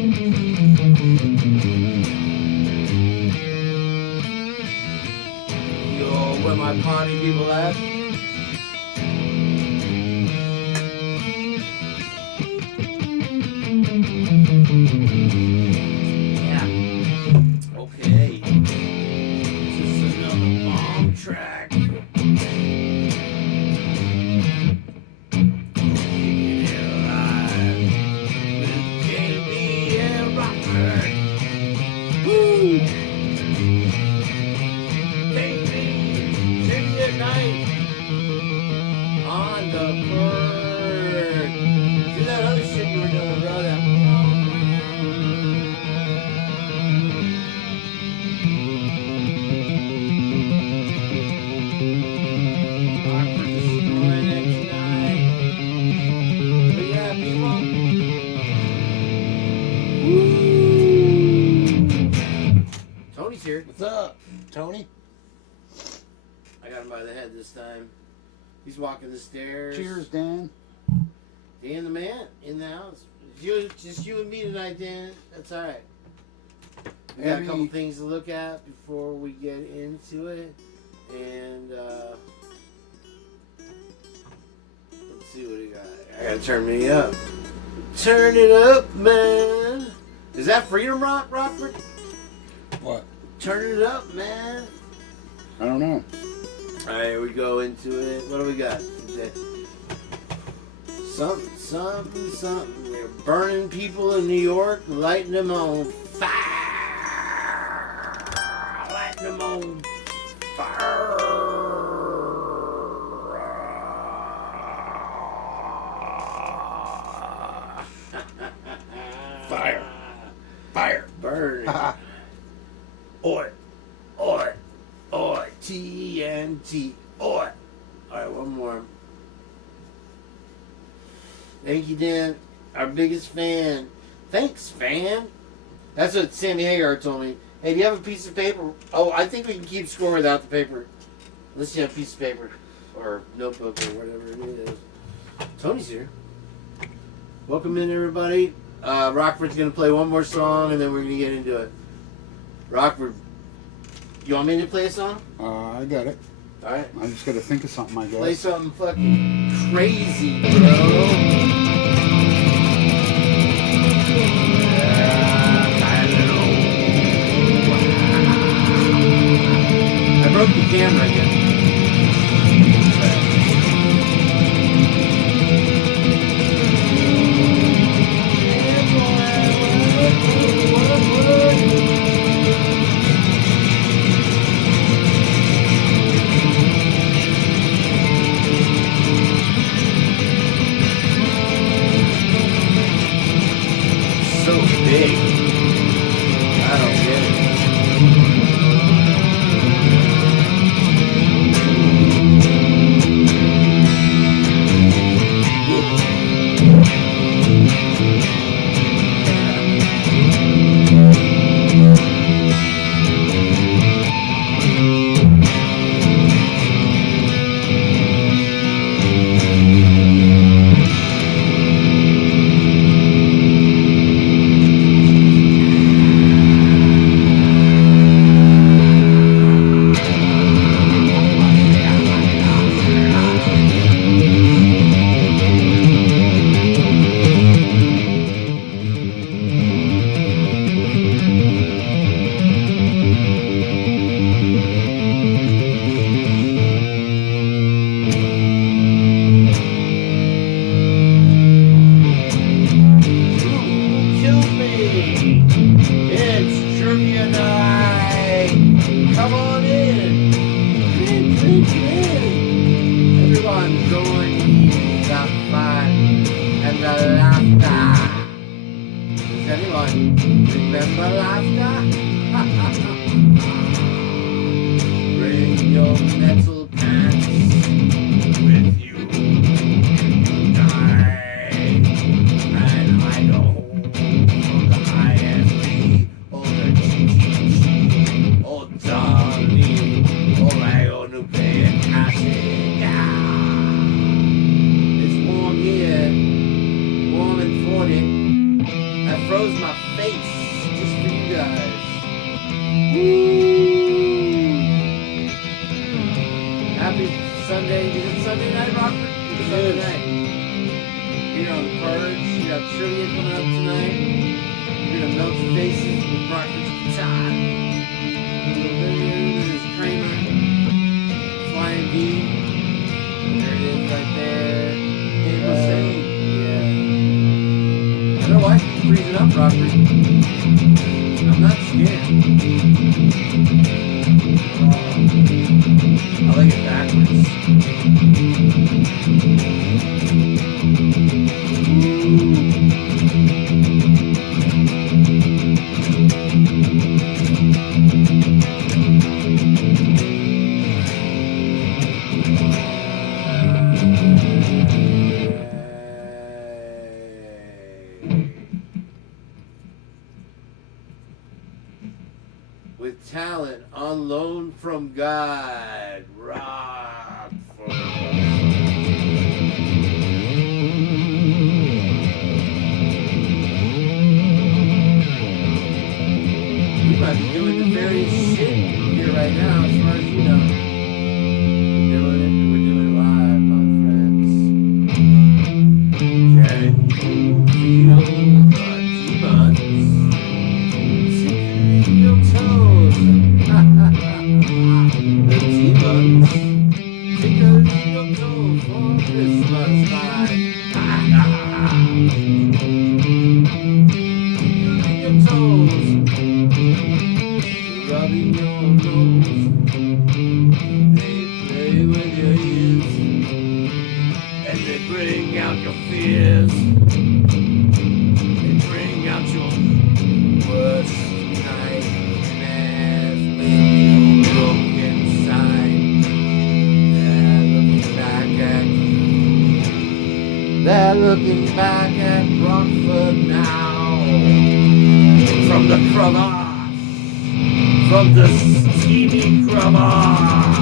Yo, where my party people at? Yeah. Okay. This is another bomb track. Rochford. Woo! Kane, NITE on the Purge. Do that other shit you were doing, brother. Rochford destroying it tonight. But yeah, people. Tony's here. What's up, Tony? I got him by the head this time. He's walking the stairs. Cheers, Dan. Dan the man in the house. Just you and me tonight, Dan. That's all right. We got a couple things to look at before we get into it. And let's see what we got. I gotta turn me up. Turn it up, man. Is that Freedom Rock, Rochford? What? Turn it up, man. I don't know. Alright, we go into it. What do we got? Something. They're burning people in New York, lighting them on fire. Lighting them on fire. Fire. Fire. Burn. Oi. TNT. Oi. Alright, one more. Thank you, Dan. Our biggest fan. Thanks, fan. That's what Sammy Hagar told me. Hey, do you have a piece of paper? Oh, I think we can keep score without the paper. Unless you have a piece of paper. Or notebook or whatever it is. Tony's here. Welcome in, everybody. Rochford's going to play one more song, and then we're going to get into it. Rochford, you want me to play a song? I got it. All right. I just got to think of something, I guess. Play something fucking crazy, bro. I broke the camera again. So big. I don't get it. froze my face just for you guys. Happy Sunday. Is it Sunday night, Rochford? It's Sunday night. Here on the Purge. You got trivia coming up tonight. We're going to melt your faces with Rochford's guitar. There's Kramer. Flying V. There it is right there. Yeah. You know what? Freeze it up, Rochford. I'm not scared. I like it backwards. With talent on loan from God, Rochford. We might be doing the various shit here right now, as far as you know. We're doing it live, my friends. Can you feel the demons? Your toes. The demons tickle your toes for Christmas time. Tickling your toes, rubbing your nose. They play with your ears, and they bring out your fears. They bring out your worst nightmares when you look inside. They're looking back at you. They're looking back at Rochford now. From the crevasse, from the steamy crevasse.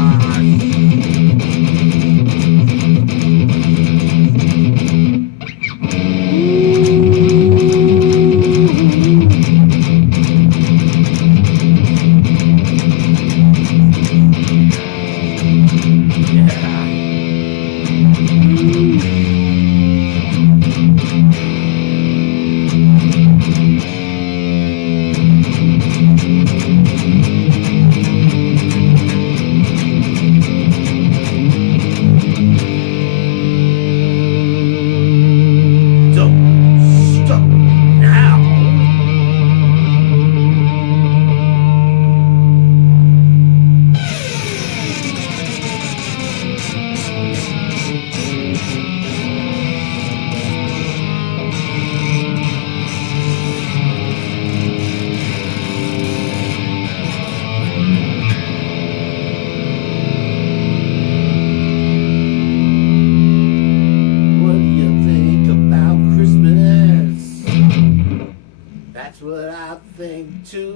That's what I think too.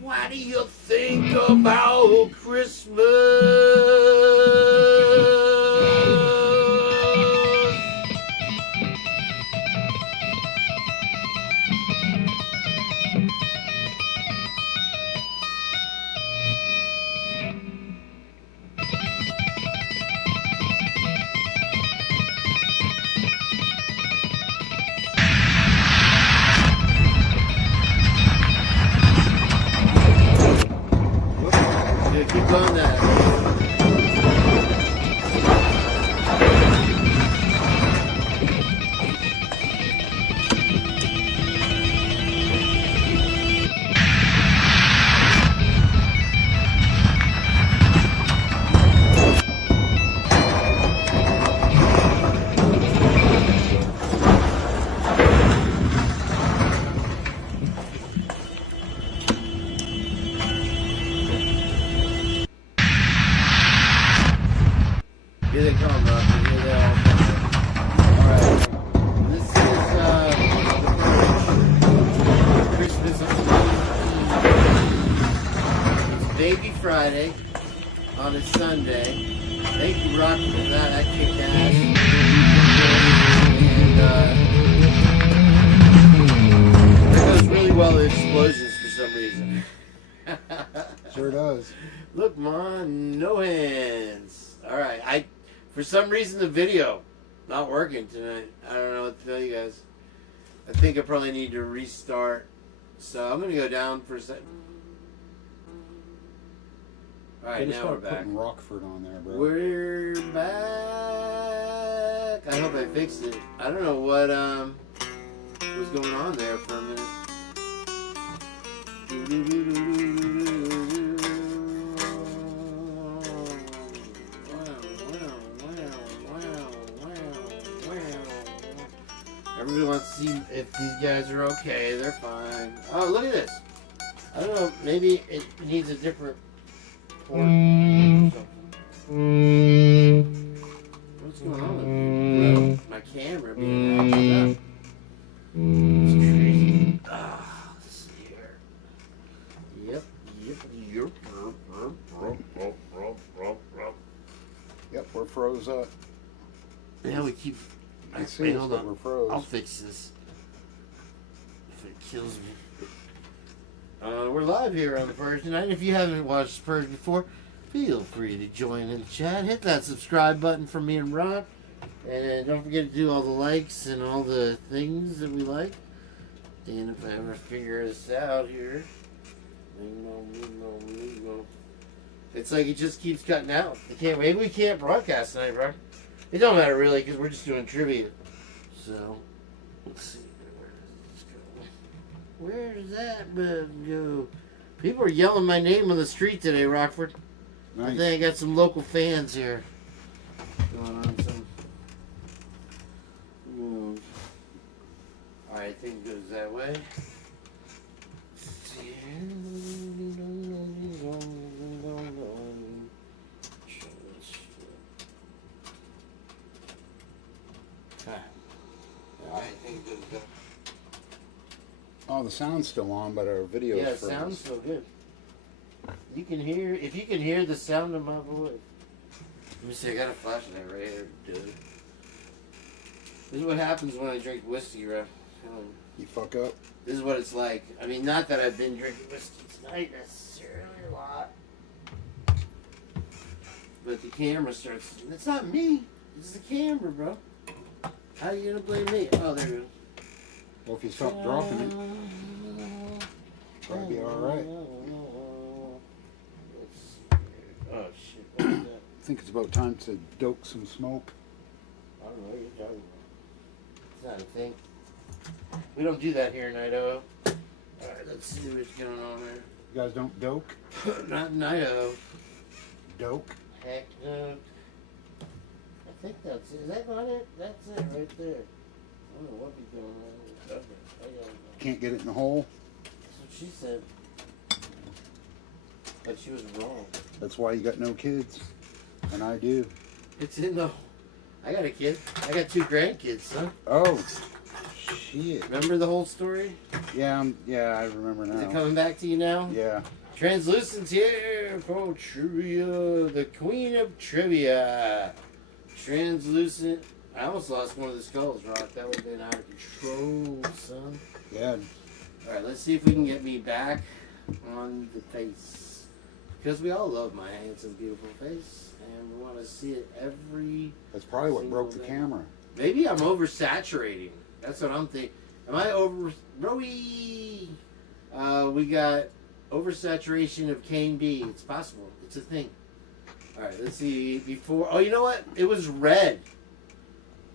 What do you think about Christmas? Keep going that. Here they come, bro. Here they all come. Alright. This is the Purge. Christmas Eve. It's Baby Friday on a Sunday. Thank you, Rocky, for that. That kicked ass. And Sure does. Look, Mom, no hands. All right, for some reason the video not working tonight. I don't know what to tell you guys. I think I probably need to restart. So I'm gonna go down for a second. All right, now we're back. Putting Rochford on there, bro. We're back. I hope I fixed it. I don't know what was going on there for a minute. Everybody wants to see if these guys are okay. They're fine. Oh, look at this. I don't know. Maybe it needs a different port. What's going on with me? My camera being acted up. It's crazy. Ah, let's see here. Yep. Yep, we're froze up. Yeah, we keep. I see us, but we're froze. I'll fix this. If it kills me. We're live here on the Purge tonight. If you haven't watched Purge before, feel free to join in the chat. Hit that subscribe button for me and Ron. And don't forget to do all the likes and all the things that we like. And if I ever figure this out here. It's like it just keeps cutting out. Maybe we can't broadcast tonight, bro. It don't matter really because we're just doing trivia. So, let's see. Where does that bug go? People are yelling my name on the street today, Rochford. Nice. I think I got some local fans here. Going on some. Alright, I think it goes that way. Oh, the sound's still on, but our video's yeah, it froze. sounds so good. You can hear, if you can hear the sound of my voice. Let me see, I got a flashlight right here, dude. This is what happens when I drink whiskey, right? You fuck up? This is what it's like. I mean, not that I've been drinking whiskey tonight necessarily a lot. But the camera starts, it's not me. It's the camera, bro. How are you going to blame me? Oh, there it goes. Well, if you stop dropping it, probably be alright. Oh, shit. What is that? I think it's about time to doke some smoke. I don't know what you're talking about. It's not a thing. We don't do that here in Idaho. Alright, let's see what's going on there. You guys don't doke? Not in Idaho. Doke? Heck no. I think that's it. Is that not it? That's it right there. I don't know what be going on. Okay, I gotta go. Can't get it in the hole? That's what she said. But she was wrong. That's why you got no kids. And I do. It's in the... I got a kid. I got 2 grandkids, son. Oh, shit. Remember the whole story? Yeah, I remember Is it now. coming back to you now? Yeah. Translucent's here for trivia. The queen of trivia. Translucent. I almost lost one of the skulls, Rock. That would have been out of control, son. Yeah. Alright, let's see if we can get me back on the face. Because we all love my handsome, beautiful face. And we want to see it every... That's probably what single broke the day. camera. Maybe I'm oversaturating. That's what I'm thinking. Am I over... Rowie! We got oversaturation of Kane B. It's possible. It's a thing. Alright, let's see. Before... Oh, you know what? It was red.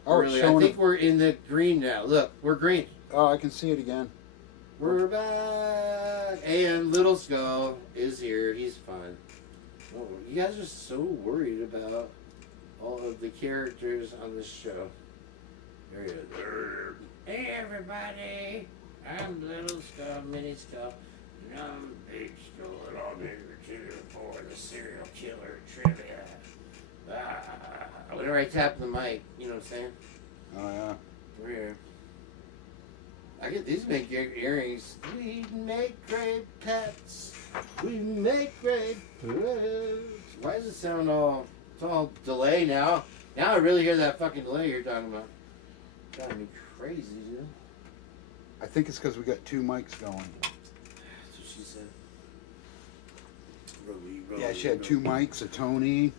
Oh, Earlier. I think we're in the green now. Look, we're green. Oh, I can see it again. We're back. And Little Skull is here. He's fine. Oh, you guys are so worried about all of the characters on this show. There he is. Hey, everybody. I'm Little Skull, Mini Skull. And I'm Big Skull. And I'm here too for the serial killer trivia. Whenever I tap the mic, you know what I'm saying? Oh, yeah. We're here. I get these make great earrings. We make great pets. We make great pets. Why does it sound all... It's all delay now. Now I really hear that fucking delay you're talking about. Driving me crazy, dude. I think it's because we got 2 mics going. That's what she said. Yeah, she had 2 mics, a Tony.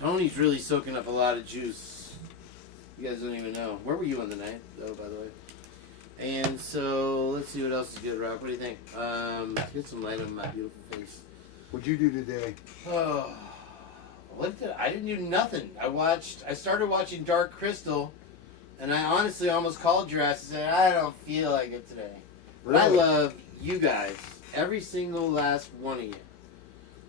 Tony's really soaking up a lot of juice. You guys don't even know. Where were you on the night, though, by the way? And so, let's see what else is good, Rock. What do you think? Get some light on my beautiful face. What'd you do today? Oh, I didn't do nothing. I started watching Dark Crystal, and I honestly almost called your ass and said, I don't feel like it today. But I love you guys. Every single last one of you.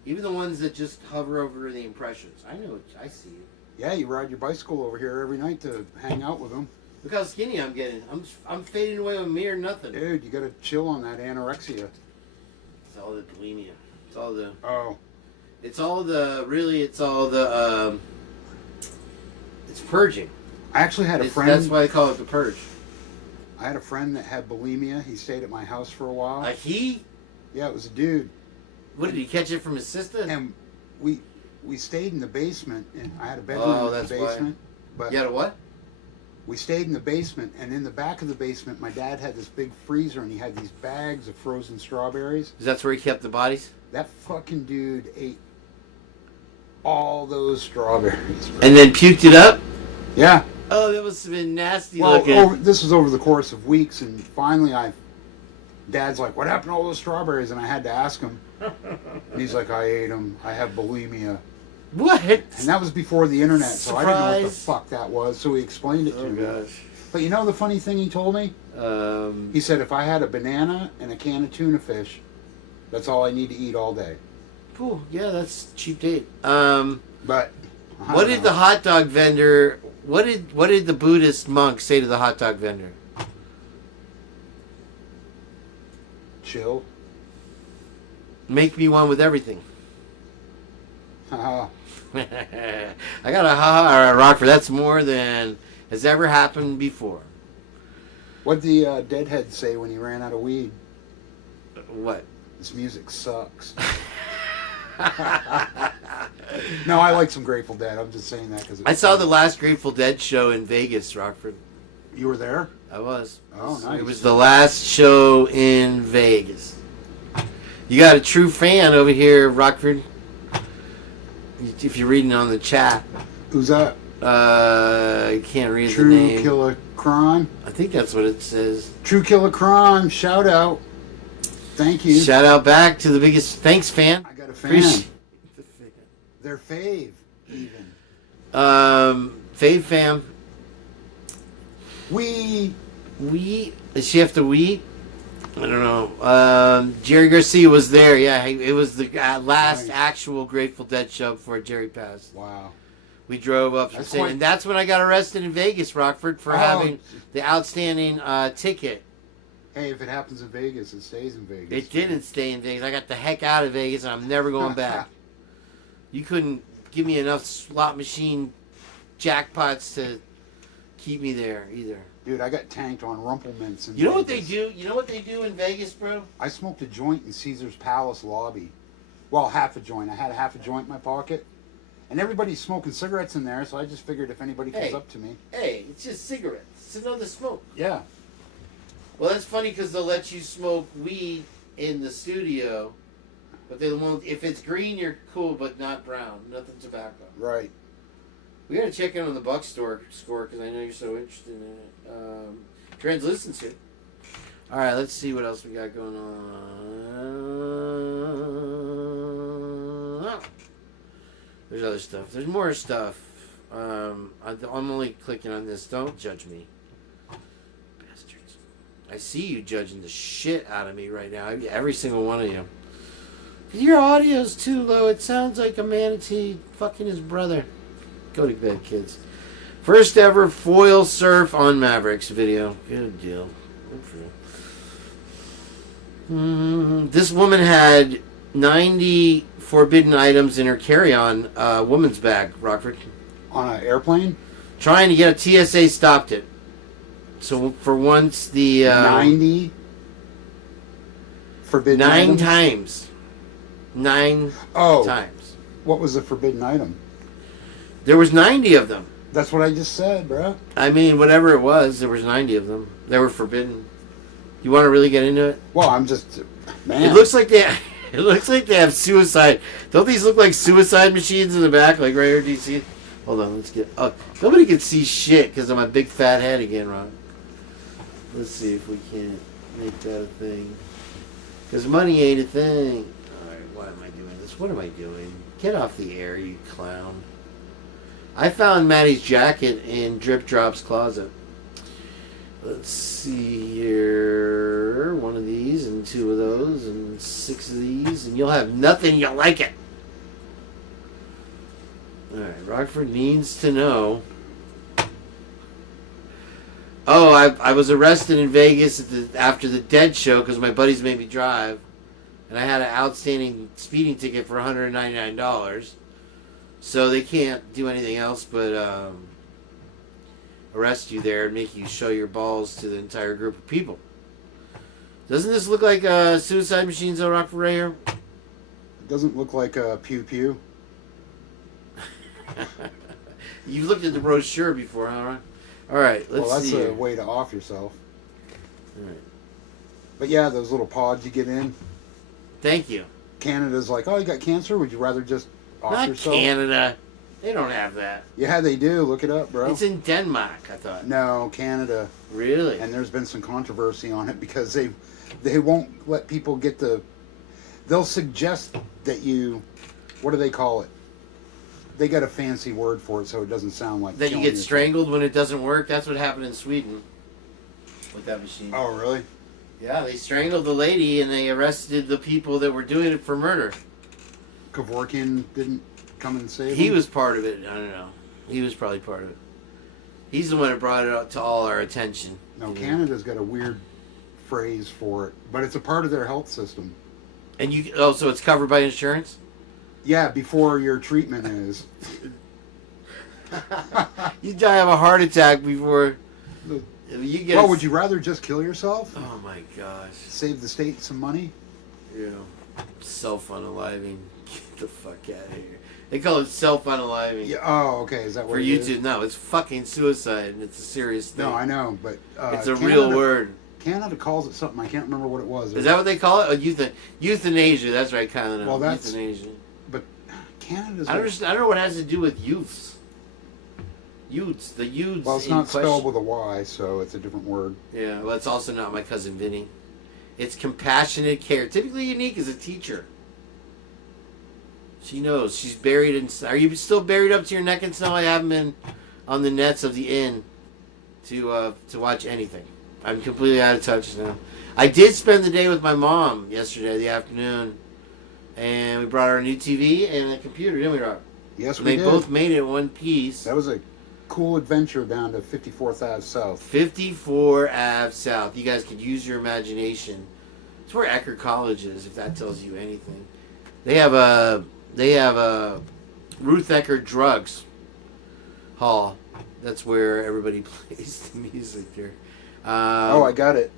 Even the ones that just hover over the impressions. I know, I see you. Yeah, you ride your bicycle over here every night to hang out with them. Look how skinny I'm getting. I'm fading away with mere nothing. Dude, you gotta chill on that anorexia. It's all the bulimia. It's all the... Oh. It's all the... Really, it's all the... it's purging. I actually had a friend... That's why I call it the purge. I had a friend that had bulimia. He stayed at my house for a while. Yeah, it was a dude. What, did he catch it from his sister? And we stayed in the basement, and I had a bedroom in the basement. But you had a what? We stayed in the basement, and in the back of the basement, my dad had this big freezer, and he had these bags of frozen strawberries. That's where he kept the bodies? That fucking dude ate all those strawberries. Bro. And then puked it up? Yeah. Oh, that must have been nasty looking. This was over the course of weeks, and finally Dad's like, what happened to all those strawberries? And I had to ask him. And he's like, I ate them. I have bulimia. What? And that was before the internet, so I didn't know what the fuck that was. So he explained it to me. Gosh. But you know the funny thing he told me? He said if I had a banana and a can of tuna fish, that's all I need to eat all day. Cool. Yeah, that's cheap date. But what did the hot dog vendor? What did the Buddhist monk say to the hot dog vendor? Chill. Make me one with everything. Haha. I got a ha-ha or a Rockford. That's more than has ever happened before. What'd the Deadhead say when he ran out of weed? What? This music sucks. No, I like some Grateful Dead. I'm just saying that because I saw the last Grateful Dead show in Vegas, Rockford. You were there? I was. Oh, nice. It was the last show in Vegas. You got a true fan over here, Rockford. If you're reading on the chat. Who's that? I can't read True the name. True Killer Crime? I think that's what it says. True Killer Crime. Shout out. Thank you. Shout out back to the biggest. Thanks, fan. I got a fan. Their fave, even. Fave fam. Does she have to we? I don't know. Jerry Garcia was there. Yeah, it was the last actual Grateful Dead show before Jerry passed. Wow. We drove up from St. And that's when I got arrested in Vegas, Rockford, for having the outstanding ticket. Hey, if it happens in Vegas, it stays in Vegas. It didn't stay in Vegas. I got the heck out of Vegas, and I'm never going back. You couldn't give me enough slot machine jackpots to keep me there either. Dude, I got tanked on Rumplemints in You know what they do? You know what they do in Vegas, bro? I smoked a joint in Caesar's Palace lobby. Well, half a joint. I had a half a joint in my pocket. And everybody's smoking cigarettes in there, so I just figured if anybody comes up to me. Hey, it's just cigarettes. It's another smoke. Yeah. Well, that's funny because they'll let you smoke weed in the studio, but they won't. If it's green, you're cool, but not brown. Nothing tobacco. Right. We got to check in on the Buck score because I know you're so interested in it. Translucency. All right, let's see what else we got going on. There's other stuff. There's more stuff. I'm only clicking on this. Don't judge me. Bastards. I see you judging the shit out of me right now. Every single one of you. Your audio's too low. It sounds like a manatee fucking his brother. Go to bed, kids. First ever foil surf on Mavericks video. Good deal. Good for you. This woman had 90 forbidden items in her carry-on woman's bag, Rockford. On an airplane? Trying to get a TSA stopped it. So for once the... 90 forbidden items? 9 times. 9 times. What was the forbidden item? There was 90 of them. That's what I just said, bro. I mean, whatever it was, there was 90 of them. They were forbidden. You want to really get into it? Well, I'm just... Man. It looks like they... It looks like they have suicide. Don't these look like suicide machines in the back, like right here, DC? Hold on, let's get... Oh, nobody can see shit because of my big fat head again, Ron. Let's see if we can't make that a thing. Because money ain't a thing. Alright, why am I doing this? What am I doing? Get off the air, you clown. I found Maddie's jacket in Drip Drop's closet. Let's see here. One of these and two of those and 6 of these. And you'll have nothing. You'll like it. Alright, Rochford needs to know. Oh, I was arrested in Vegas after the Dead show because my buddies made me drive. And I had an outstanding speeding ticket for $199. So they can't do anything else but arrest you there and make you show your balls to the entire group of people. Doesn't this look like suicide machines on Rockford right here? It doesn't look like a pew pew. You've looked at the brochure before, huh, Ron? All right, let's see. Well, that's a way to off yourself. All right. But yeah, those little pods you get in. Thank you. Canada's like, oh, you got cancer? Would you rather just off Not yourself? Canada. They don't have that. Yeah, they do. Look it up, bro. It's in Denmark, I thought. No, Canada. Really? And there's been some controversy on it because they won't let people get the... They'll suggest that you... What do they call it? They got a fancy word for it so it doesn't sound like... That you get strangled when it doesn't work? That's what happened in Sweden with that machine. Oh, really? Yeah, they strangled the lady and they arrested the people that were doing it for murder. Kevorkian didn't come and save him? He was part of it. I don't know. He was probably part of it. He's the one that brought it up to all our attention. No, Canada's got a weird phrase for it, but it's a part of their health system. And so it's covered by insurance? Yeah, before your treatment is. You die of a heart attack before you get. Well, would you rather just kill yourself? Oh my gosh! Save the state some money? Yeah, self-unaliving. Get the fuck out of here. They call it self-unaliving. Yeah. Oh, okay. Is that what for it YouTube? is? No, it's fucking suicide, and it's a serious thing. No, I know, but it's a real word. Canada calls it something. I can't remember what it was. Is that what they call it? Oh, euthanasia. That's right, Canada. Well, that's euthanasia. But Canada's. I don't know what it has to do with youths. Youths, the youths. Well, it's not spelled with a Y, so it's a different word. Yeah, well, it's also not my cousin Vinny. It's compassionate care. Typically, Unique is a teacher. She knows. She's buried in... Are you still buried up to your neck in snow? I haven't been on the nets of the inn to watch anything. I'm completely out of touch now. I did spend the day with my mom yesterday, the afternoon. And we brought her a new TV and a computer, didn't we, Rob? Yes, and we did. They both made it in one piece. That was a cool adventure down to 54th Ave South. 54 Ave South. You guys could use your imagination. It's where Ecker College is, if that tells you anything. They have a Ruth Ecker Drugs Hall. That's where everybody plays the music there. I got it.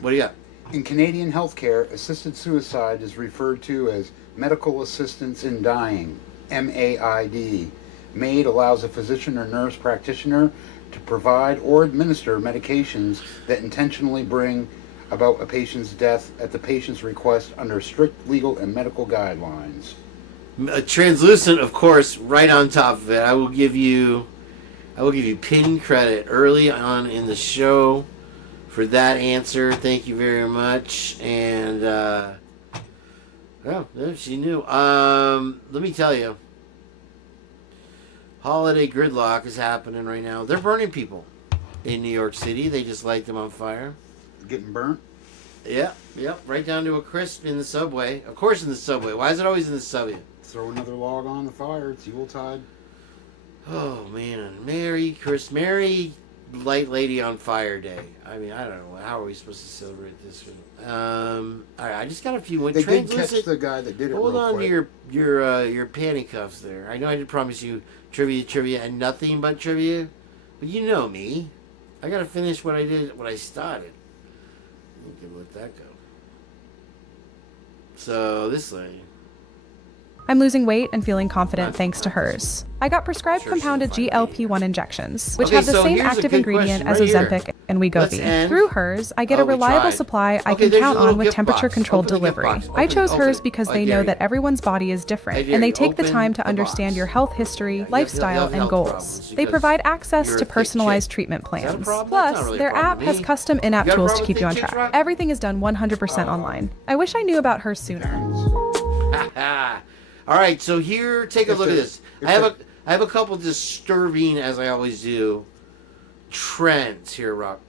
What do you got? In Canadian healthcare, assisted suicide is referred to as medical assistance in dying, MAID. MAID allows a physician or nurse practitioner to provide or administer medications that intentionally bring about a patient's death at the patient's request under strict legal and medical guidelines. Translucent, of course, right on top of it. I will give you pin credit early on in the show for that answer. Thank you very much. And she knew. Let me tell you, holiday gridlock is happening right now. They're burning people in New York City. They just light them on fire. Getting burnt? Yep, right down to a crisp in the subway. Of course, in the subway. Why is it always in the subway? Throw another log on the fire. It's Yuletide. Oh man, Merry Light Lady on Fire Day. I mean, I don't know. How are we supposed to celebrate this one? All right, I just got a few. They did catch the guy that did it. Hold on quick. to your panty cuffs there. I know I did promise you trivia, and nothing but trivia, but you know me. I gotta finish what I started. We can let that go. So this lady. I'm losing weight and feeling confident thanks to hers. I got prescribed Sure, compounded she'll find GLP-1 injections, which Okay, have the so same here's a active good ingredient as question right Ozempic and Let's Wegovy. end. Through hers, I get a Oh, we reliable tried. supply I Okay, can there's count a little on with gift box. temperature-controlled Open the gift delivery. box. I Open chose it. hers Open it. because I they dare know you. that everyone's body is I different, dare and they you. take the Open time to the understand box. your health history, You'll lifestyle, have and health goals. problems They because provide access you're to a thick personalized chick. treatment Is that a plans. problem? That's not Plus, really a their problem app to has me. custom in-app You got a tools to problem keep with you on thick chicks, track. Rob? Everything is done 100% online. I wish I knew about hers sooner. All right, so here, take a look at this. I have a couple disturbing, as I always do, trends here, Rob.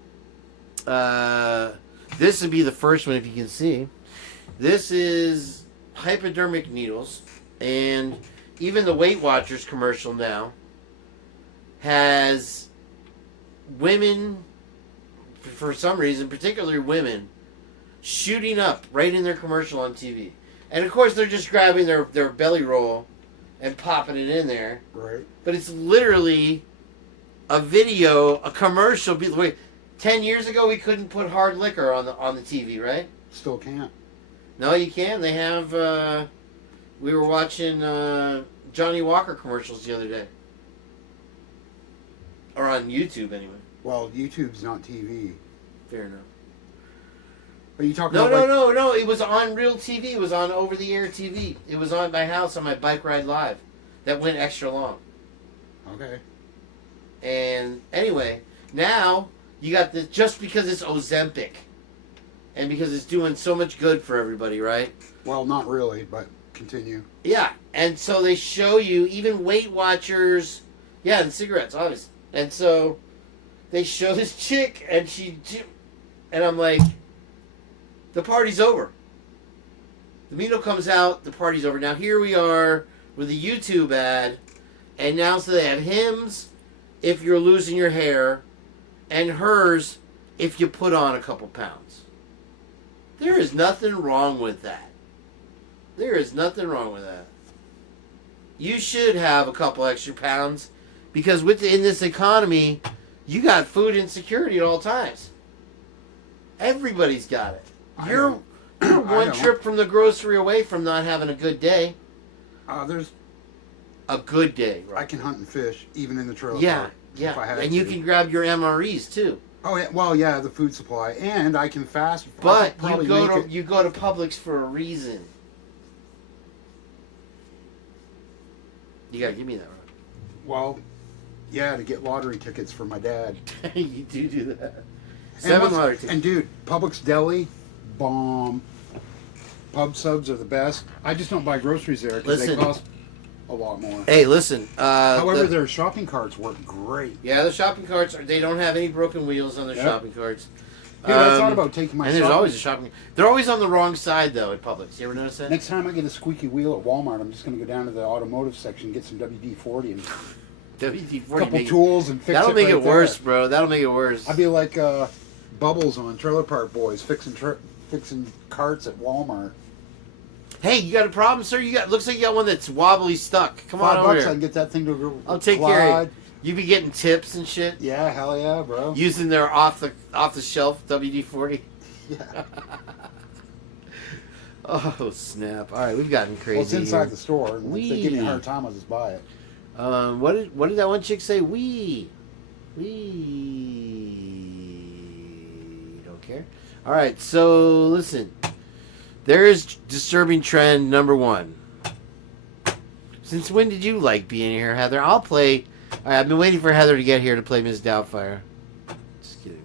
This would be the first one, if you can see. This is hypodermic needles, and even the Weight Watchers commercial now has women, for some reason, particularly women, shooting up right in their commercial on TV. And of course, they're just grabbing their belly roll and popping it in there. Right. But it's literally a video, a commercial. Wait, 10 years ago, we couldn't put hard liquor on the TV, right? Still can't. No, you can. They have. We were watching Johnny Walker commercials the other day, or on YouTube anyway. Well, YouTube's not TV. Fair enough. Are you talking No, about no. It was on real TV. It was on over-the-air TV. It was on my house on my Bike Ride Live. That went extra long. Okay. And anyway, now you got the just because it's Ozempic, and because it's doing so much good for everybody, right? Well, not really, but continue. Yeah, and so they show you even Weight Watchers, yeah, and cigarettes, obviously. And so they show this chick, and I'm like, the party's over. The meal comes out, the party's over. Now here we are with a YouTube ad, and now so they have Hims if you're losing your hair, and hers if you put on a couple pounds. There is nothing wrong with that. There is nothing wrong with that. You should have a couple extra pounds because in this economy, you got food insecurity at all times. Everybody's got it. You're one trip from the grocery away from not having a good day. There's a good day. Right? I can hunt and fish even in the trailer park. Yeah. If I had and to. you can grab your MREs too. Oh yeah, well yeah, the food supply, and I can fast. But you go to Publix for a reason. You gotta give me that, right? Well, yeah, to get lottery tickets for my dad. You do that. 7 lottery tickets. And dude, Publix Deli, bomb. Pub subs are the best. I just don't buy groceries there because they cost a lot more. Hey, listen. However, their shopping carts work great. Yeah, the shopping carts, they don't have any broken wheels on their shopping carts. Dude, I thought about taking my. And there's always a shopping. They're always on the wrong side though at Publix. You ever notice that? Next time I get a squeaky wheel at Walmart, I'm just going to go down to the automotive section, get some WD-40 and WD-40. a couple tools and fix that'll it. Make right it worse, there. bro. That'll make it worse. I'd be like Bubbles on Trailer Park Boys fixing carts at Walmart. Hey, you got a problem, sir? Looks like you got one that's wobbly stuck. Come on over $5, here. I can get that thing to go. I'll take care of it. You be getting tips and shit. Yeah, hell yeah, bro. Using their off the shelf WD-40. Yeah. Oh snap! All right, we've gotten crazy. Well, it's inside here. the store. And if they give me a hard time, I'll just buy it. What did that one chick say? We don't care. All right, so listen. There is disturbing trend number 1. Since when did you like being here, Heather? I'll play. All right, I've been waiting for Heather to get here to play Miss Doubtfire. Just kidding.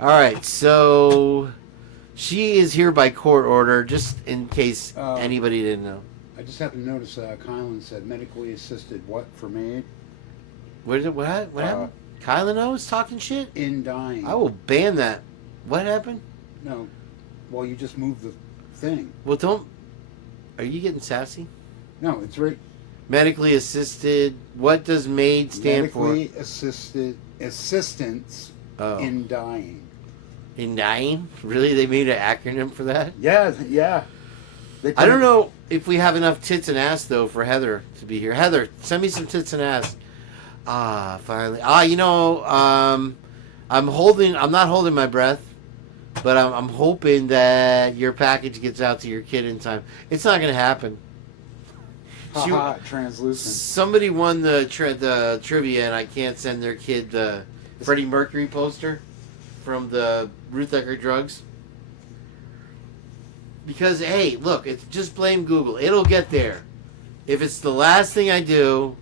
All right, so she is here by court order, just in case anybody didn't know. I just happened to notice Kylan said medically assisted what for maid? What happened? Kylan was talking shit? In dying. I will ban that. What happened? No. Well, you just moved the thing. Well, don't. Are you getting sassy? No, it's right. Medically assisted. What does MAID stand for? Medically assisted assistance in dying. In dying? Really? They made an acronym for that? Yeah. I don't know if we have enough tits and ass though for Heather to be here. Heather, send me some tits and ass. Finally. I'm not holding my breath, but I'm hoping that your package gets out to your kid in time. It's not going to happen. Translucent. Somebody won the trivia, and I can't send their kid the Freddie Mercury poster from the Ruth Ecker drugs. Because, hey, look, it's just blame Google. It'll get there. If it's the last thing I do,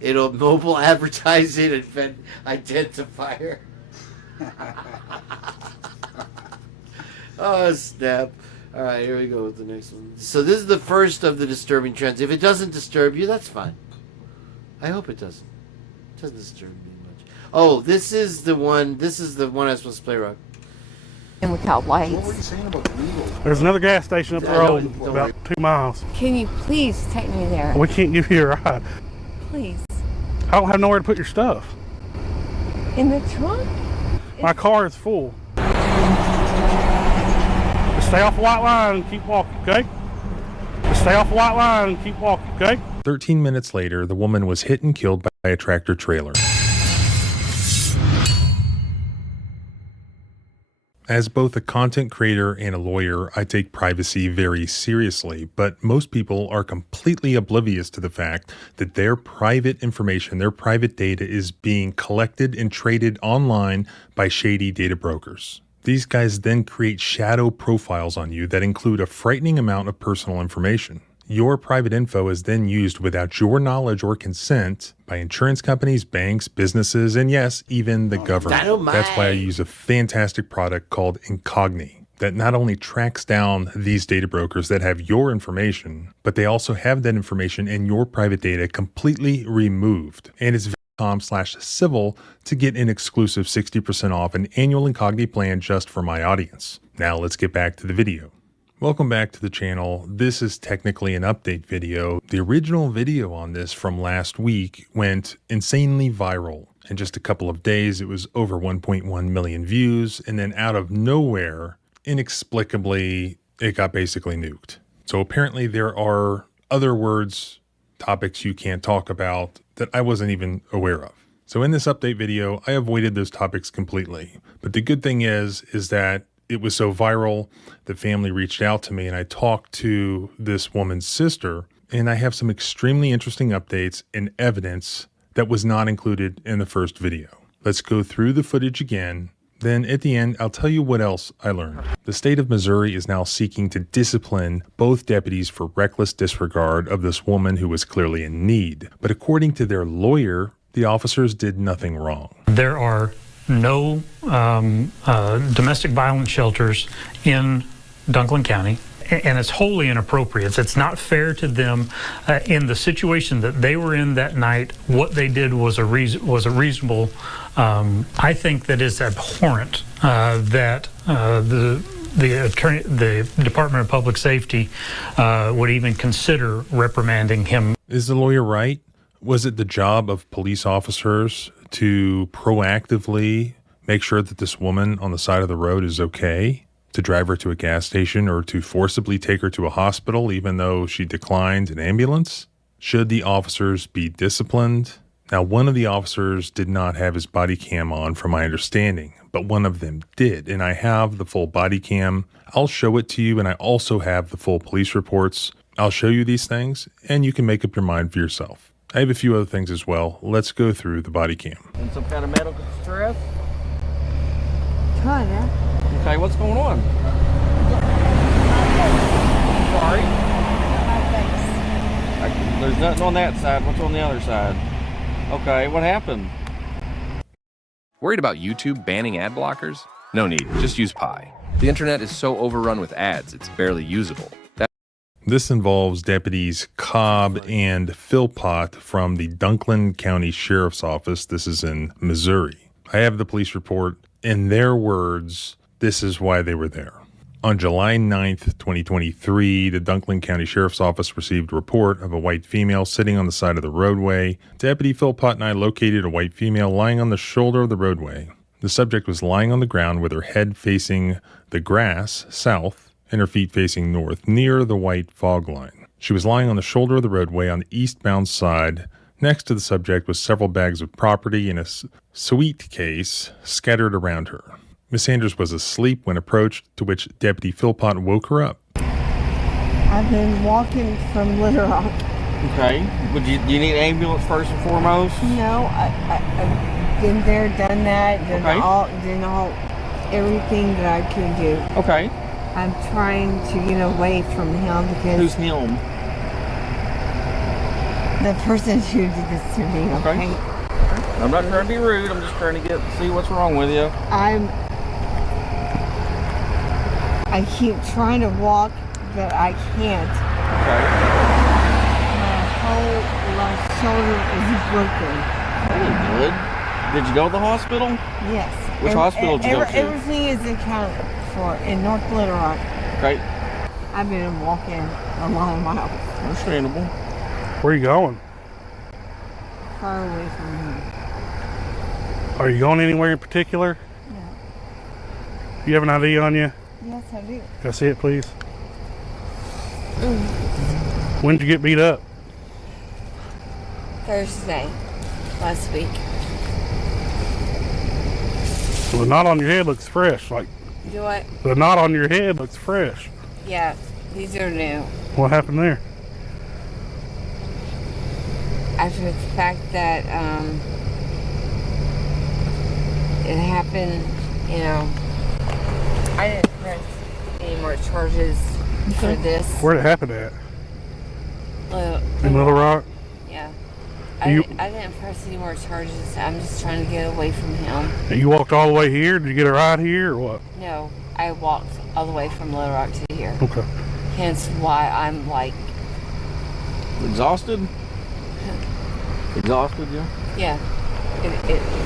it'll mobile advertise it and identifier. Oh, snap. All right, here we go with the next one. So this is the first of the disturbing trends. If it doesn't disturb you, that's fine. I hope it doesn't. It doesn't disturb me much. Oh, this is the one I was supposed to play, Rock. And without lights. What were you saying about the needle? There's another gas station up the road, about 2 miles. Can you please take me there? We can't give you a ride. Please. I don't have nowhere to put your stuff. In the trunk? My car is full. Just stay off the white line and keep walking, okay? Just stay off the white line and keep walking, okay? 13 minutes later, the woman was hit and killed by a tractor trailer. As both a content creator and a lawyer, I take privacy very seriously, but most people are completely oblivious to the fact that their private information, their private data is being collected and traded online by shady data brokers. These guys then create shadow profiles on you that include a frightening amount of personal information. Your private info is then used without your knowledge or consent by insurance companies, banks, businesses, and yes, even the government. That's why I use a fantastic product called Incogni that not only tracks down these data brokers that have your information, but they also have that information and your private data completely removed. And it's .com/civil to get an exclusive 60% off an annual Incogni plan just for my audience. Now let's get back to the video. Welcome back to the channel. This is technically an update video. The original video on this from last week went insanely viral. In just a couple of days, it was over 1.1 million views, and then out of nowhere, inexplicably, it got basically nuked. So apparently there are other words, topics you can't talk about that I wasn't even aware of. So in this update video, I avoided those topics completely. But the good thing is that it was so viral, the family reached out to me and I talked to this woman's sister, and I have some extremely interesting updates and evidence that was not included in the first video. Let's go through the footage again. Then at the end, I'll tell you what else I learned. The state of Missouri is now seeking to discipline both deputies for reckless disregard of this woman who was clearly in need. But according to their lawyer, the officers did nothing wrong. There are no domestic violence shelters in Dunklin County, and it's wholly inappropriate. It's not fair to them in the situation that they were in that night. What they did was a reasonable. I think that is abhorrent that the Department of Public Safety would even consider reprimanding him. Is the lawyer right? Was it the job of police officers to proactively make sure that this woman on the side of the road is okay, to drive her to a gas station or to forcibly take her to a hospital even though she declined an ambulance? Should the officers be disciplined? Now, one of the officers did not have his body cam on from my understanding, but one of them did, and I have the full body cam. I'll show it to you, and I also have the full police reports. I'll show you these things, and you can make up your mind for yourself. I have a few other things as well. Let's go through the body cam. In some kind of medical distress? Kinda. Okay, what's going on? Sorry? There's nothing on that side. What's on the other side? Okay, what happened? Worried about YouTube banning ad blockers? No need, just use Pi. The internet is so overrun with ads, it's barely usable. This involves deputies Cobb and Philpott from the Dunklin County Sheriff's Office. This is in Missouri. I have the police report. In their words, this is why they were there. On July 9th, 2023, the Dunklin County Sheriff's Office received a report of a white female sitting on the side of the roadway. Deputy Philpott and I located a white female lying on the shoulder of the roadway. The subject was lying on the ground with her head facing the grass, south, and her feet facing north, near the white fog line. She was lying on the shoulder of the roadway on the eastbound side. Next to the subject was several bags of property and a sweet case scattered around her. Miss Sanders was asleep when approached, to which Deputy Philpott woke her up. I've been walking from Little Rock Okay. Do you need an ambulance first and foremost? No, I've been there, done that, done everything that I could do. Okay. I'm trying to get away from him because... Who's him? The person who did this to me, okay? I'm not trying to be rude. I'm just trying to see what's wrong with you. I keep trying to walk, but I can't. Okay. My whole left shoulder is broken. Really good. Did you go to the hospital? Yes. Which hospital did you go to? Everything is accounted for in North Little Rock. Okay. I've been walking a lot of miles. Understandable. Where are you going? Far away from him. Are you going anywhere in particular? No. You have an ID on you? Yes, I do. Can I see it, please? When did you get beat up? Thursday, last week. The knot on your head looks fresh. Like Do what? the knot on your head looks fresh. Yeah, these are new. What happened there? After the fact that it happened, you know, I didn't press any more charges for this. Where'd it happen at? In Little Rock? Yeah. I didn't press any more charges. I'm just trying to get away from him. You walked all the way here? Did you get a ride here or what? No, I walked all the way from Little Rock to here. Okay. Hence why I'm like... Exhausted? Exhausted, yeah? Yeah.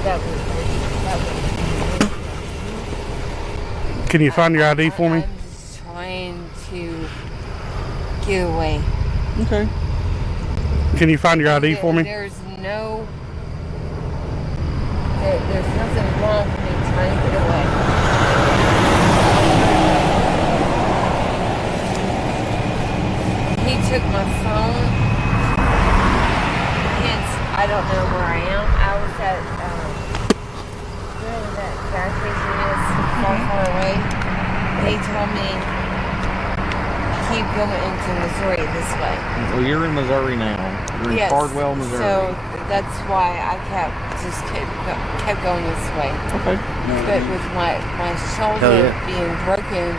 That was... Can you find your ID for me? I'm just trying to get away. Okay. Can you find your ID for me? There's no... There's nothing wrong with me trying to get away. He took my phone. Hence, I don't know where I am. I was at wherever that gas station is, far away. They told me keep going into Missouri this way. Well, you're in Missouri now. You're in Cardwell, Missouri. So that's why I kept going this way. Okay. But with my shoulder being broken,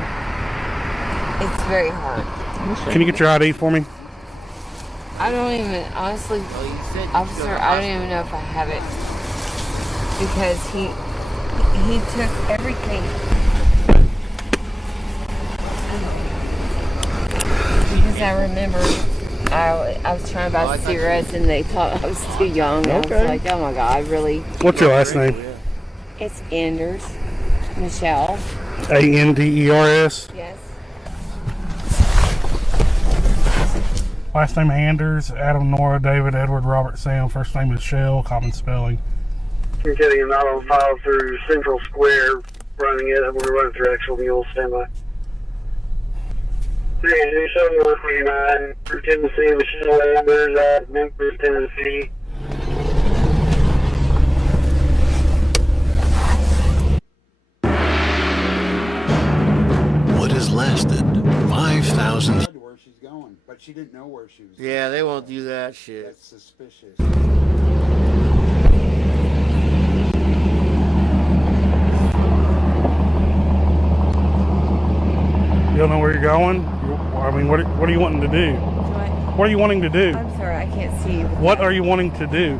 it's very hard. Can you get your ID for me? I don't even, honestly, officer, I don't even know if I have it. Because he took everything. Because I remember I was trying to buy cigarettes and they thought I was too young. I was like, oh my God, I really... What's your last name? It's Anders. Michelle. Anders? Yes. Last name Anders, Adam, Nora, David, Edward, Robert, Sam. First name is Shell, common spelling. You're getting an auto file through Central Square, running it. We're running through actual mules. Stand by. 37129 for Tennessee, Michelle Anders at Memphis, Tennessee. What has lasted 5,000... Where she's going, but she didn't know where she was going. Yeah, they won't do that shit. That's suspicious. You don't know where you're going? I mean, what are you wanting to do? What are you wanting to do? I'm sorry, I can't see you. What are you wanting to do?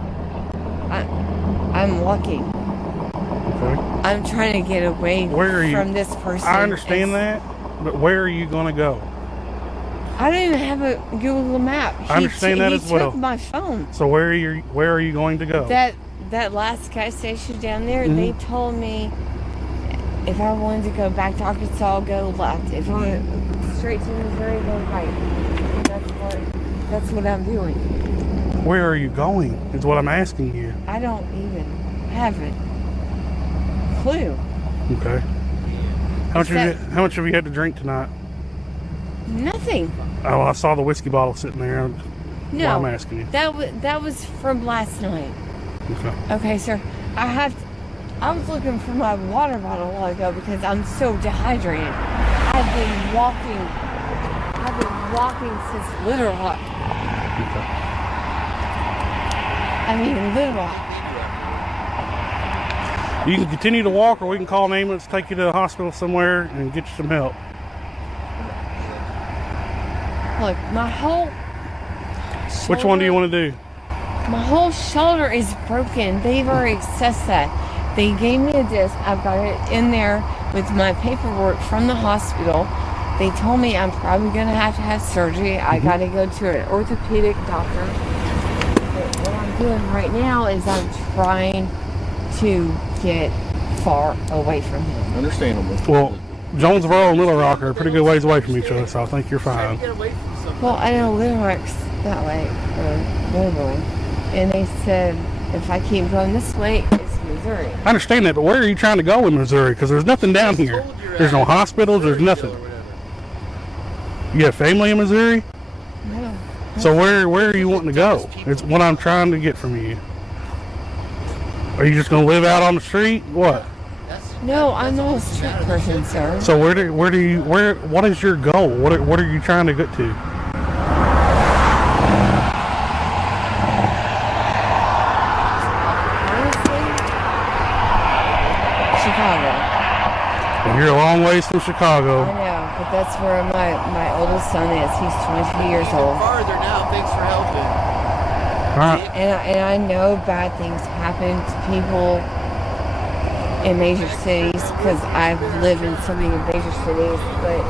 I'm walking. Okay. I'm trying to get away from this person. I understand that, but where are you going to go? I don't even have a Google map. I understand that as well. He took my phone. So where are you going to go? That last gas station down there, they told me if I wanted to go back to Arkansas, go left. If I went straight to Missouri, go right. That's what I'm doing. Where are you going is what I'm asking you. I don't even have a clue. Okay. How much have you had to drink tonight? Nothing. Oh, I saw the whiskey bottle sitting there. No, I'm asking you. That was from last night. Okay. Okay, sir. I was looking for my water bottle a while ago because I'm so dehydrated. I've been walking since Little Rock. I mean, little. You can continue to walk, or we can call an ambulance, take you to the hospital somewhere, and get you some help. Look, my whole shoulder, Which one do you want to do? my whole shoulder is broken. They've already assessed that. They gave me a disc. I've got it in there with my paperwork from the hospital. They told me I'm probably going to have surgery. I got to go to an orthopedic doctor. But what I'm doing right now is I'm trying to get far away from him. Understandable. Well, Jonesboro and Little Rock are a pretty good ways away from each other, so I think you're fine. Well, I know Little Rock's that way, literally. And they said if I keep going this way, it's Missouri. I understand that, but where are you trying to go in Missouri? Because there's nothing down here. There's no hospitals, there's nothing. You have family in Missouri? No. So where are you wanting to go? It's what I'm trying to get from you. Are you just going to live out on the street? What? No, I'm not a street person, sir. So what is your goal? What are you trying to get to? Honestly, Chicago. Well, you're a long ways from Chicago. I know, but that's where my oldest son is. He's 22 years old. Farther now. Thanks for helping. All right. And I know bad things happen to people in major cities because I've lived in so many major cities, but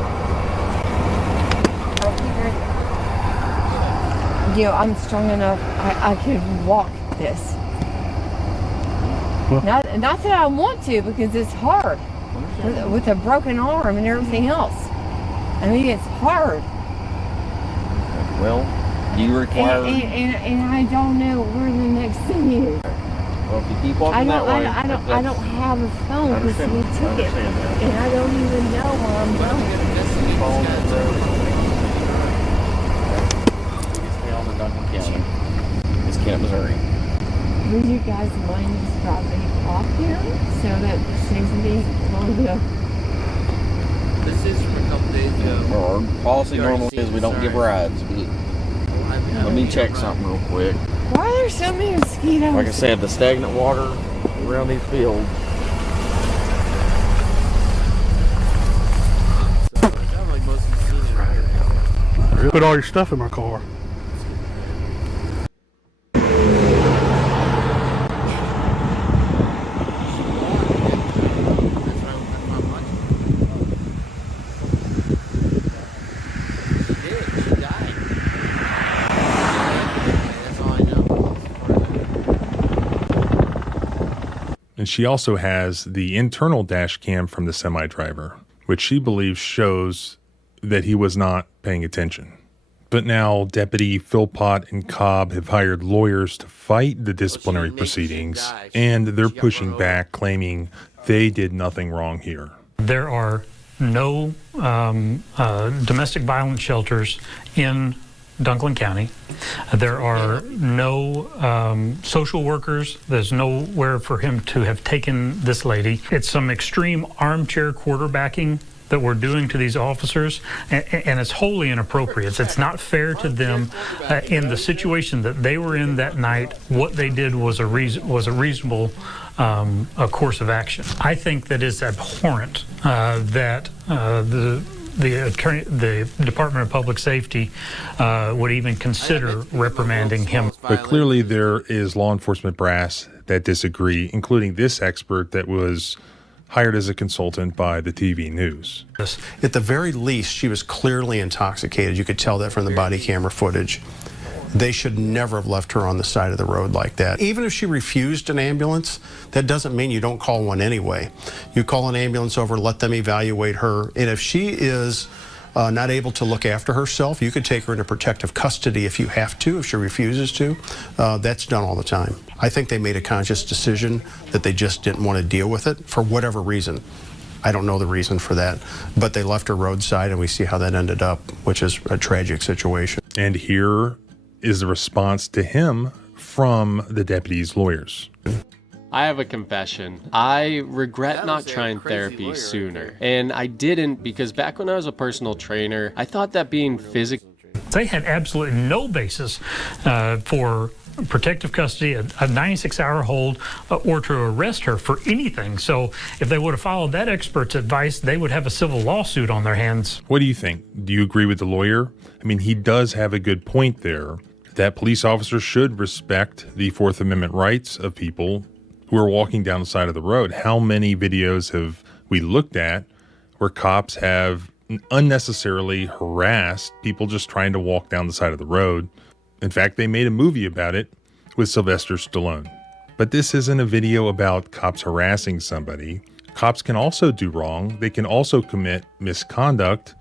I figured, I'm strong enough. I could walk this. Well, not that I want to, because it's hard with a broken arm and everything else. I mean, it's hard. Well, do you require... And I don't know where the next thing is. Well, if you keep walking that way... I don't have a phone because he took it. And I don't even know where I'm going. Down in Duncan County. It's Kent, Missouri. Would you guys mind just dropping off here so that saves me long ago? This is from a couple days ago. Well, our policy normally is we don't give rides. Let me check something real quick. Why are there so many mosquitoes? Like I said, the stagnant water around these fields. put all your stuff in my car. And she also has the internal dash cam from the semi-driver, which she believes shows that he was not paying attention. But now Deputy Philpott and Cobb have hired lawyers to fight the disciplinary proceedings, and they're pushing back, claiming they did nothing wrong here. There are no domestic violence shelters in Dunklin County. There are no social workers. There's nowhere for him to have taken this lady. It's some extreme armchair quarterbacking that we're doing to these officers, and it's wholly inappropriate. It's not fair to them in the situation that they were in that night. What they did was a reasonable course of action. I think that it's abhorrent that the Department of Public Safety would even consider reprimanding him. But clearly there is law enforcement brass that disagree, including this expert that was hired as a consultant by the TV news. At the very least, she was clearly intoxicated. You could tell that from the body camera footage. They should never have left her on the side of the road like that. Even if she refused an ambulance, that doesn't mean you don't call one anyway. You call an ambulance over, let them evaluate her, and if she is not able to look after herself, you could take her into protective custody if you have to, if she refuses to. That's done all the time. I think they made a conscious decision that they just didn't want to deal with it for whatever reason. I don't know the reason for that, but they left her roadside, and we see how that ended up, which is a tragic situation. And here is the response to him from the deputy's lawyers. I have a confession. I regret not trying therapy sooner. And I didn't because back when I was a personal trainer, I thought that being physically... They had absolutely no basis for protective custody, a 96-hour hold, or to arrest her for anything. So if they would have followed that expert's advice, they would have a civil lawsuit on their hands. What do you think? Do you agree with the lawyer? I mean, he does have a good point there, that police officers should respect the Fourth Amendment rights of people who are walking down the side of the road. How many videos have we looked at where cops have unnecessarily harassed people just trying to walk down the side of the road? In fact, they made a movie about it with Sylvester Stallone. But this isn't a video about cops harassing somebody. Cops can also do wrong. They can also commit misconduct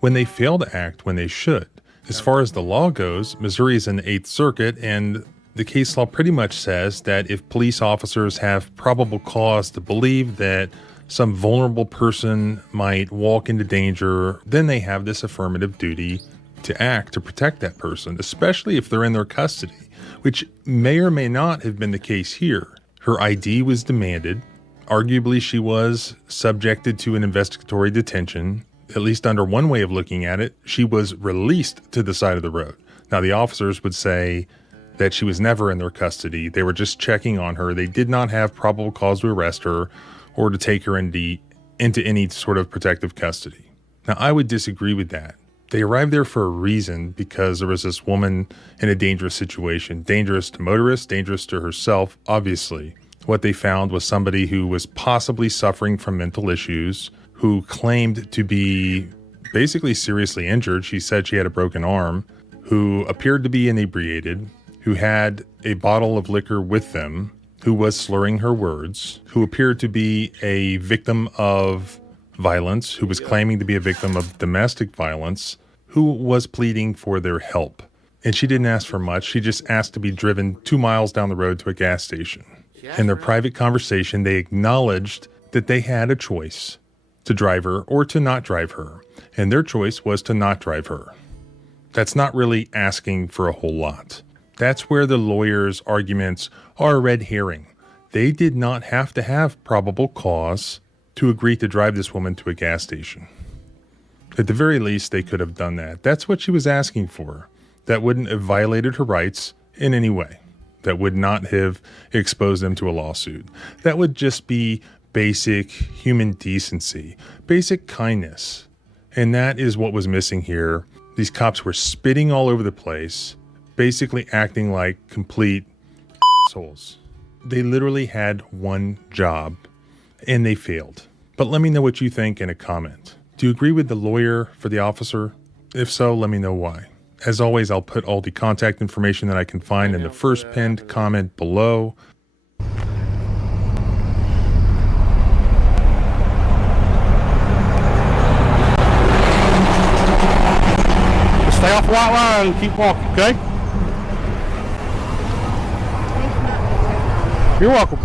when they fail to act when they should. As far as the law goes, Missouri is in the 8th Circuit, and the case law pretty much says that if police officers have probable cause to believe that some vulnerable person might walk into danger, then they have this affirmative duty to act to protect that person, especially if they're in their custody, which may or may not have been the case here. Her ID was demanded. Arguably, she was subjected to an investigatory detention. At least under one way of looking at it, she was released to the side of the road. Now, the officers would say that she was never in their custody. They were just checking on her. They did not have probable cause to arrest her or to take her into any sort of protective custody. Now, I would disagree with that. They arrived there for a reason, because there was this woman in a dangerous situation, dangerous to motorists, dangerous to herself, obviously. What they found was somebody who was possibly suffering from mental issues, who claimed to be basically seriously injured. She said she had a broken arm, who appeared to be inebriated, who had a bottle of liquor with them, who was slurring her words, who appeared to be a victim of violence, who was claiming to be a victim of domestic violence, who was pleading for their help. And she didn't ask for much. She just asked to be driven 2 miles down the road to a gas station. In their private conversation, they acknowledged that they had a choice to drive her or to not drive her. And their choice was to not drive her. That's not really asking for a whole lot. That's where the lawyer's arguments are a red herring. They did not have to have probable cause to agree to drive this woman to a gas station. At the very least, they could have done that. That's what she was asking for. That wouldn't have violated her rights in any way. That would not have exposed them to a lawsuit. That would just be basic human decency, basic kindness. And that is what was missing here. These cops were spitting all over the place, basically acting like complete assholes. They literally had one job, and they failed. But let me know what you think in a comment. Do you agree with the lawyer for the officer? If so, let me know why. As always, I'll put all the contact information that I can find in the first pinned comment below. Stay off the white line and keep walking, okay? You're welcome.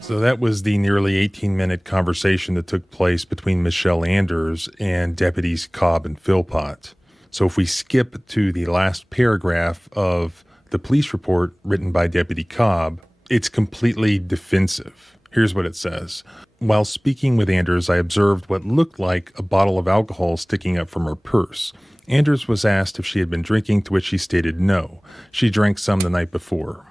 So that was the nearly 18-minute conversation that took place between Michelle Anders and Deputies Cobb and Philpott. So if we skip to the last paragraph of the police report written by Deputy Cobb, it's completely defensive. Here's what it says. While speaking with Anders, I observed what looked like a bottle of alcohol sticking up from her purse. Anders was asked if she had been drinking, to which she stated no. She drank some the night before.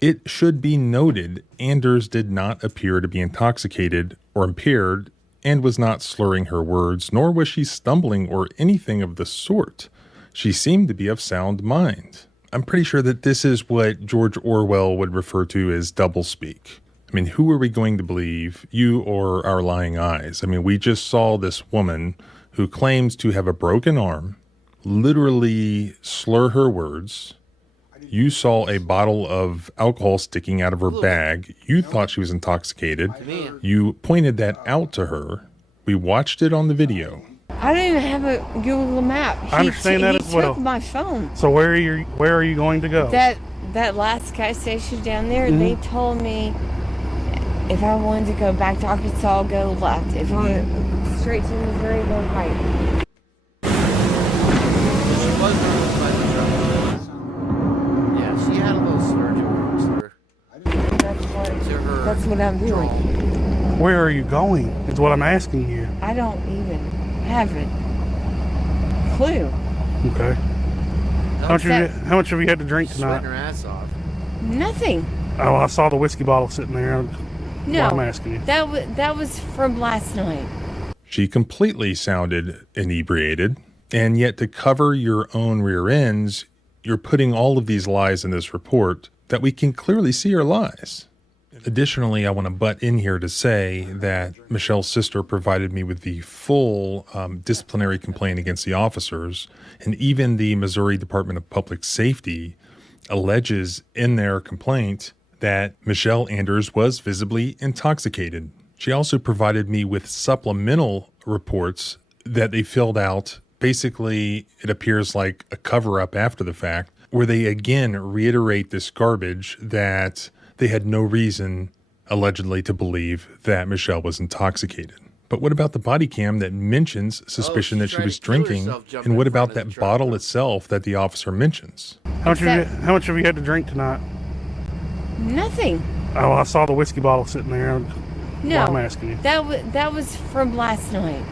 It should be noted, Anders did not appear to be intoxicated or impaired and was not slurring her words, nor was she stumbling or anything of the sort. She seemed to be of sound mind. I'm pretty sure that this is what George Orwell would refer to as doublespeak. I mean, who are we going to believe, you or our lying eyes? I mean, we just saw this woman who claims to have a broken arm literally slur her words. You saw a bottle of alcohol sticking out of her bag. You thought she was intoxicated. You pointed that out to her. We watched it on the video. I don't even have a Google map. I understand that as well. He took my phone. So where are you going to go? That last gas station down there, they told me if I wanted to go back to Arkansas, I'll go left. If I went straight to Missouri, go right. She had a little slur. That's what I'm doing. Where are you going? Is what I'm asking you. I don't even have a clue. Okay. How much have you had to drink Sweating her tonight? ass off. Nothing. Oh, I saw the whiskey bottle sitting there. No, Well, I'm asking you. that was from last night. She completely sounded inebriated, and yet to cover your own rear ends, you're putting all of these lies in this report that we can clearly see are lies. Additionally, I want to butt in here to say that Michelle's sister provided me with the full disciplinary complaint against the officers, and even the Missouri Department of Public Safety alleges in their complaint that Michelle Anders was visibly intoxicated. She also provided me with supplemental reports that they filled out. Basically, it appears like a cover-up after the fact, where they again reiterate this garbage that they had no reason, allegedly, to believe that Michelle was intoxicated. But what about the body cam that mentions suspicion that she was drinking? And what about that bottle itself that the officer mentions? How much have you had to drink tonight? Nothing. Oh, I saw the whiskey bottle sitting there. No, Well, I'm asking you. that was from last night.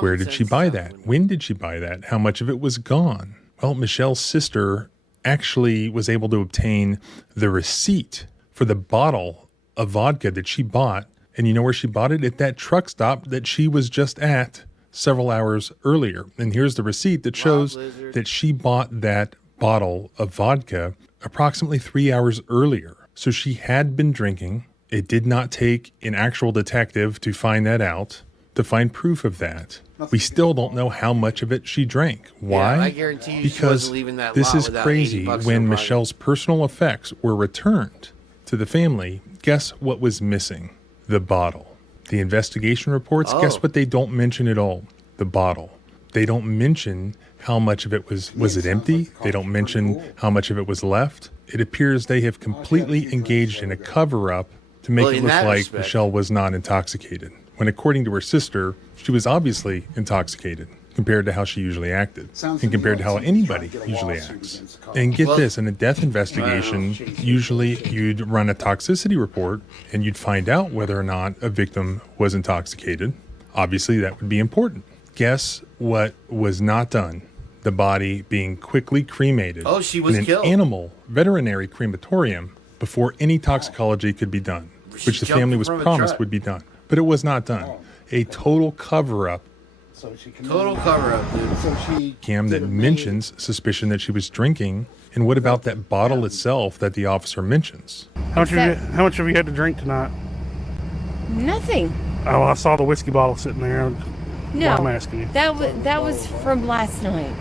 Where did she buy that? When did she buy that? How much of it was gone? Well, Michelle's sister actually was able to obtain the receipt for the bottle of vodka that she bought. And you know where she bought it? At that truck stop that she was just at several hours earlier. And here's the receipt that shows that she bought that bottle of vodka approximately 3 hours earlier. So she had been drinking. It did not take an actual detective to find that out, to find proof of that. We still don't know how much of it she drank. Why? Yeah, I guarantee you she because wasn't leaving that this lot is without crazy. $80 When in her Michelle's personal effects were returned to the family, guess what was missing? The bottle. The investigation reports, guess what they don't mention at all? The bottle. They don't mention how much of it was it empty? They don't mention how much of it was left. It appears they have completely engaged in a cover-up to make it look like Michelle was not intoxicated, when according to her sister, she was obviously intoxicated compared to how she usually acted, and compared to how anybody usually acts. And get this, in a death investigation, usually you'd run a toxicity report and you'd find out whether or not a victim was intoxicated. Obviously, that would be important. Guess what was not done? The body being quickly cremated she was in killed. an animal veterinary crematorium before any toxicology could be done, which the family was promised would be done. But it was not done. A total cover-up. Total cover-up, dude. So she Cam that mentions suspicion that she was drinking. And what about that bottle itself that the officer mentions? How much have you had to drink tonight? Nothing. Oh, I saw the whiskey bottle sitting there. No, Well, I'm asking you. that was from last night.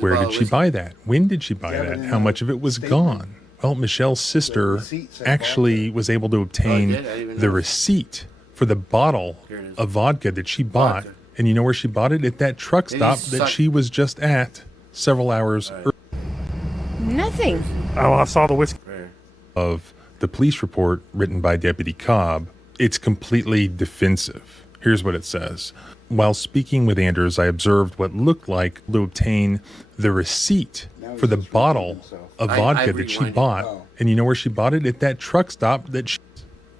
Where did she buy that? When did she buy that? How much of it was gone? Well, Michelle's sister actually was able to obtain the receipt for the bottle of vodka that she bought. And you know where she bought it? At that truck stop that she was just at several hours earlier. Nothing. Oh, I saw the whiskey. Of the police report written by Deputy Cobb, it's completely defensive. Here's what it says. While speaking with Anders, I observed what looked like to obtain the receipt for the bottle of vodka that she bought. And you know where she bought it? At that truck stop that she...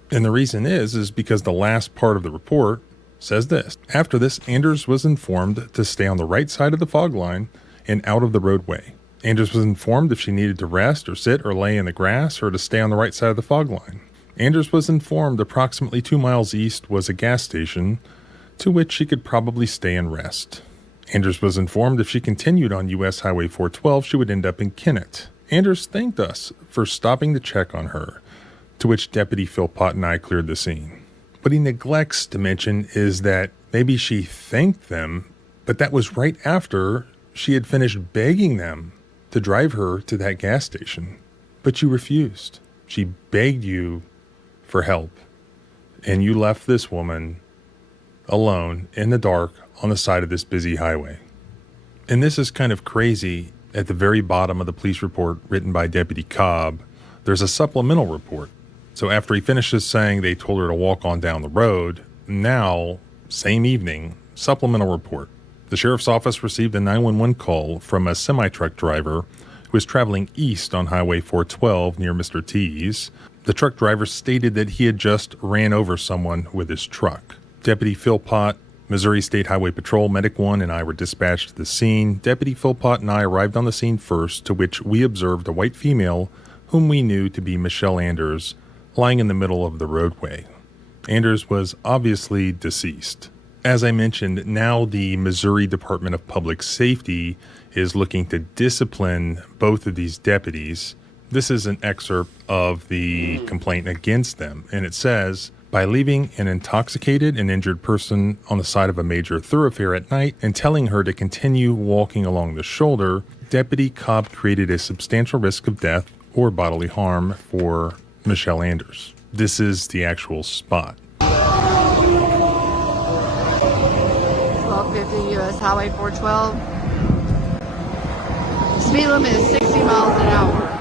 And the reason is because the last part of the report says this. After this, Anders was informed to stay on the right side of the fog line and out of the roadway. Anders was informed if she needed to rest or sit or lay in the grass or to stay on the right side of the fog line. Anders was informed approximately 2 miles east was a gas station to which she could probably stay and rest. Anders was informed if she continued on U.S. Highway 412, she would end up in Kennett. Anders thanked us for stopping to check on her, to which Deputy Philpott and I cleared the scene. What he neglects to mention is that maybe she thanked them, but that was right after she had finished begging them to drive her to that gas station. But you refused. She begged you for help, and you left this woman alone in the dark on the side of this busy highway. And this is kind of crazy. At the very bottom of the police report written by Deputy Cobb, there's a supplemental report. So after he finishes saying they told her to walk on down the road, now, same evening, supplemental report. The sheriff's office received a 911 call from a semi-truck driver who was traveling east on Highway 412 near Mr. T's. The truck driver stated that he had just ran over someone with his truck. Deputy Philpott Missouri State Highway Patrol Medic 1 and I were dispatched to the scene. Deputy Philpott and I arrived on the scene first, to which we observed a white female whom we knew to be Michelle Anders, lying in the middle of the roadway. Anders was obviously deceased. As I mentioned, now the Missouri Department of Public Safety is looking to discipline both of these deputies. This is an excerpt of the complaint against them, and it says, by leaving an intoxicated and injured person on the side of a major thoroughfare at night and telling her to continue walking along the shoulder, Deputy Cobb created a substantial risk of death or bodily harm for Michelle Anders. This is the actual spot. 1250 U.S. Highway 412. Speed limit is 60 miles an hour.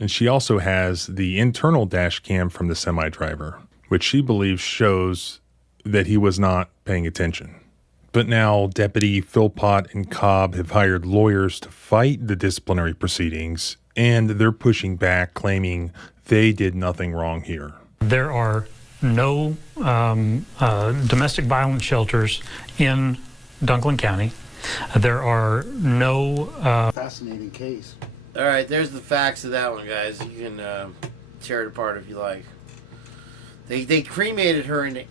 And she also has the internal dash cam from the semi-driver, which she believes shows that he was not paying attention. But now Deputy Philpott and Cobb have hired lawyers to fight the disciplinary proceedings, and they're pushing back, claiming they did nothing wrong here. There are no domestic violence shelters in Dunklin County. There are no... Fascinating case. All right, there's the facts of that one, guys. You can tear it apart if you like. They cremated her in an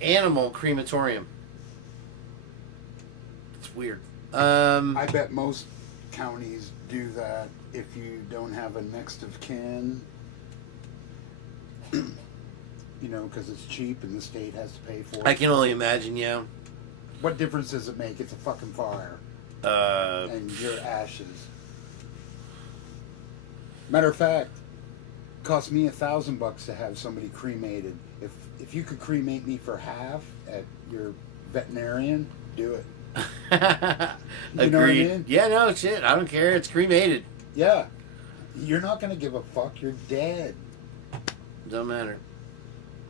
animal crematorium. It's weird. I bet most counties do that if you don't have a next of kin. You know, because it's cheap and the state has to pay for it. I can only imagine, yeah. What difference does it make? It's a fucking fire. And your ashes. Matter of fact, it cost me $1,000 to have somebody cremated. If you could cremate me for half at your veterinarian, do it. You know what I mean? Yeah, no, shit. I don't care. It's cremated. Yeah. You're not going to give a fuck. You're dead. Don't matter.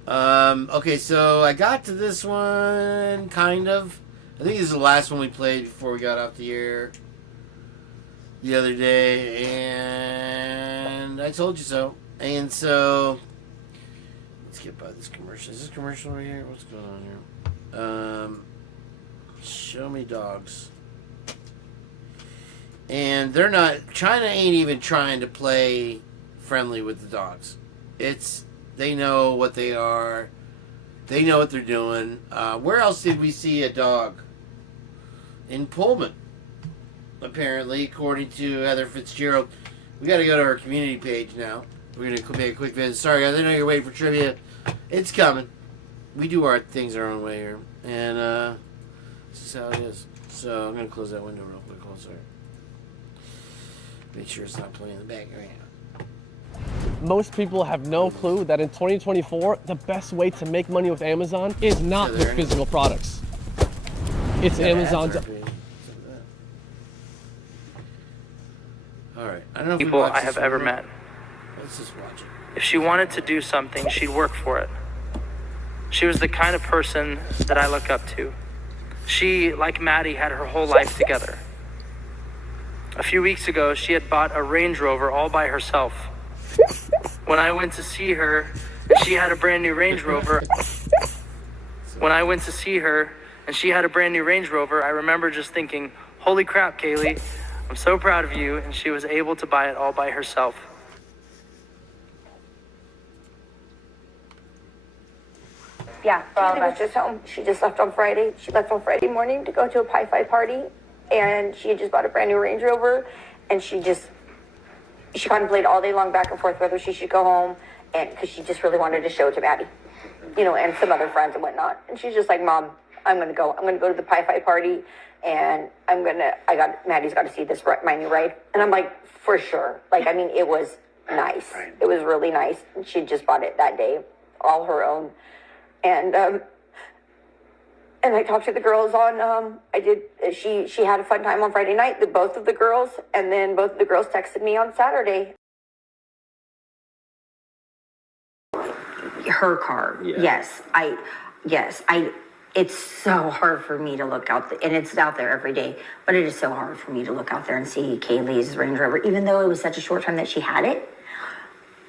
Okay, so I got to this one, kind of. I think this is the last one we played before we got off the air the other day, and I told you so. And so, let's get by this commercial. Is this commercial right here? What's going on here? Show me dogs. And they're not, China ain't even trying to play friendly with the dogs. They know what they are. They know what they're doing. Where else did we see a dog? In Pullman. Apparently, according to Heather Fitzgerald. We got to go to our community page now. We're going to make a quick visit. Sorry, guys, I know you're waiting for trivia. It's coming. We do our things our own way here. And this is how it is. So I'm going to close that window real quick. Sorry. Make sure it's not playing in the background. Most people have no clue that in 2024, the best way to make money with Amazon is not with physical products. It's Amazon's... Alright, I don't know if people I have ever met. Let's just watch it. If she wanted to do something, she'd work for it. She was the kind of person that I look up to. She, like Maddie, had her whole life together. A few weeks ago, she had bought a Range Rover all by herself. When I went to see her, she had a brand new Range Rover. When I went to see her, and she had a brand new Range Rover, I remember just thinking, holy crap, Kaylee, I'm so proud of you, and she was able to buy it all by herself. Yeah, Kaylee was just home. She just left on Friday. She left on Friday morning to go to a Pi Phi party, and she had just bought a brand new Range Rover, and she contemplated all day long back and forth whether she should go home, and because she just really wanted to show it to Maddie, you know, and some other friends and whatnot. And she's just like, Mom, I'm gonna go to the Pi Phi party, and Maddie's got to see this, my new ride. And I'm like, for sure. Like, I mean, it was nice. Right. It was really nice. She just bought it that day, all her own. And And I talked to the girls on, she had a fun time on Friday night, both of the girls, and then both of the girls texted me on Saturday. Her car, yes. It's so hard for me to look out, and it's out there every day, but it is so hard for me to look out there and see Kaylee's Range Rover, even though it was such a short time that she had it.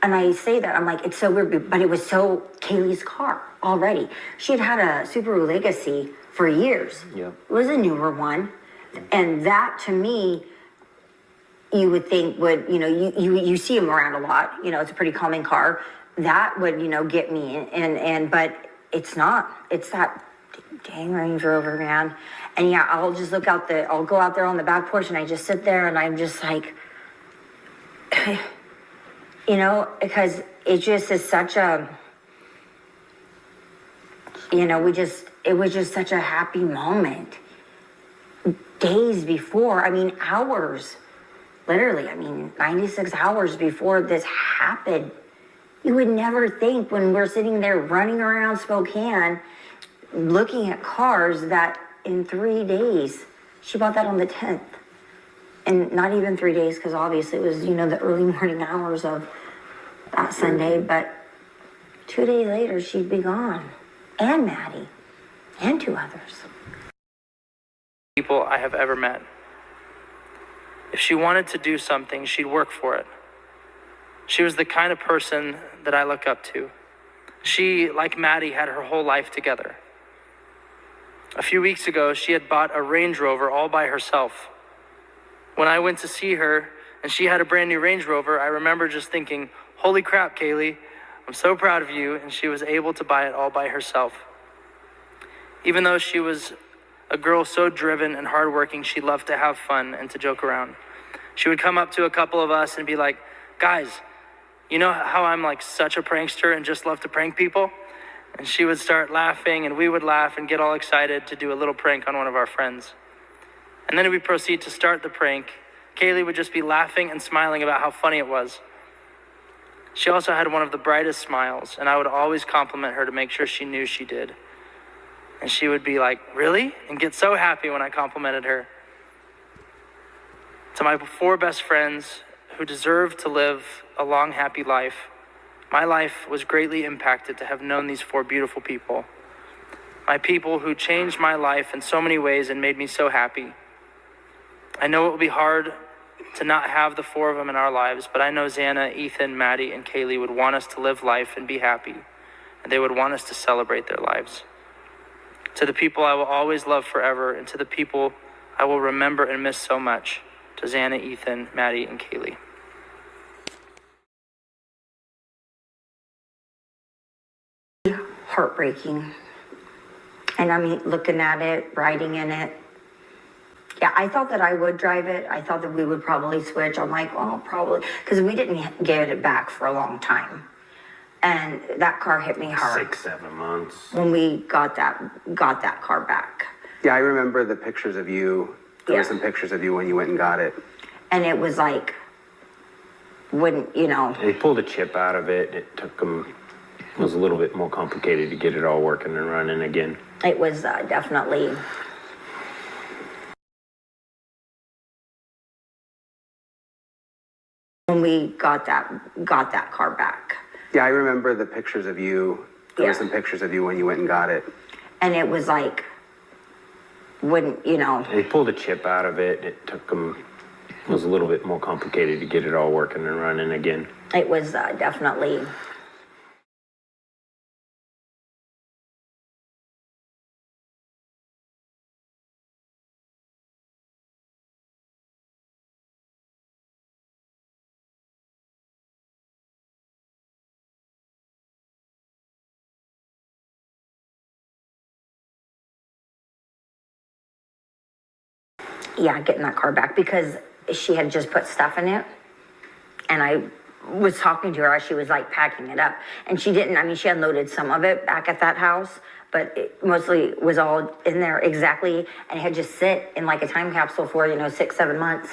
And I say that, I'm like, it's so weird, but it was so Kaylee's car already. She had had a Subaru Legacy for years. It was a newer one. And that, to me, you would think would, you see them around a lot. It's a pretty common car. That would, get me. But it's not. It's that dang Range Rover, man. And yeah, I'll just I'll go out there on the back porch and I just sit there and I'm just like, because it just is such a, it was just such a happy moment. Days before, hours, literally, 96 hours before this happened. You would never think when we're sitting there running around Spokane, looking at cars, that in 3 days, she bought that on the 10th. And not even 3 days, because obviously it was, the early morning hours of that Sunday, but 2 days later, she'd be gone. And Maddie. And 2 others. People I have ever met. If she wanted to do something, she'd work for it. She was the kind of person that I look up to. She, like Maddie, had her whole life together. A few weeks ago, she had bought a Range Rover all by herself. When I went to see her and she had a brand new Range Rover, I remember just thinking, holy crap, Kaylee, I'm so proud of you. And she was able to buy it all by herself. Even though she was a girl so driven and hardworking, she loved to have fun and to joke around. She would come up to a couple of us and be like, guys, you know how I'm like such a prankster and just love to prank people? And she would start laughing and we would laugh and get all excited to do a little prank on one of our friends. And then we proceed to start the prank. Kaylee would just be laughing and smiling about how funny it was. She also had one of the brightest smiles, and I would always compliment her to make sure she knew she did. And she would be like, really? And get so happy when I complimented her. To my 4 best friends who deserve to live a long, happy life, my life was greatly impacted to have known these 4 beautiful people. My people who changed my life in so many ways and made me so happy. I know it will be hard to not have the 4 of them in our lives, but I know Xana, Ethan, Maddie, and Kaylee would want us to live life and be happy, and they would want us to celebrate their lives. To the people I will always love forever, and to the people I will remember and miss so much, to Xana, Ethan, Maddie, and Kaylee. Heartbreaking. And looking at it, riding in it. Yeah, I thought that I would drive it. I thought that we would probably switch. I'm like, oh, probably. Because we didn't get it back for a long time. And that car hit me hard. 6-7 months. When we got that car back. Yeah, I remember the pictures of you. There were some pictures of you when you went and got it. And it was like, They pulled a chip out of it. It took them, it was a little bit more complicated to get it all working and running again. It was definitely... When we got that car back. Yeah, I remember the pictures of you. There were some pictures of you when you went and got it. And it was like, They pulled a chip out of it. It took them, it was a little bit more complicated to get it all working and running again. It was definitely... Yeah, getting that car back because she had just put stuff in it. And I was talking to her as she was like packing it up. And she didn't, she unloaded some of it back at that house, but it mostly was all in there exactly. And it had just sit in like a time capsule for, 6-7 months.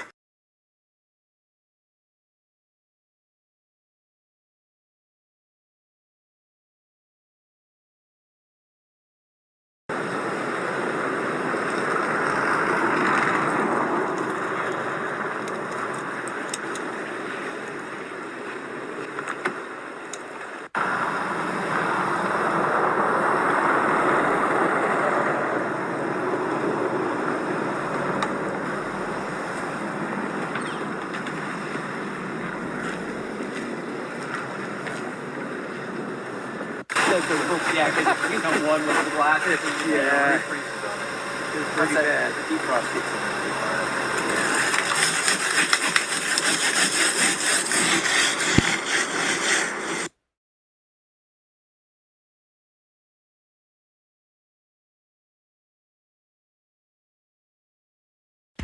Yeah, because you become one with the glasses. Yeah. It's pretty bad.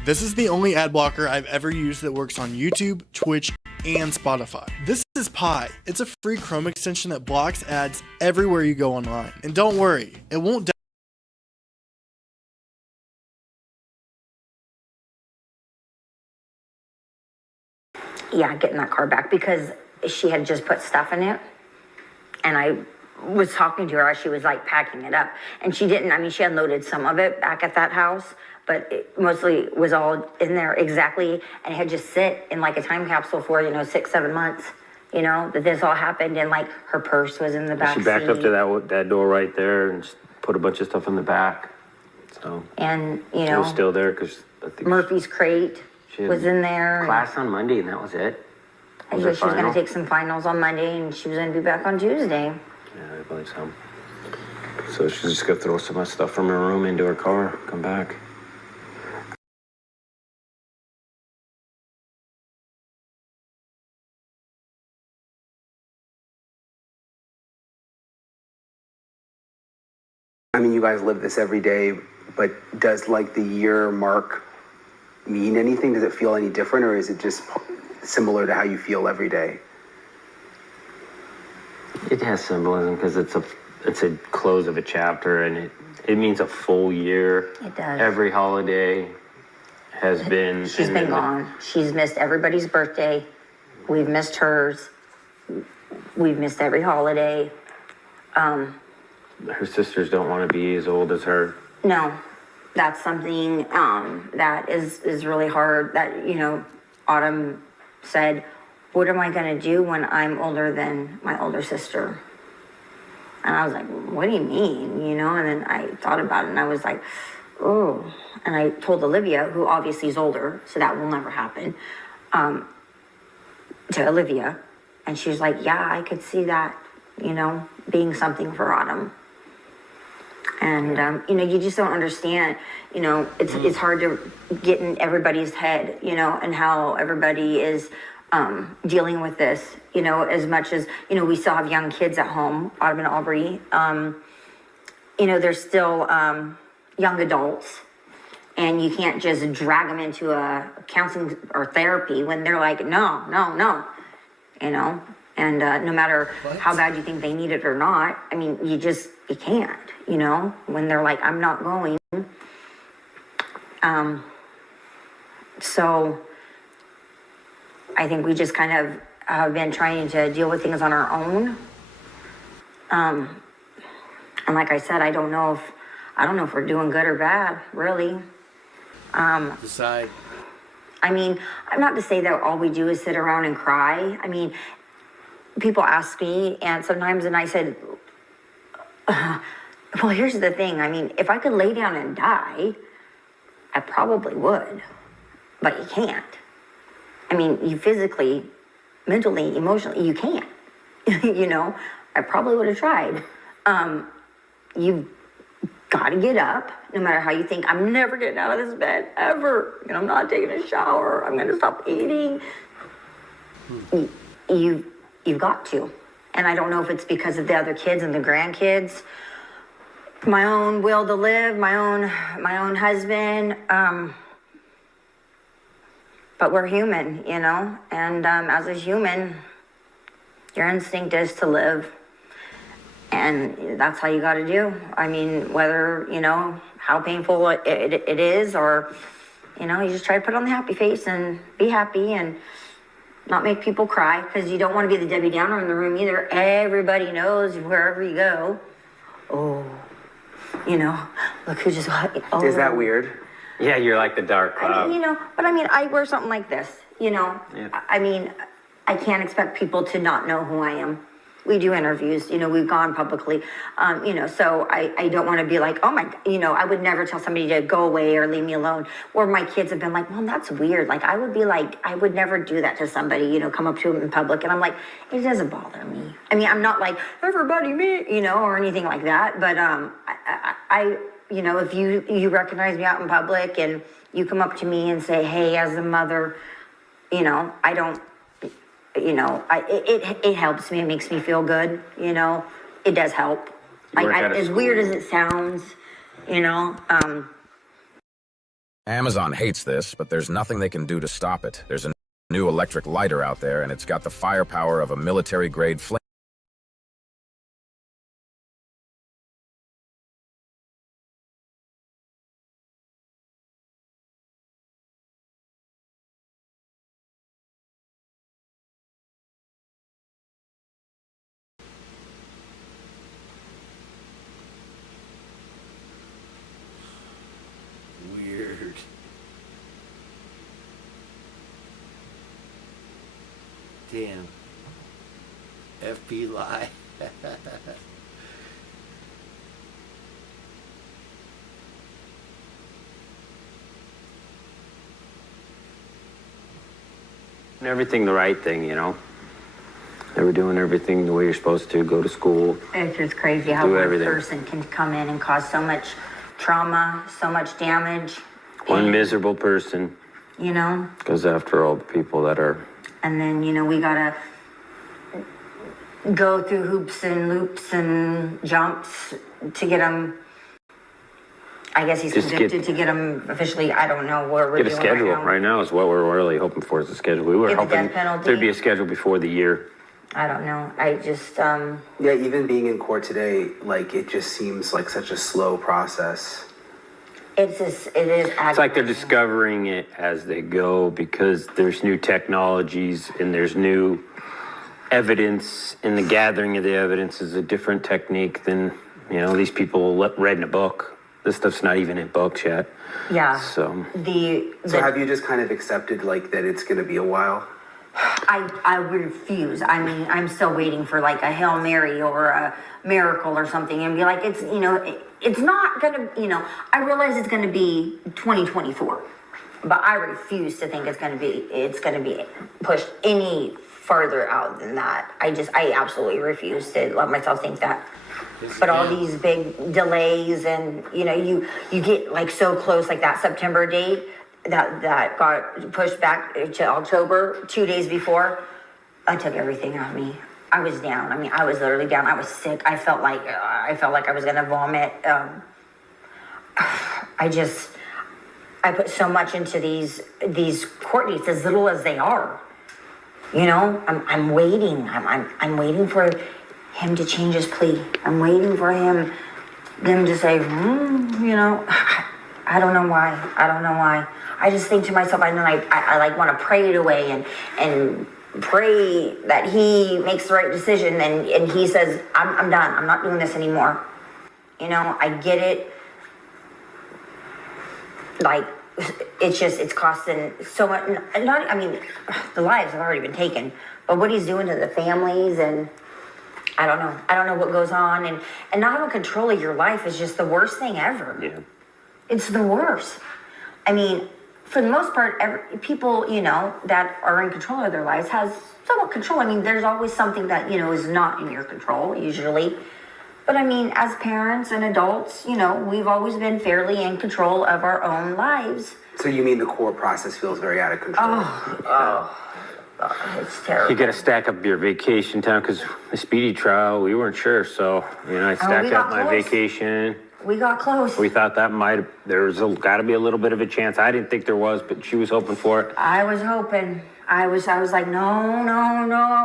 This is the only ad blocker I've ever used that works on YouTube, Twitch, and Spotify. This is Pi. It's a free Chrome extension that blocks ads everywhere you go online. And don't worry, it won't Yeah, getting that car back because she had just put stuff in it. And I was talking to her as she was like packing it up. And she didn't, I mean, she unloaded some of it back at that house, but it mostly was all in there exactly. And it had just sit in like a time capsule for, 6-7 months, that this all happened. And like her purse was in the back She backed seat. up to that door right there and just put a bunch of stuff in the back. So, And, it was still there because I think Murphy's crate she had was in there. class on Monday and that was it. And she was going to take some finals on Monday and she was going to be back on Tuesday. Yeah, I believe so. So she's just gonna throw some of the stuff from her room into her car, come back. I mean, you guys live this every day, but does like the year mark mean anything? Does it feel any different, or is it just similar to how you feel every day? It has symbolism because it's a close of a chapter, and it means a full year. It does. Every holiday has been. She's been gone. She's missed everybody's birthday. We've missed hers. We've missed every holiday. Her sisters don't want to be as old as her. No, that's something that is really hard. That Autumn said, "What am I going to do when I'm older than my older sister?" And I was like, "What do you mean?" And then I thought about it, and I was like, "Oh." And I told Olivia, who obviously is older, so that will never happen, to Olivia, and she was like, "Yeah, I could see that, being something for Autumn." And, you just don't understand, it's hard to get in everybody's head, and how everybody is dealing with this, as much as, we still have young kids at home, Autumn and Aubrey, they're still young adults, and you can't just drag them into a counseling or therapy when they're like, no, and no matter how bad you think they need it or not, I mean, you can't, when they're like, I'm not going. So I think we just kind of have been trying to deal with things on our own. And like I said, I don't know if we're doing good or bad, really. Decide. I mean, I'm not to say that all we do is sit around and cry. I mean, people ask me, and sometimes, and I said, well, here's the thing. I mean, if I could lay down and die, I probably would, but you can't. I mean, you physically, mentally, emotionally, you can't. I probably would have tried. You've got to get up, no matter how you think. I'm never getting out of this bed, ever. I'm not taking a shower. I'm going to stop eating. You've got to. And I don't know if it's because of the other kids and the grandkids, my own will to live, my own husband. But we're human, and as a human, your instinct is to live. And that's how you got to do. I mean, whether, how painful it is, or, you just try to put on the happy face and be happy and not make people cry, because you don't want to be the Debbie Downer in the room either. Everybody knows wherever you go. Oh, look who just... Oh. Is that weird? Yeah, you're like the dark cloud. But I wear something like this, Yeah. I mean, I can't expect people to not know who I am. We do interviews, you know, we've gone publicly, you know, so I don't want to be like, oh my, you know, I would never tell somebody to go away or leave me alone. Or my kids have been like, Mom, that's weird. Like, I would be like, I would never do that to somebody, you know, come up to them in public. And I'm like, it doesn't bother me. I mean, I'm not like, everybody me, you know, or anything like that. But I you know, if you recognize me out in public and you come up to me and say, hey, as a mother, you know, I don't, you know, it helps me. It makes me feel good. You know, it does help. As weird as it sounds, you know. Amazon hates this, but there's nothing they can do to stop it. There's a new electric lighter out there, and it's got the firepower of a military-grade flame. Weird. Damn. FP lie. Everything the right thing, you know. They were doing everything the way you're supposed to. Go to school. It's just crazy how one person can come in and cause so much trauma, so much damage. One miserable person. You know. Goes after all the people that are. And then, you know, we gotta go through hoops and loops and jumps to get him. I guess he's convicted to get him officially. I don't know where we're doing. Get a schedule right now is what we're really hoping for. Is a schedule. We were hoping there'd be a schedule before the year. I don't know. I just Yeah, even being in court today, like, it just seems like such a slow process. It is. It's like they're discovering it as they go because there's new technologies and there's new evidence, and the gathering of the evidence is a different technique than, you know, these people read in a book. This stuff's not even in books yet. Yeah. So have you just kind of accepted, like, that it's going to be a while? I refuse. I mean, I'm still waiting for like a Hail Mary or a miracle or something and be like, it's, you know, it's not gonna, you know, I realize it's gonna be 2024, but I refuse to think it's gonna be pushed any further out than that. I absolutely refuse to let myself think that. But all these big delays and, you know, you get like so close, like that September date that got pushed back to October 2 days before. I took everything out of me. I was down. I mean, I was literally down. I was sick. I felt like I was gonna vomit. I put so much into these court dates, as little as they are. You know, I'm waiting. I'm waiting for him to change his plea. I'm waiting for them to say, you know, I don't know why. I just think to myself, I like want to pray it away and pray that he makes the right decision and he says, I'm done. I'm not doing this anymore. You know, I get it. Like, it's costing so much. I mean, the lives have already been taken, but what he's doing to the families, and I don't know what goes on, and not having control of your life is just the worst thing ever. Yeah. It's the worst. I mean, for the most part, people, you know, that are in control of their lives has somewhat control. I mean, there's always something that, you know, is not in your control, usually. But I mean, as parents and adults, you know, we've always been fairly in control of our own lives. So you mean the court process feels very out of control? It's terrible. You got to stack up your vacation time because the speedy trial, we weren't sure. So, you know, I stacked up my vacation. We got close. We thought that there's got to be a little bit of a chance. I didn't think there was, but she was hoping for it. I was hoping. I was like, no.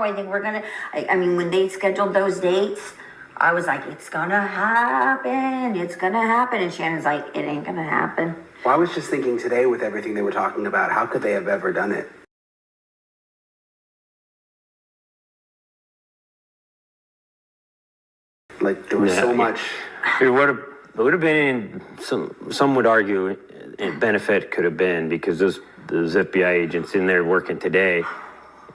I think we're going to, I mean, when they scheduled those dates, I was like, it's going to happen. It's going to happen. And Shannon's like, it ain't going to happen. Well, I was just thinking today with everything they were talking about, how could they have ever done it? Like, there was so much. It would have been, some would argue, benefit could have been because those FBI agents in there working today,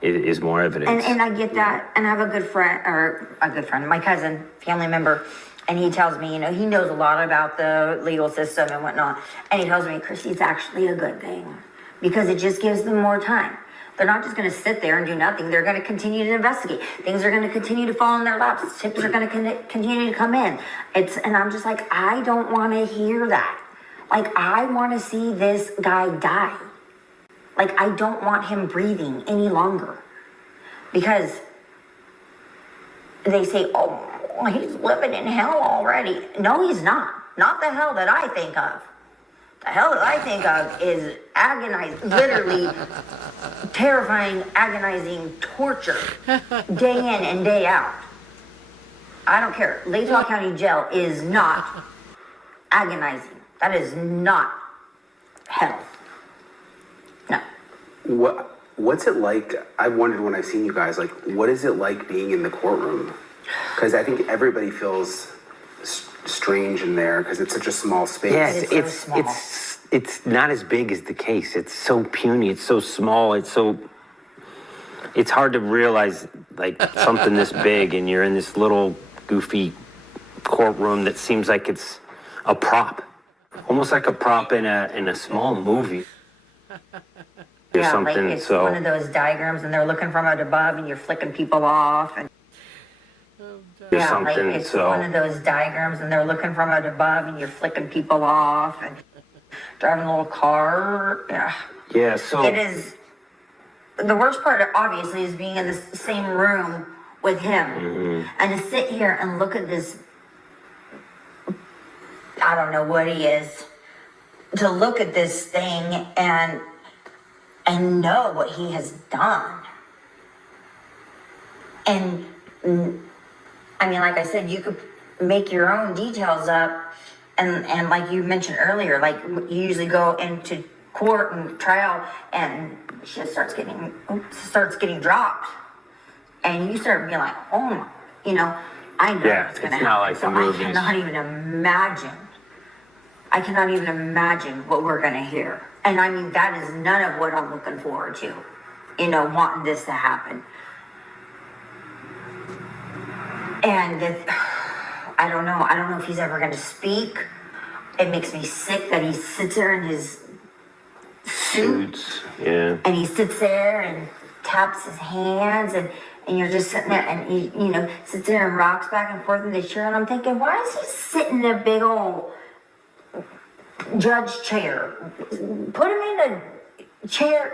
is more evidence. And I get that, and I have a good friend, my cousin, family member, and he tells me, he knows a lot about the legal system and whatnot, and he tells me, Chrissy, it's actually a good thing, because it just gives them more time. They're not just going to sit there and do nothing. They're going to continue to investigate. Things are going to continue to fall in their laps. Tips are going to continue to come in. And I'm just like, I don't want to hear that. Like, I want to see this guy die. Like, I don't want him breathing any longer. Because they say, oh, he's living in hell already. No, he's not. Not the hell that I think of. The hell that I think of is literally terrifying, agonizing torture, day in and day out. I don't care. Latah County Jail is not agonizing. That is not hell. No. What's it like? I've wondered when I've seen you guys, like, what is it like being in the courtroom? Because I think everybody feels strange in there because it's such a small space. Yes, it's not as big as the case. It's so puny. It's so small. It's hard to realize like something this big, and you're in this little goofy courtroom that seems like it's a prop, almost like a prop in a small movie. Or something. Like it's one of those diagrams, and they're looking from up above, and you're flicking people off, and. Something, like it's one of those diagrams, and they're looking from up above, and you're flicking people off, and driving a little car. Yeah, so it is. The worst part, obviously, is being in the same room with him, and to sit here and look at this. I don't know what he is. To look at this thing and know what he has done, and. I mean, like I said, you could make your own details up, and like you mentioned earlier, like you usually go into court and trial, and shit starts getting dropped, and you start being like, oh my, I know it's gonna happen. Not like so the movies. I cannot even imagine what we're gonna hear, and I mean that is none of what I'm looking forward to, wanting this to happen. And I don't know if he's ever going to speak. It makes me sick that he sits there in his suits. Yeah. And he sits there and taps his hands, and you're just sitting there, and he, sits there and rocks back and forth in the chair. And I'm thinking, why is he sitting in a big old judge chair? Put him in a chair,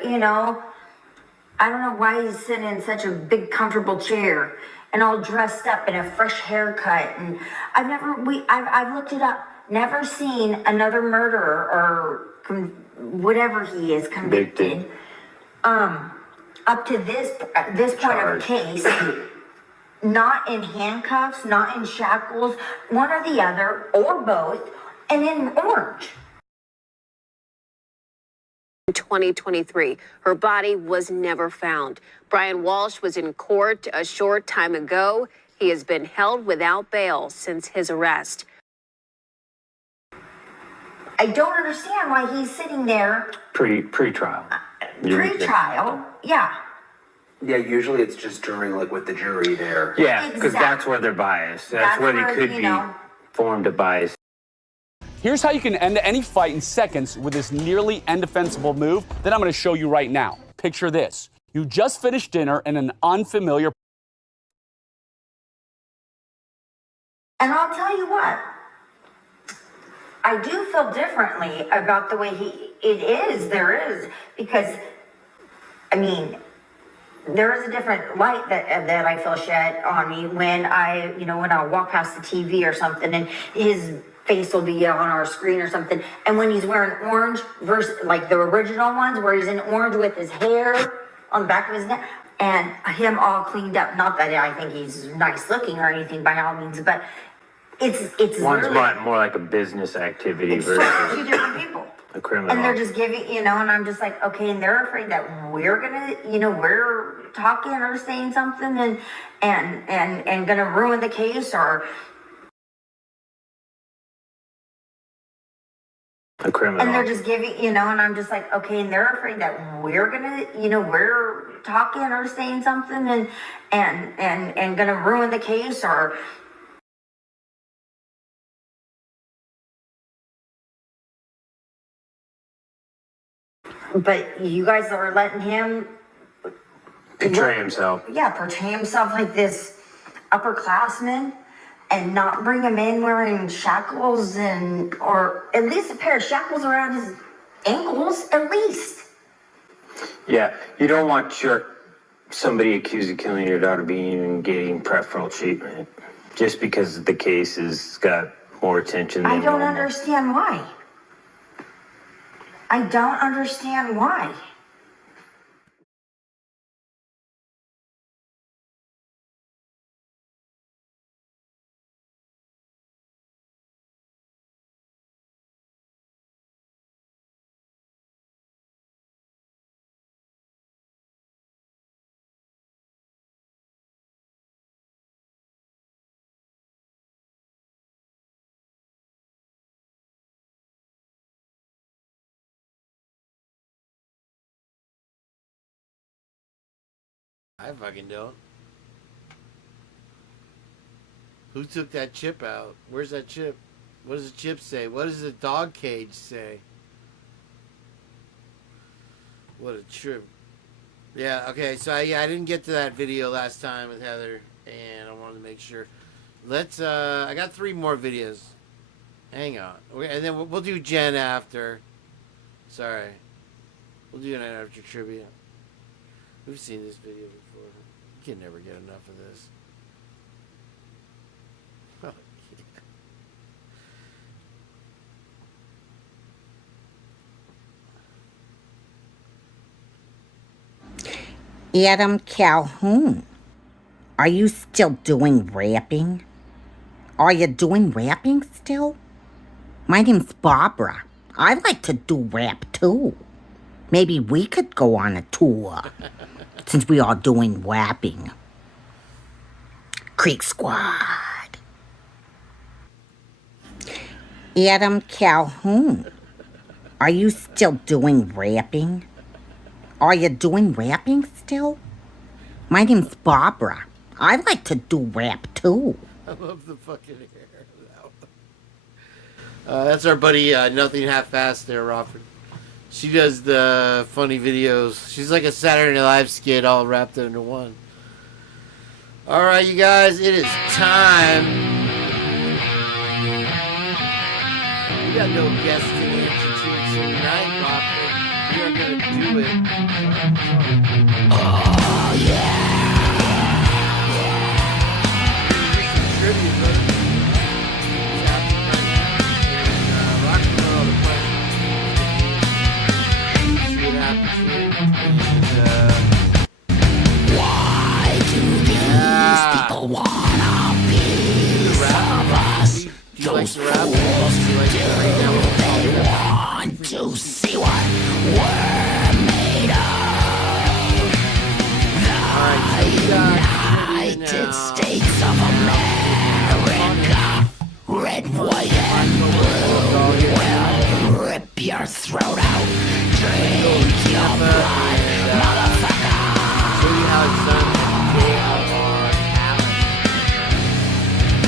I don't know why he's sitting in such a big, comfortable chair. And all dressed up in a fresh haircut, and I've looked it up. Never seen another murderer or whatever he is convicted. Up to this point of the case, not in handcuffs, not in shackles, one or the other, or both, and in orange. 2023. Her body was never found. Brian Walsh was in court a short time ago. He has been held without bail since his arrest. I don't understand why he's sitting there. Pre-trial. Pre-trial, yeah. Yeah, usually it's just during, like, with the jury there. Yeah, because that's where they're biased. That's where they could be formed a bias. Here's how you can end any fight in seconds with this nearly indefensible move that I'm going to show you right now. Picture this. You just finished dinner in an unfamiliar... And I'll tell you what, I do feel differently about the way there is, because, I mean, there is a different light that I feel shed on me when I walk past the TV or something, and his face will be on our screen or something, and when he's wearing orange versus like the original ones where he's in orange with his hair on the back of his neck and him all cleaned up. Not that I think he's nice looking or anything by all means, but it's one's more like a business activity versus two different people. A criminal. And they're just giving, and I'm just like, okay, and they're afraid that we're gonna, we're talking or saying something and gonna ruin the case or a criminal. And they're just giving, and I'm just like, okay, and they're afraid that we're gonna, we're talking or saying something and gonna ruin the case or. But you guys are letting him Portray himself. Yeah, portray himself like this upperclassman and not bring him in wearing shackles or at least a pair of shackles around his ankles, at least. Yeah, you don't want somebody accused of killing your daughter being getting preferential treatment just because the case has got more attention than I don't normal. understand why. I don't understand why. I fucking don't. Who took that chip out? Where's that chip? What does the chip say? What does the dog cage say? What a trip. Yeah, okay, so I didn't get to that video last time with Heather, and I wanted to make sure. Let's, I got 3 more videos. Hang on. Okay, and then we'll do Jenn after. Sorry. We'll do it after trivia. We've seen this video before. You can never get enough of this. Oh, yeah. Adam Calhoun, are you still doing rapping? Are you doing rapping still? My name's Barbara. I like to do rap too. Maybe we could go on a tour, since we are doing rapping. Creek Squad. Adam Calhoun, are you still doing rapping? Are you doing rapping still? My name's Barbara. I like to do rap too. I love the fucking hair. That's our buddy, Nothing Half-Assed there, Rochford. She does the funny videos. She's like a Saturday Night Live skit all wrapped into one. Alright, you guys, it is time. We got no guests to answer to tonight, Rochford. We are going to do it. Oh, yeah! Here's some trivia, brother. It's happening right now. And Rochford wrote all the questions. See what happens here. Why do these people wanna be of us? Do you like the rap? Do you like the right now? They want to see what we're made of. The United States of America, red, white, and blue, will rip your throat out, drink your blood, motherfucker. Show you how it's done.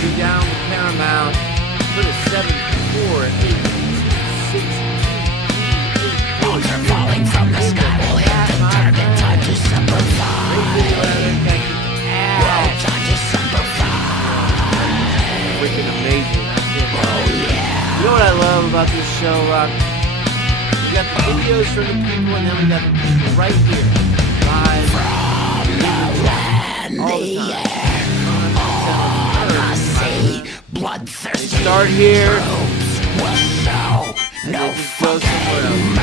Be down with Paramount. Put a 7-4 at 8. Bones are falling from the sky. We'll hit the target. Time to simplify. Roll time to simplify. Freaking amazing. Oh yeah. You know what I love about this show, Rock? We got the videos from the people, and then we got the people right here, live from the land, the air, on the sea. Bloodthirsty start here. Will show no fucking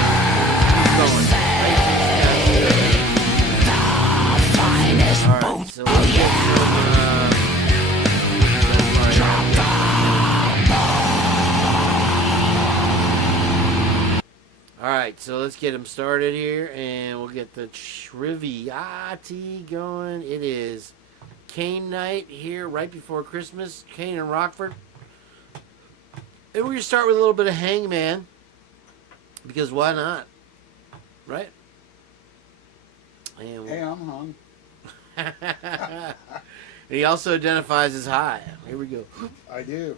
mercy. The finest boots. So oh yeah. Drop the ball. All right, so let's get them started here, and we'll get the trivia going. It is Kane night here right before Christmas. Kane and Rochford. And we're going to start with a little bit of Hangman. Because why not? Right? And Hey, I'm hung. he also identifies as high. Here we go. I do.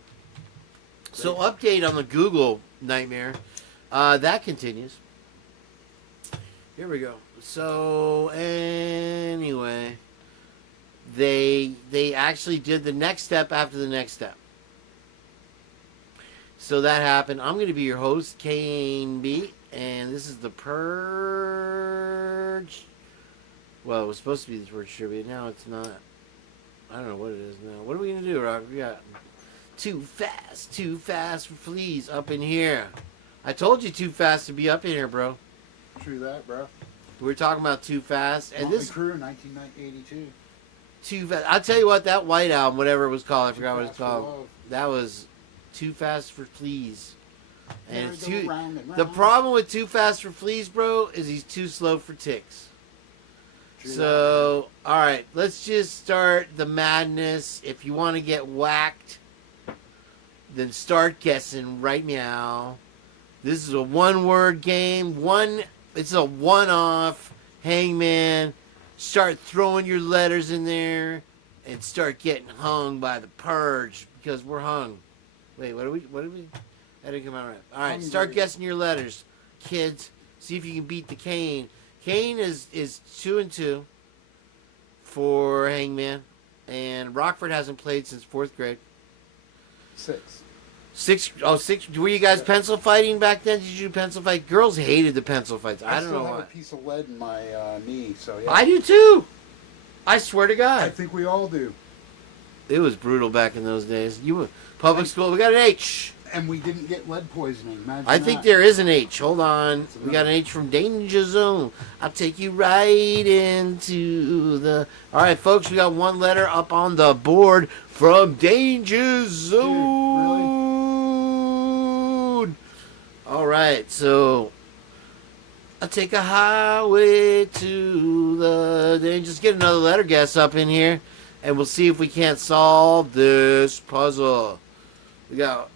So update on the Google nightmare. That continues. Here we go. So anyway, they actually did the next step after the next step. So that happened. I'm going to be your host, Kane B, and this is the Purge. Well, it was supposed to be the Purge trivia. Now it's not. I don't know what it is now. What are we going to do, Rock? We got too fast for fleas up in here. I told you too fast to be up in here, bro. True that, bro. We were talking about Too Fast, and Motley this Crue, 1982. Too Fast. I'll tell you what, that White Album, whatever it was called, I forgot what it's Fast for called. Love. That was Too Fast for Fleas. And it's Merry too. go round and The round. problem with Too Fast for Fleas, bro, is he's too slow for ticks. True So, all right, let's just start the madness. If you want to get whacked, then start guessing right now. This is a one-word game. It's a one-off. Hangman. Start throwing your letters in there and start getting hung by the Purge because we're hung. Wait, what did we? That didn't come out right. All right, start guessing your letters, kids. See if you can beat the Kane. Kane is 2-2 for Hangman, and Rochford hasn't played since 4th grade. 6. 6. Were you guys pencil fighting back then? Did you do pencil fight? Girls hated the pencil fights. I don't know still why. have a piece of lead in my knee, so yeah. I do too. I swear to God. I think we all do. It was brutal back in those days. You were public school. We got an H. And we didn't get lead poisoning. Imagine I think that. there is an H. Hold on. We got an H from Danger Zone. I'll take you right into the... All right, folks, we got one letter up on the board from Danger Zone. All right, so... I'll take a highway to the... Just get another letter guess up in here, and we'll see if we can't solve this puzzle. We got...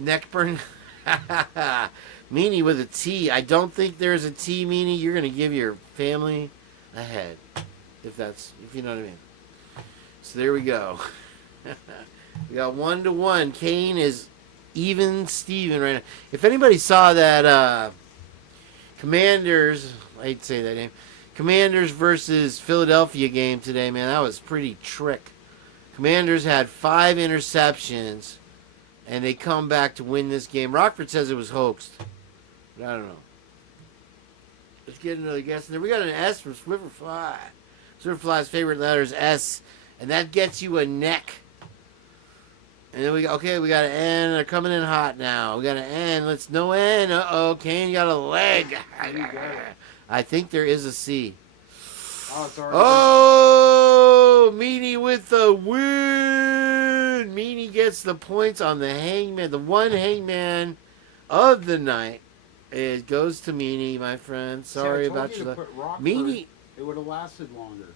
Neckburn. Meanie with a T. I don't think there's a T, Meanie. You're going to give your family a head. If you know what I mean. So there we go. We got 1-1. Kane is even Steven right now. If anybody saw that Commanders, I hate to say that name, Commanders versus Philadelphia game today, man, that was pretty trick. Commanders had 5 interceptions. And they come back to win this game. Rochford says it was hoaxed. But I don't know. Let's get another guess. And then we got an S from Swifferfly. Swifferfly's favorite letter is S. And that gets you a neck. And then we got an N. They're coming in hot now. We got an N. No N. Uh-oh. Kane got a leg. I think there is a C. Oh, Meanie with the win. Meanie gets the points on the Hangman. The one Hangman of the night. It goes to Meanie, my friend. Sorry about your luck. Meanie. It would have lasted longer.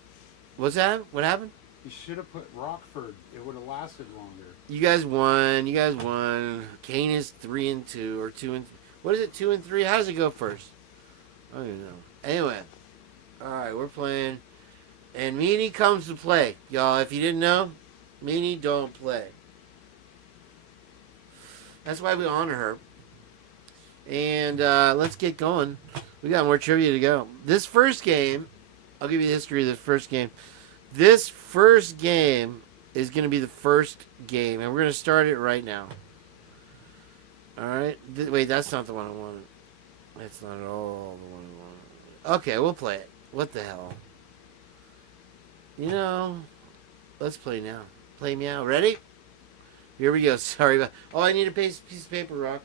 What's that? What happened? You should have put Rochford. It would have lasted longer. You guys won. Kane is 3-2 or 2-3. What is it? 2-3? How does it go first? I don't even know. Anyway. Alright, we're playing. And Meanie comes to play. Y'all, if you didn't know, Meanie don't play. That's why we honor her. And let's get going. We got more trivia to go. This first game, I'll give you the history of the first game. This first game is going to be the first game. And we're going to start it right now. Alright. Wait, that's not the one I wanted. That's not at all the one I wanted. Okay, we'll play it. What the hell? You know, let's play now. Play meow. Ready? Here we go. Sorry about... Oh, I need a piece of paper, Rock.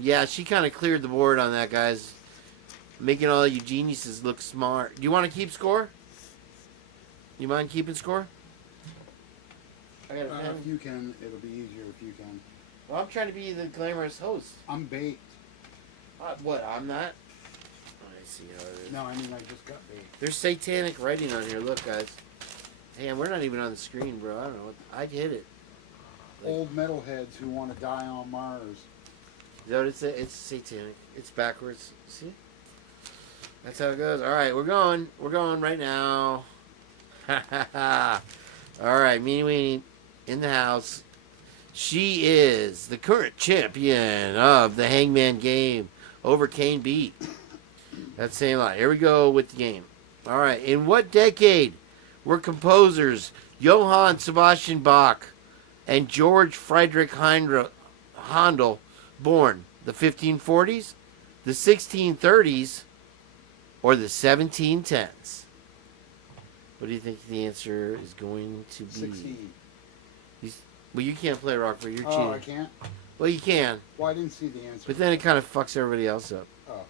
Yeah, she kind of cleared the board on that, guys. Making all you geniuses look smart. Do you want to keep score? You mind keeping score? I got a pen. If you can, it'll be easier if you can. Well, I'm trying to be the glamorous host. I'm baked. What? I'm not? I see how it is. No, I mean, I just got baked. There's satanic writing on here. Look, guys. Hey, we're not even on the screen, bro. I don't know. I'd hit it. old metalheads who want to die on Mars. Is that what it's? It's satanic. It's backwards. See? That's how it goes. All right, we're going. We're going right now. Ha ha ha. All right, Meanie Weenie in the house. She is the current champion of the Hangman game over Kane beat. That's saying a lot. Here we go with the game. All right. In what decade were composers Johann Sebastian Bach and George Friedrich Handel born? The 1540s, the 1630s, or the 1710s? What do you think the answer is going to be? 16. Well, you can't play Rochford. You're cheating. Oh, I can't? Well, you can. Well, I didn't see the answer. But then it kind of fucks everybody else up. Oh.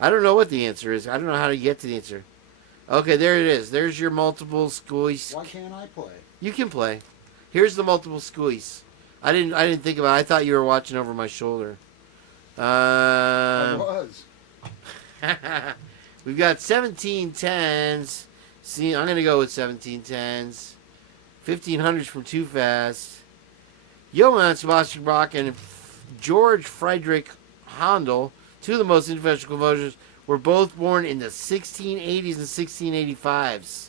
I don't know what the answer is. I don't know how to get to the answer. Okay, there it is. There's your multiple choice. Why can't I play? You can play. Here's the multiple choice. I didn't think about it. I thought you were watching over my shoulder. I was. We've got 1710s. See, I'm going to go with 1710s. 1500s from Too Fast. Johann Sebastian Bach and George Friedrich Handel, two of the most influential composers, were both born in the 1680s and 1685s.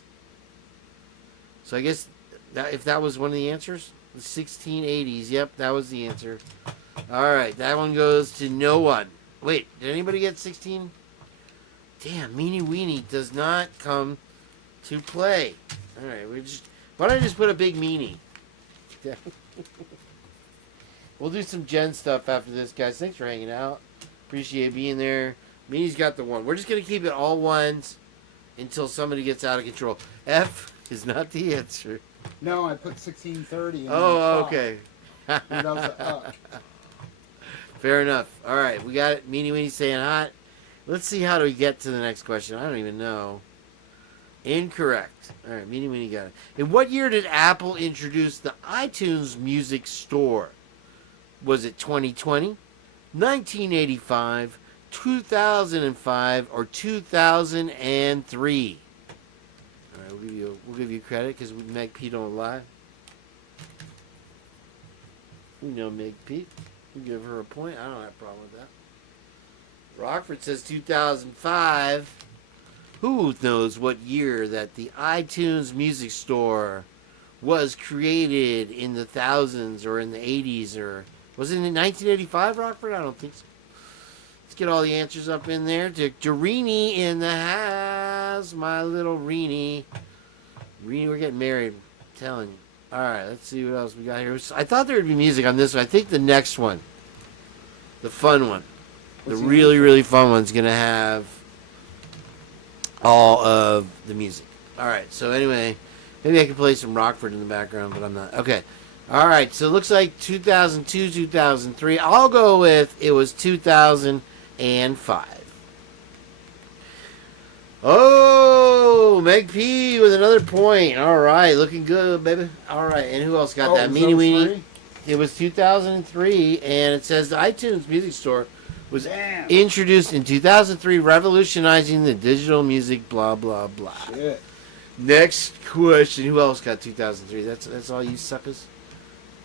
So I guess that if that was one of the answers, the 1680s. Yep, that was the answer. All right, that one goes to no one. Wait, did anybody get 16? Damn, Meanie Weenie does not come to play. All right, why don't I just put a big meanie? We'll do some Jenn stuff after this, guys. Thanks for hanging out. Appreciate being there. Meanie's got the one. We're just going to keep it all ones until somebody gets out of control. F is not the answer. No, I put 1630. Oh, okay. Fair Fair enough. All right, we got it. Meanie Weenie saying hot. Let's see how do we get to the next question. I don't even know. Incorrect. All right, Meanie Weenie got it. In what year did Apple introduce the iTunes Music Store? Was it 2020, 1985, 2005, or 2003? All right, we'll give you credit because Meg P don't lie. We know Meg P. We give her a point. I don't have a problem with that. Rochford says 2005. Who knows what year that the iTunes Music Store was created in the thousands or in the 80s or... Was it in 1985, Rochford? I don't think so. Let's get all the answers up in there. Rini in the house. My little Rini. Rini, we're getting married. I'm telling you. All right, let's see what else we got here. I thought there would be music on this one. I think the next one, the fun one, the really, really fun one's going to have all of the music. All right, so anyway, maybe I can play some Rochford in the background, but I'm not. Okay. All right, so it looks like 2002, 2003. I'll go with it was 2005. Oh, Meg P with another point. All right, looking good, baby. All right, and who else got that? Meanie Weenie. It was 2003, and it says the iTunes Music Store was introduced in 2003, revolutionizing the digital music, blah, blah, blah. Shit. Next question. Who else got 2003? That's all you suckers?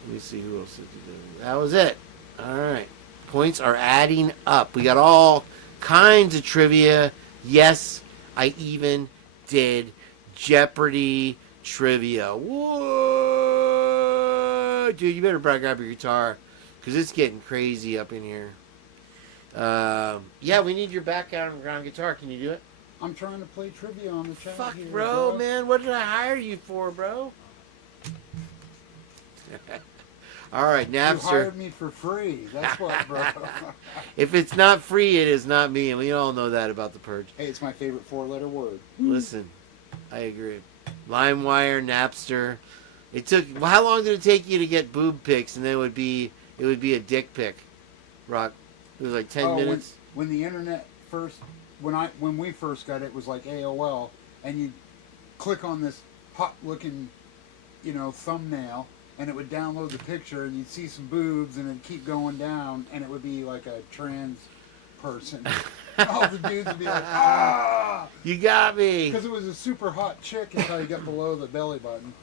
Let me see who else did that. That was it. All right. Points are adding up. We got all kinds of trivia. Yes, I even did Jeopardy trivia. Whoa! Dude, you better grab your guitar because it's getting crazy up in here. Yeah, we need your background guitar. Can you do it? I'm trying to play trivia on the chat. Fuck, here, bro, man. What did I hire you for, bro? All right, Napster. You hired me for free. That's what, bro. If it's not free, it is not me, and we all know that about the Purge. Hey, it's my favorite four-letter word. Listen, I agree. LimeWire, Napster. It took. Well, how long did it take you to get boob pics, and then it would be a dick pic? Rock. It was like 10 minutes. When the internet first, when we first got it, it was like AOL, and you click on this hot-looking, thumbnail. And it would download the picture, and you'd see some boobs, and it'd keep going down, and it would be like a trans person. All the dudes would be like, ah! You got me! Because it was a super hot chick until you got below the belly button.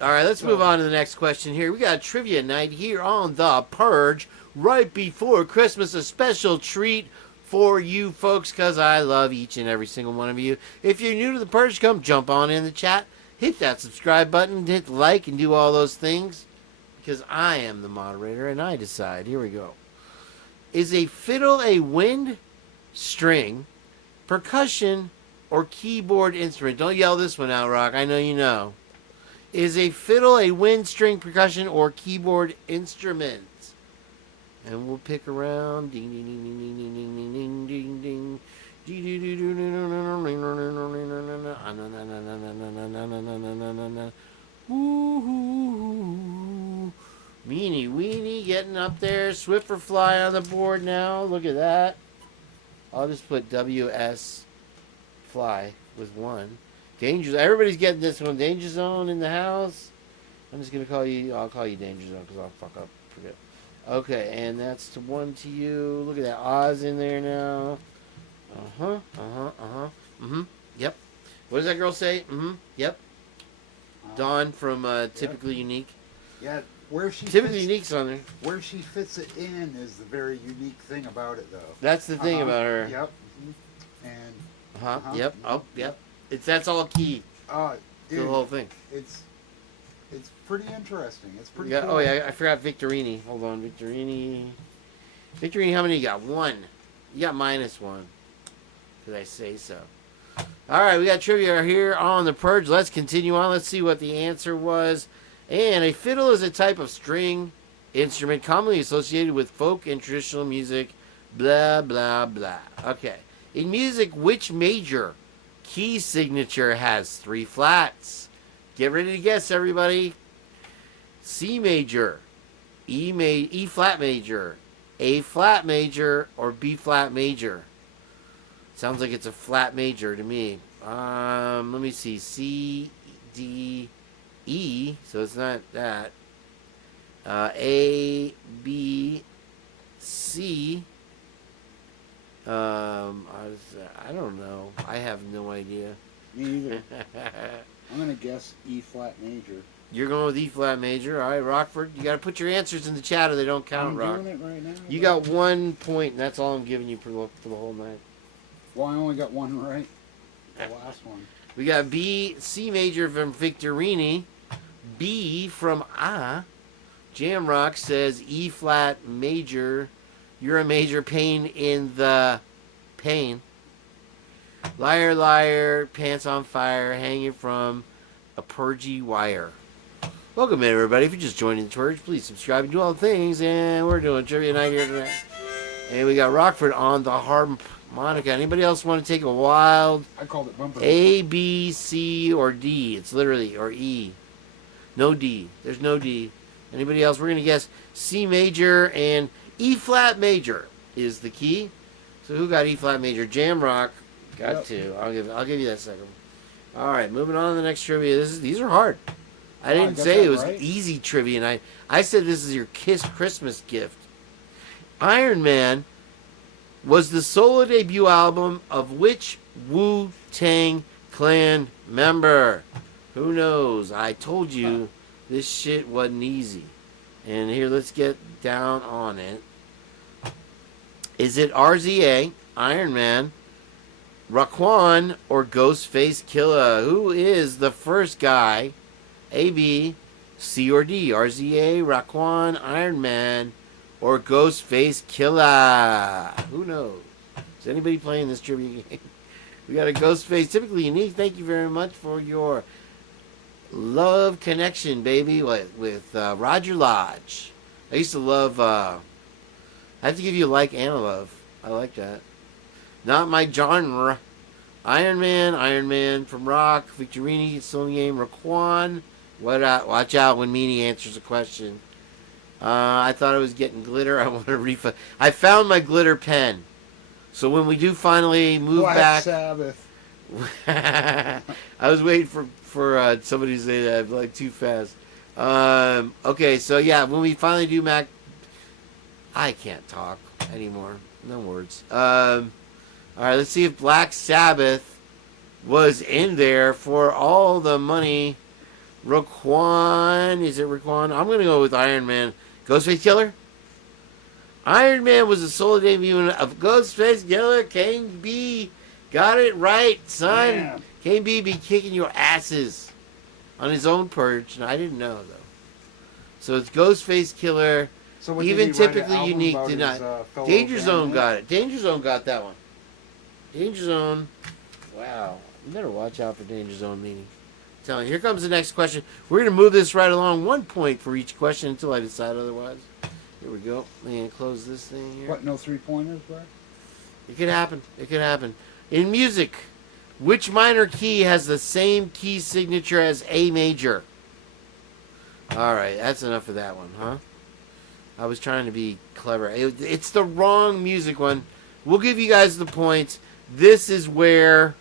All right, let's move on to the next question here. We got trivia night here on The Purge right before Christmas. A special treat for you folks because I love each and every single one of you. If you're new to The Purge, come jump on in the chat. Hit that subscribe button, hit like, and do all those things because I am the moderator and I decide. Here we go. Is a fiddle a wind, string, percussion, or keyboard instrument? Don't yell this one out, Rock. I know you know. Is a fiddle a wind, string, percussion, or keyboard instrument? And we'll pick around. Ding, ding, ding, ding, ding, ding, ding, ding, ding, ding. Woo-hoo. Meanie weenie getting up there. Swiffer fly on the board now. Look at that. I'll just put WS fly with one. Danger. Everybody's getting this one. Danger zone in the house. I'm just gonna call you. I'll call you Danger Zone because I'll fuck up. Forget. Okay, and that's to one to you. Look at that Oz in there now. Yep. What does that girl say? Yep. Dawn from Typically Unique. Yeah, where she Typically fits, Unique's on there. Where she fits it in is the very unique thing about it, though. That's the thing about her. Yep. And. Yep. Oh, yep. That's all key. Dude, the whole thing. It's pretty interesting. It's pretty. Cool. Cool. Oh yeah, I forgot Victorini. Hold on, Victorini. Victorini, how many you got? One. You got -1. Did I say so? All right, we got trivia here on The Purge. Let's continue on. Let's see what the answer was. And a fiddle is a type of string instrument commonly associated with folk and traditional music. Blah, blah, blah. Okay. In music, which major key signature has 3 flats? Get ready to guess, everybody. C major, E flat major, A flat major, or B flat major? Sounds like it's a flat major to me. Let me see. C, D, E. So it's not that. A, B, C. I don't know. I have no idea. Me either. I'm gonna guess E flat major. You're going with E flat major. All right, Rochford. You got to put your answers in the chat or they don't count, I'm Rock. doing it right now. You got 1 point, and that's all I'm giving you for the whole night. Well, I only got one right. The last one. We got C major from Victorini. B from Jamrock says E flat major. You're a major pain in the pain. Liar, liar, pants on fire, hanging from a purgy wire. Welcome in, everybody. If you're just joining the Purge, please subscribe and do all the things. And we're doing trivia night here tonight. And we got Rochford on the harmonica. Anybody else want to take a wild? I called it bumper. A, B, C, or D? It's literally, or E. No D. There's no D. Anybody else? We're going to guess C major and E flat major is the key. So who got E flat major? Jamrock got 2. I'll give you that second. All right, moving on to the next trivia. These are hard. I didn't say it was easy trivia night. I said this is your Kiss Christmas gift. Iron Man was the solo debut album of which Wu-Tang Clan member? Who knows? I told you this shit wasn't easy. And here, let's get down on it. Is it RZA, Iron Man, Raekwon, or Ghostface Killah? Who is the first guy? A, B, C, or D? RZA, Raekwon, Iron Man, or Ghostface Killah? Who knows? Is anybody playing this trivia game? We got a Ghostface, Typically Unique. Thank you very much for your love connection, baby, with Roger Lodge. I used to love, I have to give you a like and a love. I like that. Not my genre. Iron Man from Rock, Victorini, still in the game. Raekwon, watch out when Meanie answers a question. I thought I was getting glitter. I want to refund. I found my glitter pen. So when we do finally move Black back. Sabbath. I was waiting for somebody to say that like too fast. Okay, so yeah, when we finally do Mac, I can't talk anymore. No words. All right, let's see if Black Sabbath was in there for all the money Raquan. Is it Raquan? I'm going to go with Iron Man. Ghostface Killer? Iron Man was the sole debut of Ghostface Killer. Kane B. Got it right, son. Yeah. Kane B be kicking your asses on his own Purge. No, I didn't know, though. So it's Ghostface Killer. So what, Even did he write an typically album unique about did his, not. fellow Danger Zone family? got it. Danger Zone got that one. Danger Zone. Wow. You better watch out for Danger Zone meaning. I'm telling you, here comes the next question. We're going to move this right along. 1 point for each question until I decide otherwise. Here we go. And close this thing here. What, no 3-pointers, bro? It could happen. It could happen. In music, which minor key has the same key signature as A major? All right, that's enough of that one, huh? I was trying to be clever. It's the wrong music one. We'll give you guys the points. This is where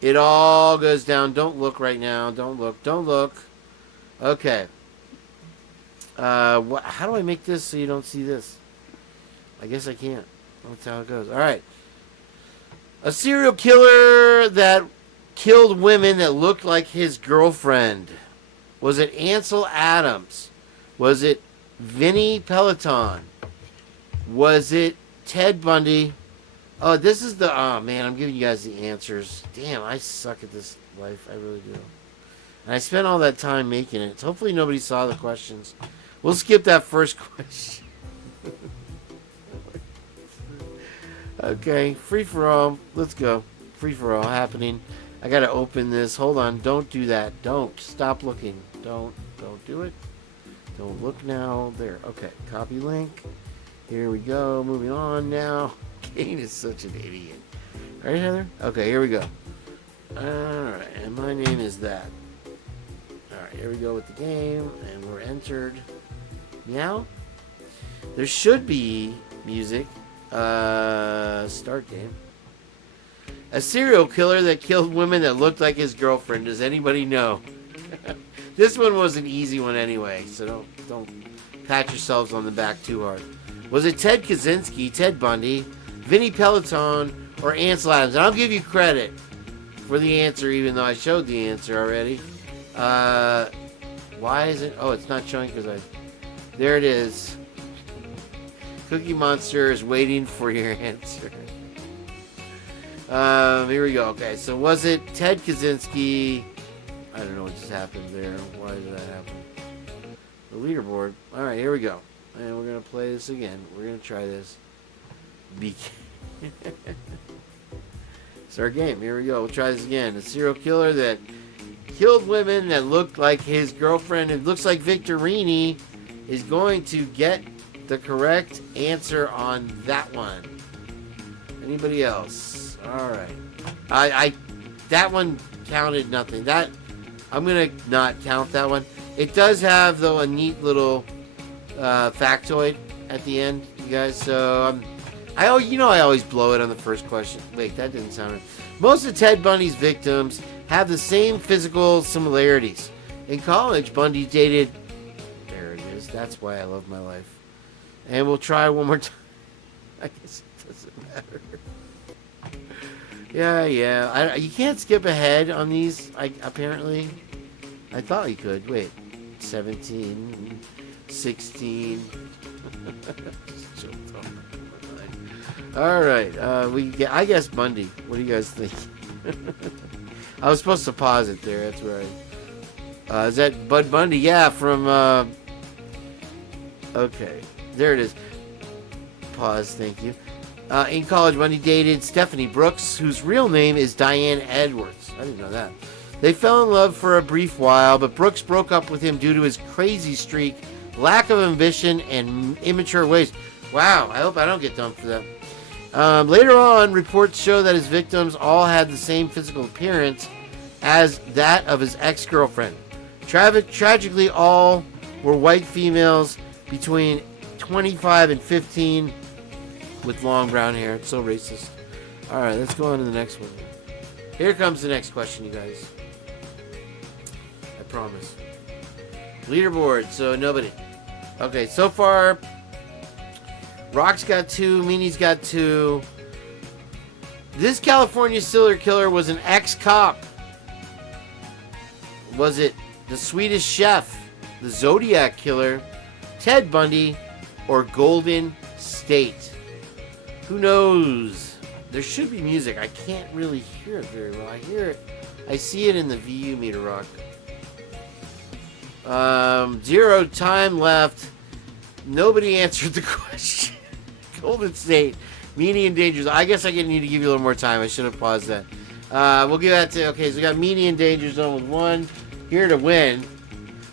it all goes down. Don't look right now. Don't look. Don't look. Okay. How do I make this so you don't see this? I guess I can't. That's how it goes. All right. A serial killer that killed women that looked like his girlfriend. Was it Ansel Adams? Was it Vinnie Peloton? Was it Ted Bundy? Oh, this is the... Oh, man, I'm giving you guys the answers. Damn, I suck at this life. I really do. And I spent all that time making it. So hopefully nobody saw the questions. We'll skip that first question. Okay, free-for-all. Let's go. Free-for-all happening. I got to open this. Hold on. Don't do that. Don't. Stop looking. Don't do it. Don't look now. There. Okay. Copy link. Here we go. Moving on now. Kane is such an idiot. All right, Heather? Okay, here we go. All right. And my name is that. All right. Here we go with the game. And we're entered. Meow. There should be music. Start game. A serial killer that killed women that looked like his girlfriend. Does anybody know? This one was an easy one anyway, so don't pat yourselves on the back too hard. Was it Ted Kaczynski, Ted Bundy, Vinnie Peloton, or Ansel Adams? And I'll give you credit for the answer, even though I showed the answer already. Why is it? Oh, it's not showing because there it is. Cookie Monster is waiting for your answer. Here we go. Okay, so was it Ted Kaczynski? I don't know what just happened there. Why did that happen? The leaderboard. All right, here we go. And we're going to play this again. We're going to try this. It's our game. Here we go. We'll try this again. A serial killer that killed women that looked like his girlfriend. It looks like Victorini is going to get the correct answer on that one. Anybody else? All right. I that one counted nothing. That I'm gonna not count that one. It does have though a neat little factoid at the end, you guys. So I always blow it on the first question. Wait, that didn't sound right. Most of Ted Bundy's victims have the same physical similarities. In college, Bundy dated. There it is. That's why I love my life. And we'll try one more time. I guess it doesn't matter. Yeah. You can't skip ahead on these, apparently. I thought you could. Wait. 17. 16. All right. I guess Bundy. What do you guys think? I was supposed to pause it there. That's right. Is that Bud Bundy? Yeah, from... Okay. There it is. Pause, thank you. In college, Bundy dated Stephanie Brooks, whose real name is Diane Edwards. I didn't know that. They fell in love for a brief while, but Brooks broke up with him due to his crazy streak, lack of ambition, and immature ways. Wow, I hope I don't get dumped for that. Later on, reports show that his victims all had the same physical appearance as that of his ex-girlfriend. Tragically, all were white females between 25 and 15 with long brown hair. It's so racist. All right, let's go on to the next one. Here comes the next question, you guys. I promise. Leaderboard, so nobody. Okay, so far, Rock's got 2, Meanie's got 2. This California serial killer was an ex-cop. Was it The Swedish Chef, the Zodiac Killer, Ted Bundy, or Golden State? Who knows? There should be music. I can't really hear it very well. I hear it. I see it in the VU meter rock. 0 time left. Nobody answered the question. Golden State, Meanie and Danger Zone. I guess I need to give you a little more time. I should have paused that. We'll give that to. Okay, so we got Meanie and Danger Zone with 1 here to win.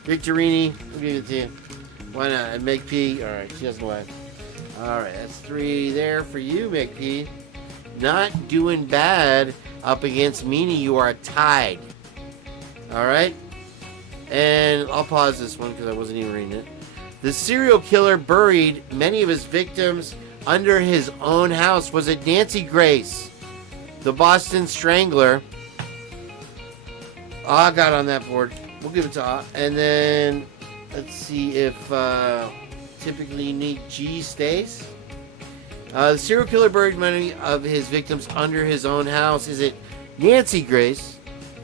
Victorini, we'll give it to you. Why not? And Meg P. All right, she doesn't win. All right, that's 3 there for you, Meg P. Not doing bad up against Meanie. You are tied. All right. And I'll pause this one because I wasn't even reading it. The serial killer buried many of his victims under his own house. Was it Nancy Grace, the Boston Strangler? I got on that board. We'll give it to and then let's see if typically unique G stays. The serial killer buried many of his victims under his own house. Is it Nancy Grace,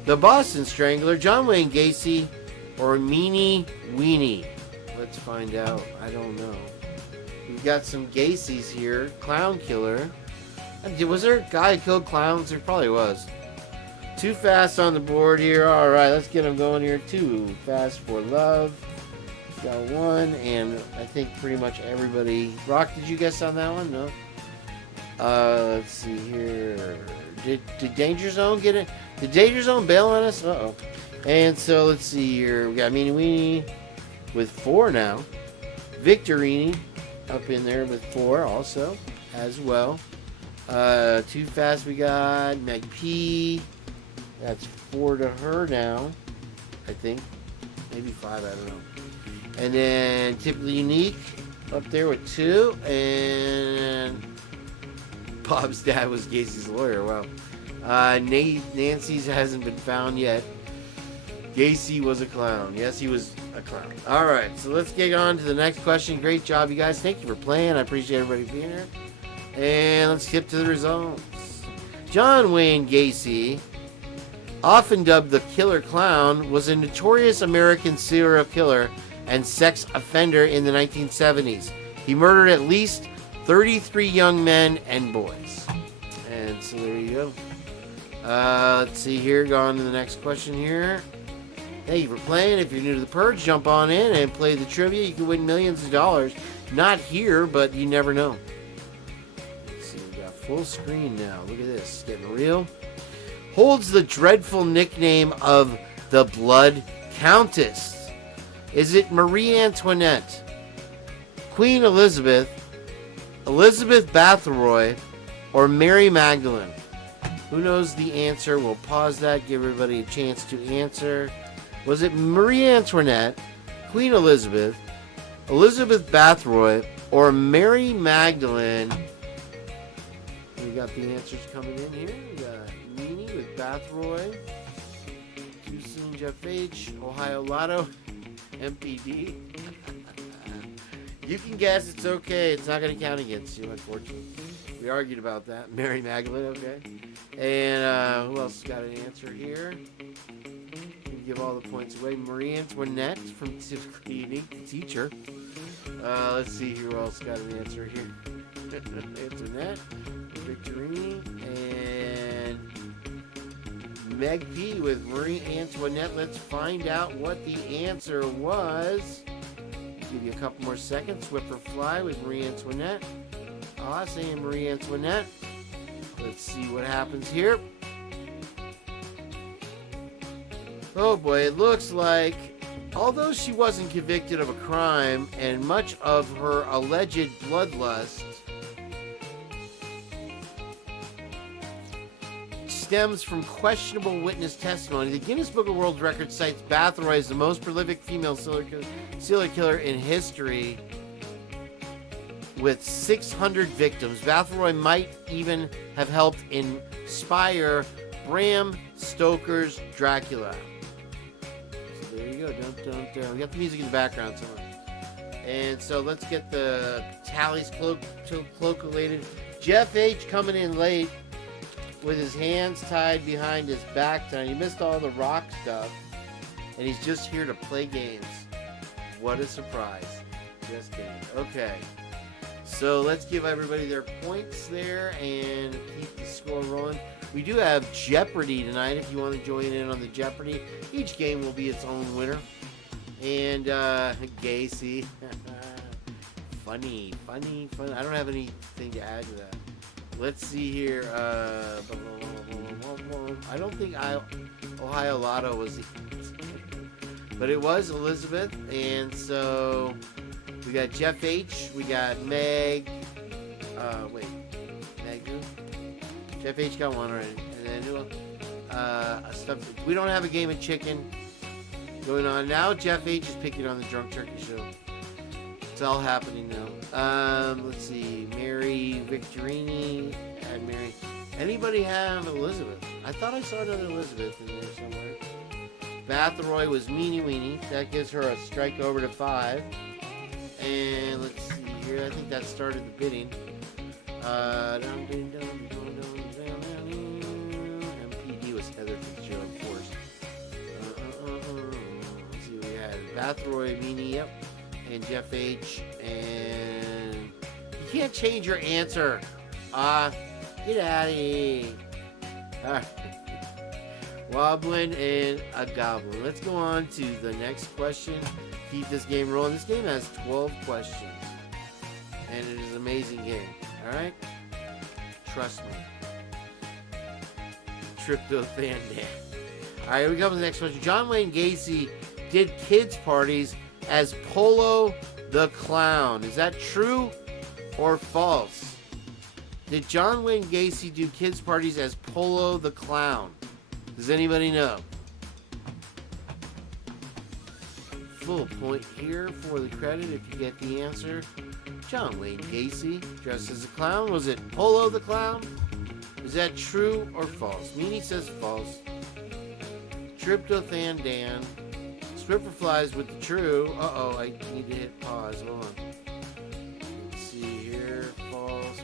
the Boston Strangler, John Wayne Gacy, or Meanie Weenie? Let's find out. I don't know. We've got some Gacy's here. Clown killer. Was there a guy who killed clowns? There probably was. Too fast on the board here. All right, let's get them going here. 2 fast for love. Got 1, and I think pretty much everybody. Rock, did you guess on that one? No. Let's see here. Did Danger Zone get it? Did Danger Zone bail on us? Uh-oh. And so let's see here. We got Meanie Weenie with 4 now. Victorini up in there with 4 also as well. Too fast we got Meg P. That's 4 to her now, I think. Maybe 5, I don't know. And then Typically Unique up there with 2. And Bob's dad was Gacy's lawyer. Wow. Nancy's hasn't been found yet. Gacy was a clown. Yes, he was a clown. All right, so let's get on to the next question. Great job, you guys. Thank you for playing. I appreciate everybody being here. And let's skip to the results. John Wayne Gacy, often dubbed the Killer Clown, was a notorious American serial killer and sex offender in the 1970s. He murdered at least 33 young men and boys. And so there you go. Let's see here. Go on to the next question here. Thank you for playing. If you're new to the Purge, jump on in and play the trivia. You can win millions of dollars. Not here, but you never know. Let's see, we got full screen now. Look at this. Getting real. Holds the dreadful nickname of the Blood Countess. Is it Marie Antoinette, Queen Elizabeth, Elizabeth Bathory, or Mary Magdalene? Who knows the answer? We'll pause that, give everybody a chance to answer. Was it Marie Antoinette, Queen Elizabeth, Elizabeth Bathory, or Mary Magdalene? We got the answers coming in here. We got Meanie with Bathory, Too Soon Jeff H, Ohio Lotto, MPD. You can guess, it's okay. It's not going to count against you, unfortunately. We argued about that. Mary Magdalene, okay. And who else got an answer here? Give all the points away. Marie Antoinette from Typically Unique, teacher. Let's see who else got an answer here. Antoinette, Victorini, and Meg P with Marie Antoinette. Let's find out what the answer was. Give you a couple more seconds. Whip or Fly with Marie Antoinette. Saying Marie Antoinette. Let's see what happens here. Oh boy, it looks like, although she wasn't convicted of a crime and much of her alleged bloodlust stems from questionable witness testimony, the Guinness Book of World Records cites Bathory as the most prolific female serial killer in history with 600 victims. Bathory might even have helped inspire Bram Stoker's Dracula. There you go. Don't. We got the music in the background somewhere. And so let's get the tallies calculated. Jeff H coming in late with his hands tied behind his back tonight. He missed all the rock stuff. and he's just here to play games. What a surprise. Just kidding. Okay. So let's give everybody their points there and keep the score rolling. We do have Jeopardy tonight if you want to join in on the Jeopardy. Each game will be its own winner. And Gacy. Funny. I don't have anything to add to that. Let's see here. I don't think Ohio Lotto was, but it was Elizabeth. And so we got Jeff H. We got Meg. Meg who? Jeff H. got one already. And then who else? We don't have a game of chicken going on now. Jeff H. is picking on the Drunk Turkey Show. It's all happening now. Let's see. Mary Victorini and Mary. Anybody have Elizabeth? I thought I saw another Elizabeth in there somewhere. Batheroy was Meanie Weenie. That gives her a strike over to 5. And let's see here. I think that started the bidding. MPD was Heather Fitzgerald, of course. Let's see what we had. Batheroy, Meanie, yep. And Jeff H. And you can't change your answer. Get out of here. All right. Woblin and a Goblin. Let's go on to the next question. Keep this game rolling. This game has 12 questions. And it is an amazing game. Alright? Trust me. Tryptophan Dan. Alright, here we go with the next question. John Wayne Gacy did kids' parties as Polo the Clown. Is that true or false? Did John Wayne Gacy do kids' parties as Polo the Clown? Does anybody know? Full point here for the credit if you get the answer. John Wayne Gacy dressed as a clown. Was it Polo the Clown? Is that true or false? Meanie says false. Tryptophan Dan. Stripper flies with the true. Uh-oh, I need to hit pause. Hold on. Let's see here. False.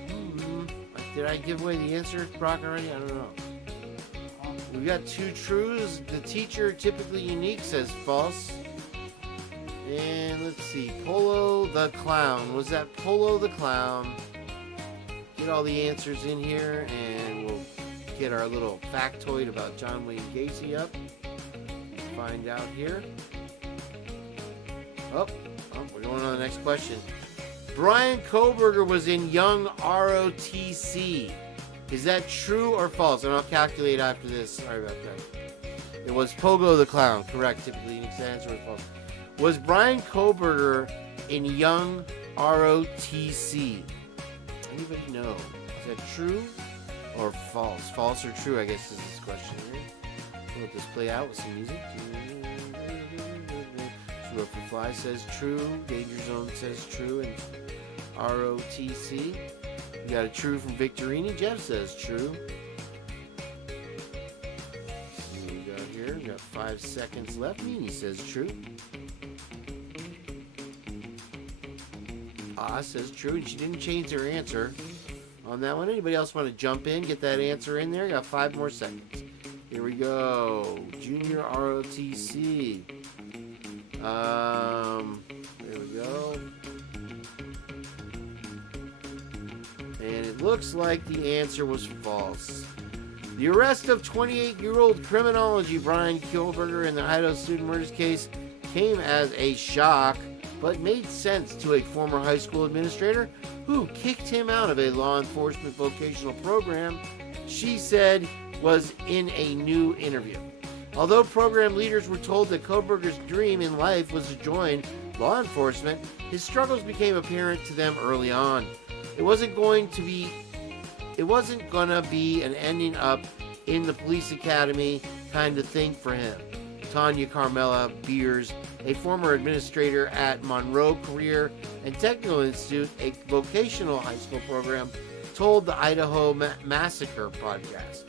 Did I give away the answer, Brock, already? I don't know. We've got 2 trues. The teacher, typically unique, says false. And let's see. Polo the Clown. Was that Polo the Clown? Get all the answers in here, and we'll get our little factoid about John Wayne Gacy up. Find out here. Oh, we're going on to the next question. Brian Koberger was in Young ROTC. Is that true or false? And I'll calculate after this. Sorry about that. It was Pogo the Clown. Correct. Typically, the answer was false. Was Brian Koberger in Young ROTC? Anybody know? Is that true or false? False or true, I guess, is this question here. We'll let this play out with some music. Rochford Fly says true. Danger Zone says true. And ROTC. We got a true from Victorini. Jeff says true. Let's see what we got here. We got 5 seconds left. Meanie says true. Says true. And she didn't change her answer on that one. Anybody else want to jump in? Get that answer in there. Got 5 more seconds. Here we go. Junior ROTC. There we go. And it looks like the answer was false. The arrest of 28-year-old criminology Brian Koberger in the Idaho student murders case came as a shock, but made sense to a former high school administrator who kicked him out of a law enforcement vocational program she said was in a new interview. Although program leaders were told that Koberger's dream in life was to join law enforcement, his struggles became apparent to them early on. It wasn't gonna be an ending up in the police academy kind of thing for him. Tanya Carmela Beers, a former administrator at Monroe Career and Technical Institute, a vocational high school program, told the Idaho Massacre podcast.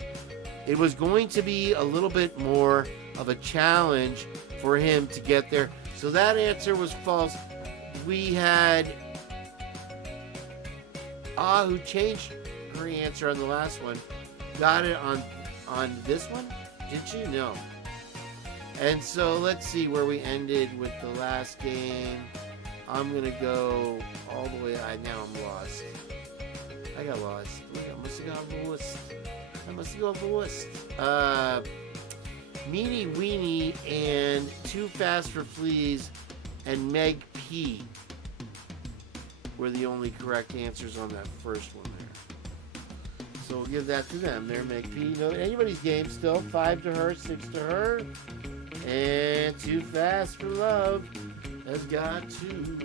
It was going to be a little bit more of a challenge for him to get there. So that answer was false. We had who changed her answer on the last one. Got it on this one? Did she? No. And so let's see where we ended with the last game. I'm gonna go all the way. Now I'm lost. I got lost. I must have got off the list. Meanie Weenie and Too Fast for Fleas and Meg P were the only correct answers on that first one there. So we'll give that to them. There, Meg P. No, anybody's game still. 5 to her, 6 to her. And Too Fast for Love has got 2.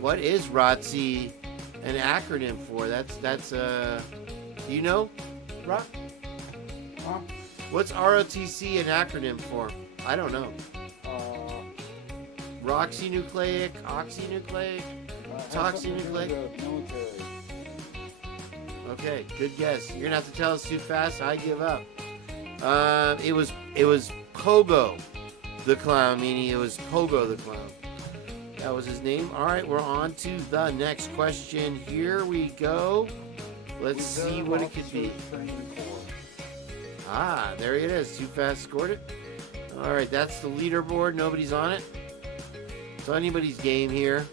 What is ROTC an acronym for? That's do you know? What's ROTC an acronym for? I don't know. Roxynucleic, oxynucleic, toxynucleic. Okay, good guess. You're gonna have to tell us too fast. I give up. It was Pogo the Clown, meaning it was Pogo the Clown. That was his name. All right, we're on to the next question. Here we go. Let's see what it could be. Ah, there it is. Too Fast scored it. All right, that's the leaderboard. Nobody's on it. It's anybody's game here.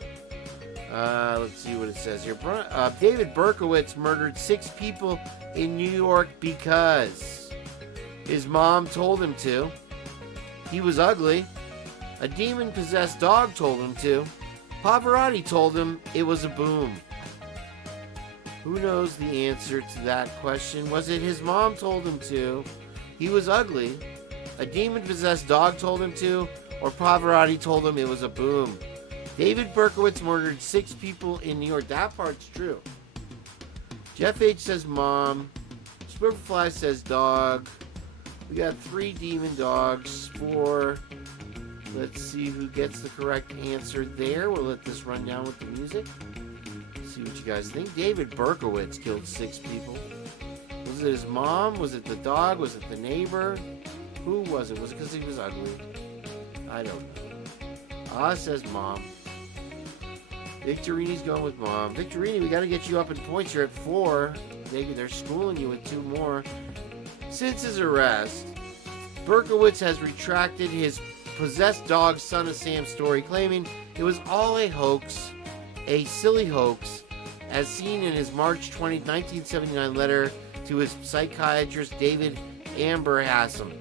Let's see what it says here. David Berkowitz murdered 6 people in New York because his mom told him to. He was ugly. A demon-possessed dog told him to. Pavarotti told him it was a boom. Who knows the answer to that question? Was it his mom told him to? He was ugly. A demon-possessed dog told him to? Or Pavarotti told him it was a boom? David Berkowitz murdered 6 people in New York. That part's true. Jeff H. says mom. Swiftfly says dog. We got 3 demon dogs. 4. Let's see who gets the correct answer there. We'll let this run down with the music. See what you guys think. David Berkowitz killed 6 people. Was it his mom? Was it the dog? Was it the neighbor? Who was it? Was it because he was ugly? I don't know. Says mom. Victorini's going with mom. Victorini, we got to get you up in points. You're at 4. They're schooling you with 2 more. Since his arrest, Berkowitz has retracted his possessed dog Son of Sam story, claiming it was all a hoax, a silly hoax, as seen in his March 20, 1979 letter to his psychiatrist David Amberhassam.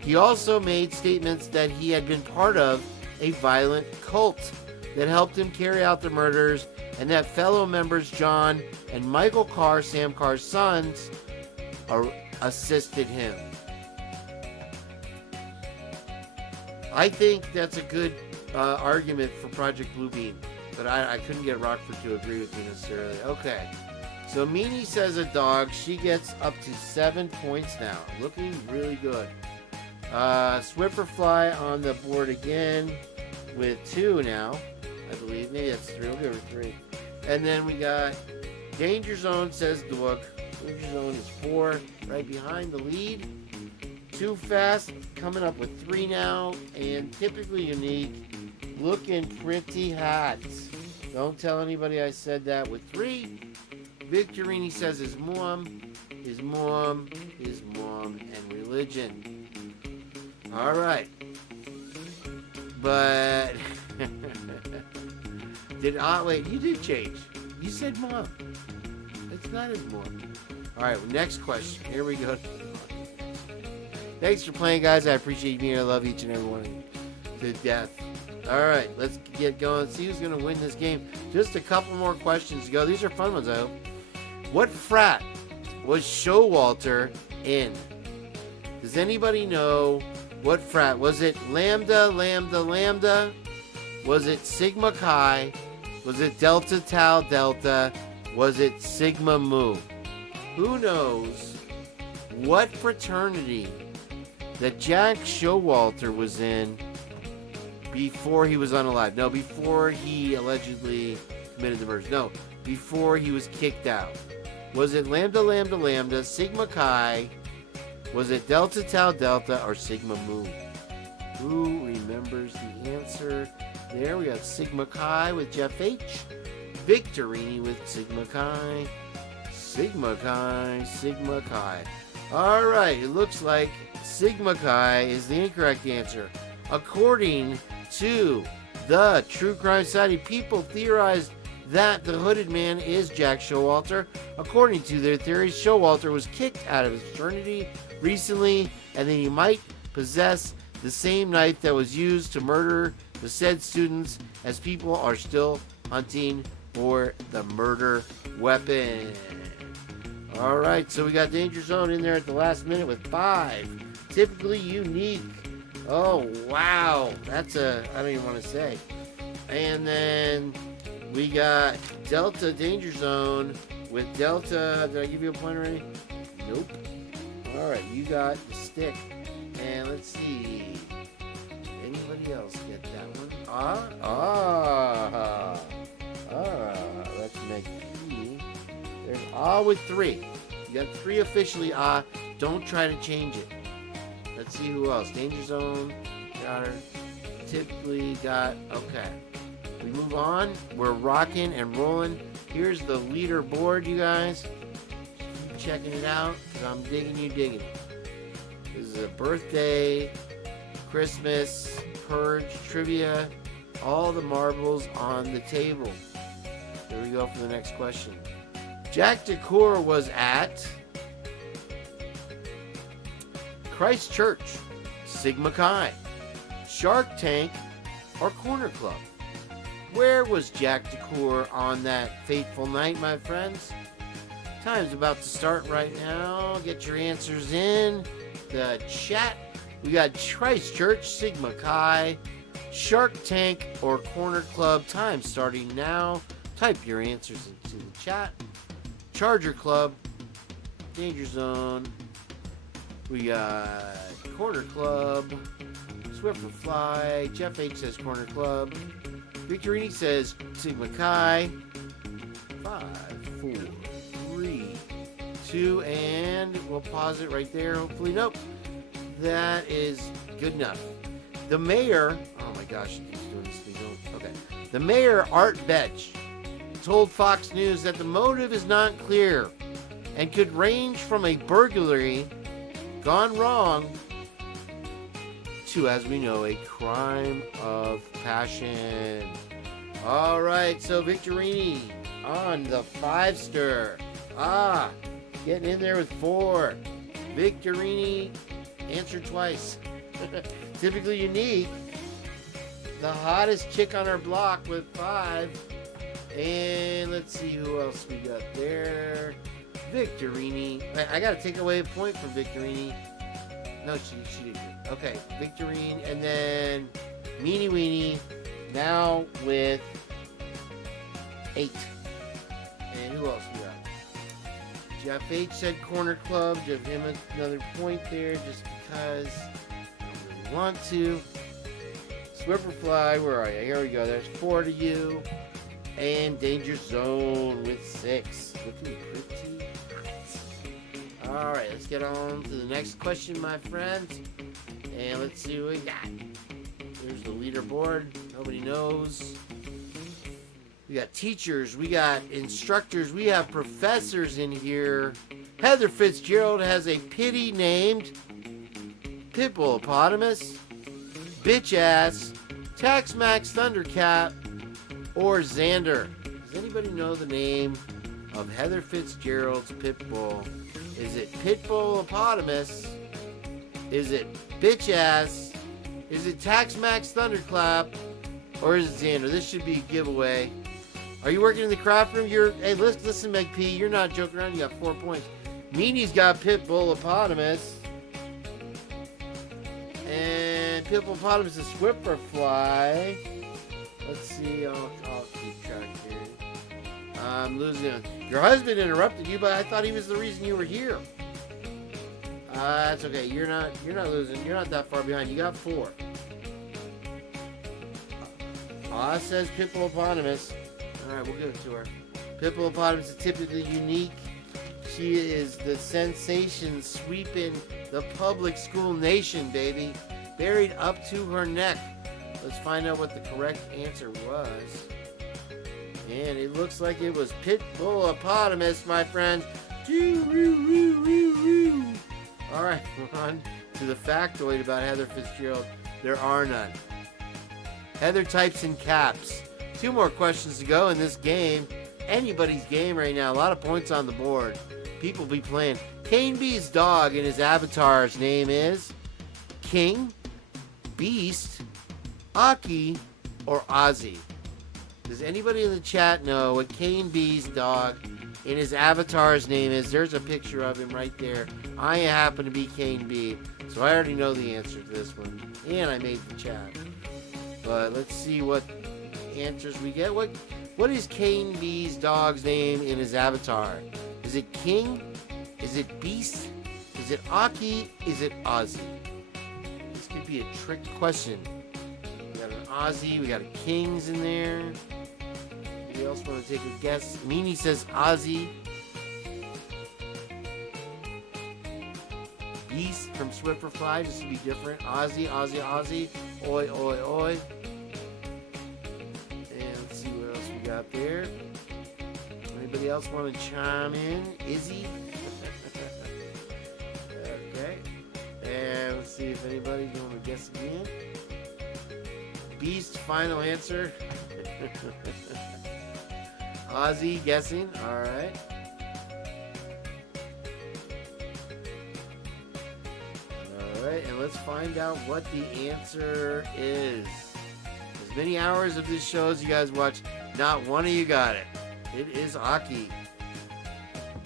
He also made statements that he had been part of a violent cult that helped him carry out the murders, and that fellow members John and Michael Carr, Sam Carr's sons, assisted him. I think that's a good argument for Project Bluebeam, but I couldn't get Rochford to agree with me necessarily. Okay, so Meanie says a dog. She gets up to 7 points now, looking really good. Swifferfly on the board again with 2 now, I believe. Maybe that's 3. We'll give her 3. And then we got Danger Zone says dog. Danger Zone is 4, right behind the lead. Too Fast coming up with 3 now, and Typically Unique looking pretty hot. Don't tell anybody I said that with 3. Victorini says his mom, and religion. All right, but wait, you did change. You said mom. It's not his mom. All right, next question. Here we go. Thanks for playing, guys. I appreciate you being here. I love each and every one of you to death. All right, let's get going. See who's going to win this game. Just a couple more questions to go. These are fun ones, I hope. What frat was Showalter in? Does anybody know what frat? Was it Lambda, Lambda, Lambda? Was it Sigma Chi? Was it Delta Tau Delta? Was it Sigma Mu? Who knows what fraternity that Jack Showalter was in before he was unalive? No, before he allegedly committed the murders. No, before he was kicked out. Was it Lambda, Lambda, Lambda, Sigma Chi? Was it Delta Tau Delta or Sigma Mu? Who remembers the answer? There we got Sigma Chi with Jeff H. Victorini with Sigma Chi. Sigma Chi, Sigma Chi. All right, it looks like Sigma Chi is the incorrect answer. According to the True Crime Society, people theorized that the hooded man is Jack Showalter. According to their theories, Showalter was kicked out of his fraternity recently, and that he might possess the same knife that was used to murder the said students, as people are still hunting for the murder weapon. All right, so we got Danger Zone in there at the last minute with 5. Typically unique. Oh, wow. That's I don't even want to say. And then we got Delta Danger Zone with Delta. Did I give you a point already? Nope. All right, you got the stick. And let's see. Anybody else get that one? Let's make P. There's with 3. You got 3 officially. Don't try to change it. Let's see who else. Danger Zone. Got her. Typically got. Okay. We move on. We're rocking and rolling. Here's the leaderboard, you guys. Keep checking it out, because I'm digging you digging it. This is a birthday, Christmas, Purge, trivia, all the marbles on the table. Here we go for the next question. Jack DeCour was at Christ Church, Sigma Chi, Shark Tank, or Corner Club. Where was Jack DeCour on that fateful night, my friends? Time's about to start right now. Get your answers in the chat. We got Christ Church, Sigma Chi, Shark Tank, or Corner Club. Time starting now. Type your answers into the chat. Charger Club, Danger Zone. We got Corner Club, Swiffer Fly. Jeff H says Corner Club. Victorini says Sigma Chi. 5, 4, 3, 2, and we'll pause it right there. Hopefully, nope. That is good enough. The mayor, oh my gosh, he keeps doing this thing. Okay. The mayor, Art Betch, told Fox News that the motive is not clear and could range from a burglary gone wrong to, as we know, a crime of passion. All right, so Victorini on the 5-ster. Getting in there with 4. Victorini, answer twice. Typically unique. The hottest chick on our block with 5. And let's see who else we got there. Victorini. I got to take away a point from Victorini. No, she did good. Okay, Victorine, and then Meanie Weenie, now with 8. And who else we got? Jeff H said Corner Club. Give him another point there just because I don't really want to. Swifferfly, where are you? Here we go. There's 4 to you. And Danger Zone with 6. Looking pretty. Alright, let's get on to the next question, my friends. And let's see what we got. There's the leaderboard. Nobody knows. We got teachers. We got instructors. We have professors in here. Heather Fitzgerald has a pity named Pitbull-opotamus, Bitch Ass, Tax Max Thundercat, or Xander. Does anybody know the name of Heather Fitzgerald's Pitbull? Is it Pitbull-opotamus? Is it Bitch Ass? Is it Tax Max Thunderclap? Or is it Xander? This should be a giveaway. Are you working in the craft room? Hey, listen, McP, you're not joking around. You got 4 points. Meanie's got Pitbull-opotamus. And Pitbull-opotamus is Swifferfly. Let's see. I'll keep track here. I'm losing it. Your husband interrupted you, but I thought he was the reason you were here. That's okay. You're not losing. You're not that far behind. You got 4. It says Pitbull-opotamus. Alright, we'll give it to her. Pitbull-opotamus is typically unique. She is the sensation sweeping the public school nation, baby. Buried up to her neck. Let's find out what the correct answer was. And it looks like it was Pitbull-opotamus, my friends. All right, we're on to the factoid about Heather Fitzgerald. There are none. Heather types in caps. 2 more questions to go in this game. Anybody's game right now. A lot of points on the board. People be playing. Kane B's dog in his avatar's name is King, Beast, Aki, or Ozzy. Does anybody in the chat know what Kane B's dog in his avatar's name is? There's a picture of him right there. I happen to be Kane B, so I already know the answer to this one. And I made the chat. But let's see what answers we get. What is Kane B's dog's name in his avatar? Is it King? Is it Beast? Is it Aki? Is it Ozzy? This could be a trick question. We got an Ozzy, we got a King's in there. Anybody else want to take a guess? Meanie says Ozzy. Beast from Swifferfly, this would be different. Ozzy, Ozzy, Ozzy. Oi, oi, oi. And let's see what else we got there. Anybody else want to chime in? Izzy? Okay. And let's see if anybody's going to guess again. Beast, final answer. Ozzy guessing. All right. All right, and let's find out what the answer is. As many hours of this show as you guys watch, not one of you got it. It is Aki.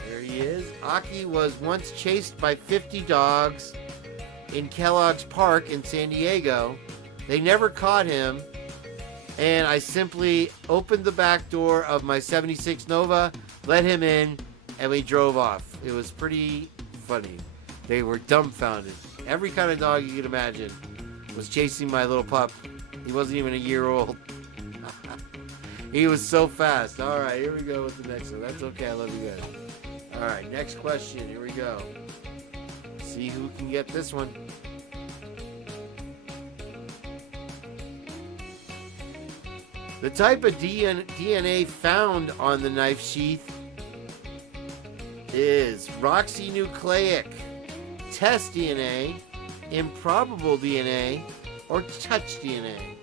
There he is. Aki was once chased by 50 dogs in Kellogg's Park in San Diego. They never caught him, and I simply opened the back door of my 76 Nova, let him in, and we drove off. It was pretty funny. They were dumbfounded. Every kind of dog you could imagine was chasing my little pup. He wasn't even a year old. He was so fast. All right, here we go with the next one. That's okay. I love you guys. All right, next question. Here we go. See who can get this one. The type of DNA found on the knife sheath is roxynucleic, test DNA, improbable DNA, or touch DNA.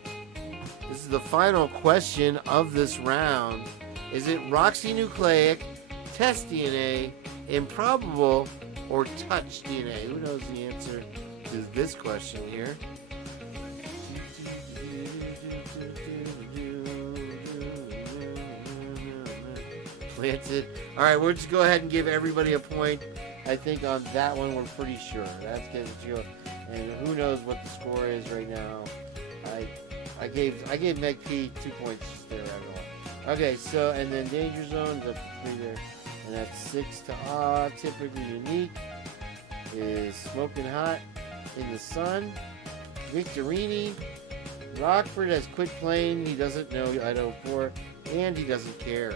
This is the final question of this round. Is it roxynucleic, test DNA, improbable, or touch DNA? Who knows the answer to this question here? Planted. All right, we'll just go ahead and give everybody a point. I think on that one we're pretty sure. That's good. And who knows what the score is right now? I gave Meg P 2 points there, everyone. Okay, so and then Danger Zone, the 3 there, and that's 6 to typically unique is Smoking Hot in the Sun. Victorini, Rochford has quit playing. He doesn't know Idaho 4, and he doesn't care.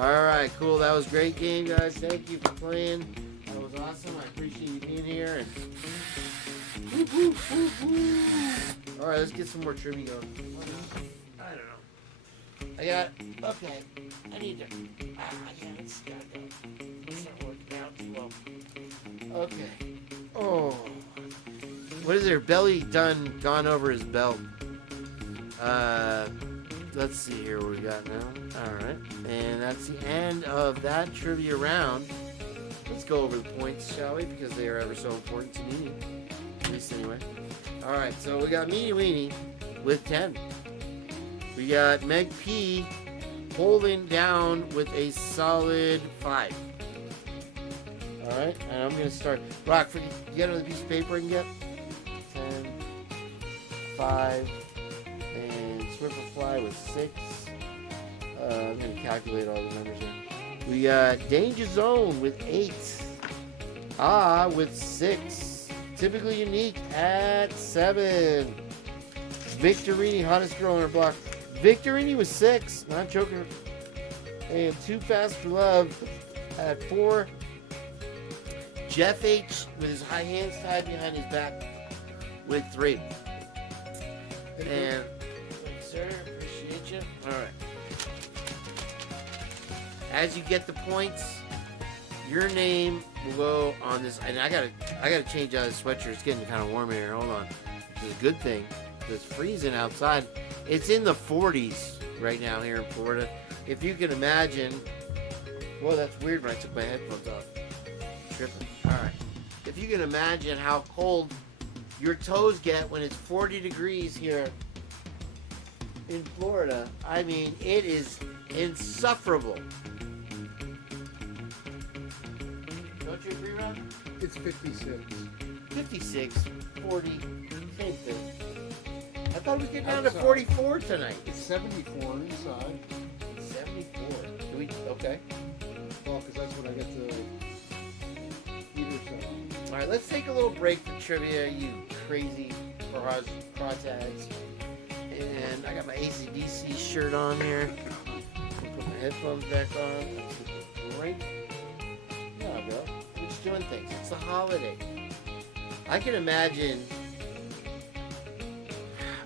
All right, cool. That was a great game, guys. Thank you for playing. That was awesome. I appreciate you being here. And all right, let's get some more trivia going. I don't know. I need to. It's gotta go. It's not working out too well. Okay. Oh. What is there? Belly gone over his belt. Let's see here what we got now. Alright. And that's the end of that trivia round. Let's go over the points, shall we? Because they are ever so important to me. At least anyway. Alright, so we got Meanie Weenie with 10. We got Meg P holding down with a solid 5. Alright, and I'm going to start. Rockford, you got another piece of paper I can get? 10, 5, and Swifferfly with 6. I'm going to calculate all the numbers here. We got Danger Zone with 8. With 6. Typically Unique at 7. Victorini, hottest girl on her block. Victorini was 6. Not joking. And Too Fast for Love at 4. Jeff H with his high hands tied behind his back with 3. And sir, appreciate you. All right. As you get the points, Your name will go on this, and I gotta change out the sweatshirt. It's getting kind of warm in here. Hold on. This is a good thing. It's freezing outside. It's in the 40s right now here in Florida. If you can imagine, well, that's weird when I took my headphones off. Tripping. All right. If you can imagine how cold your toes get when it's 40 degrees here in Florida, I mean, it is insufferable. Don't you agree, Ron? It's 56. 56, 40, same thing. I thought we get down to 44 tonight. It's 74 inside. 74. Okay. Well, because that's what I get the heater set on. All right, let's take a little break for trivia, you crazy crawdads. And I got my AC/DC shirt on here. Put my headphones back on. Great. Yeah, bro. We're just doing things. It's the holiday. I can imagine.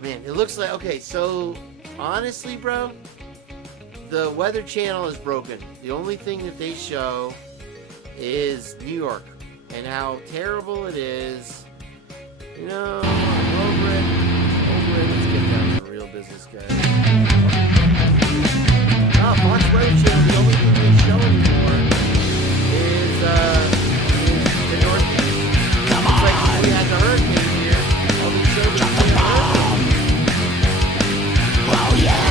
Man, it looks like. Okay, so honestly, bro, the Weather Channel is broken. The only thing that they show is New York and how terrible it is. You know, I'm over it. Let's get down to real business, guys. Fox Weather Channel, the only thing they show anymore is the Northeast. Come on! It's like we had the hurricane here. All these shows are the hurricane. Oh yeah!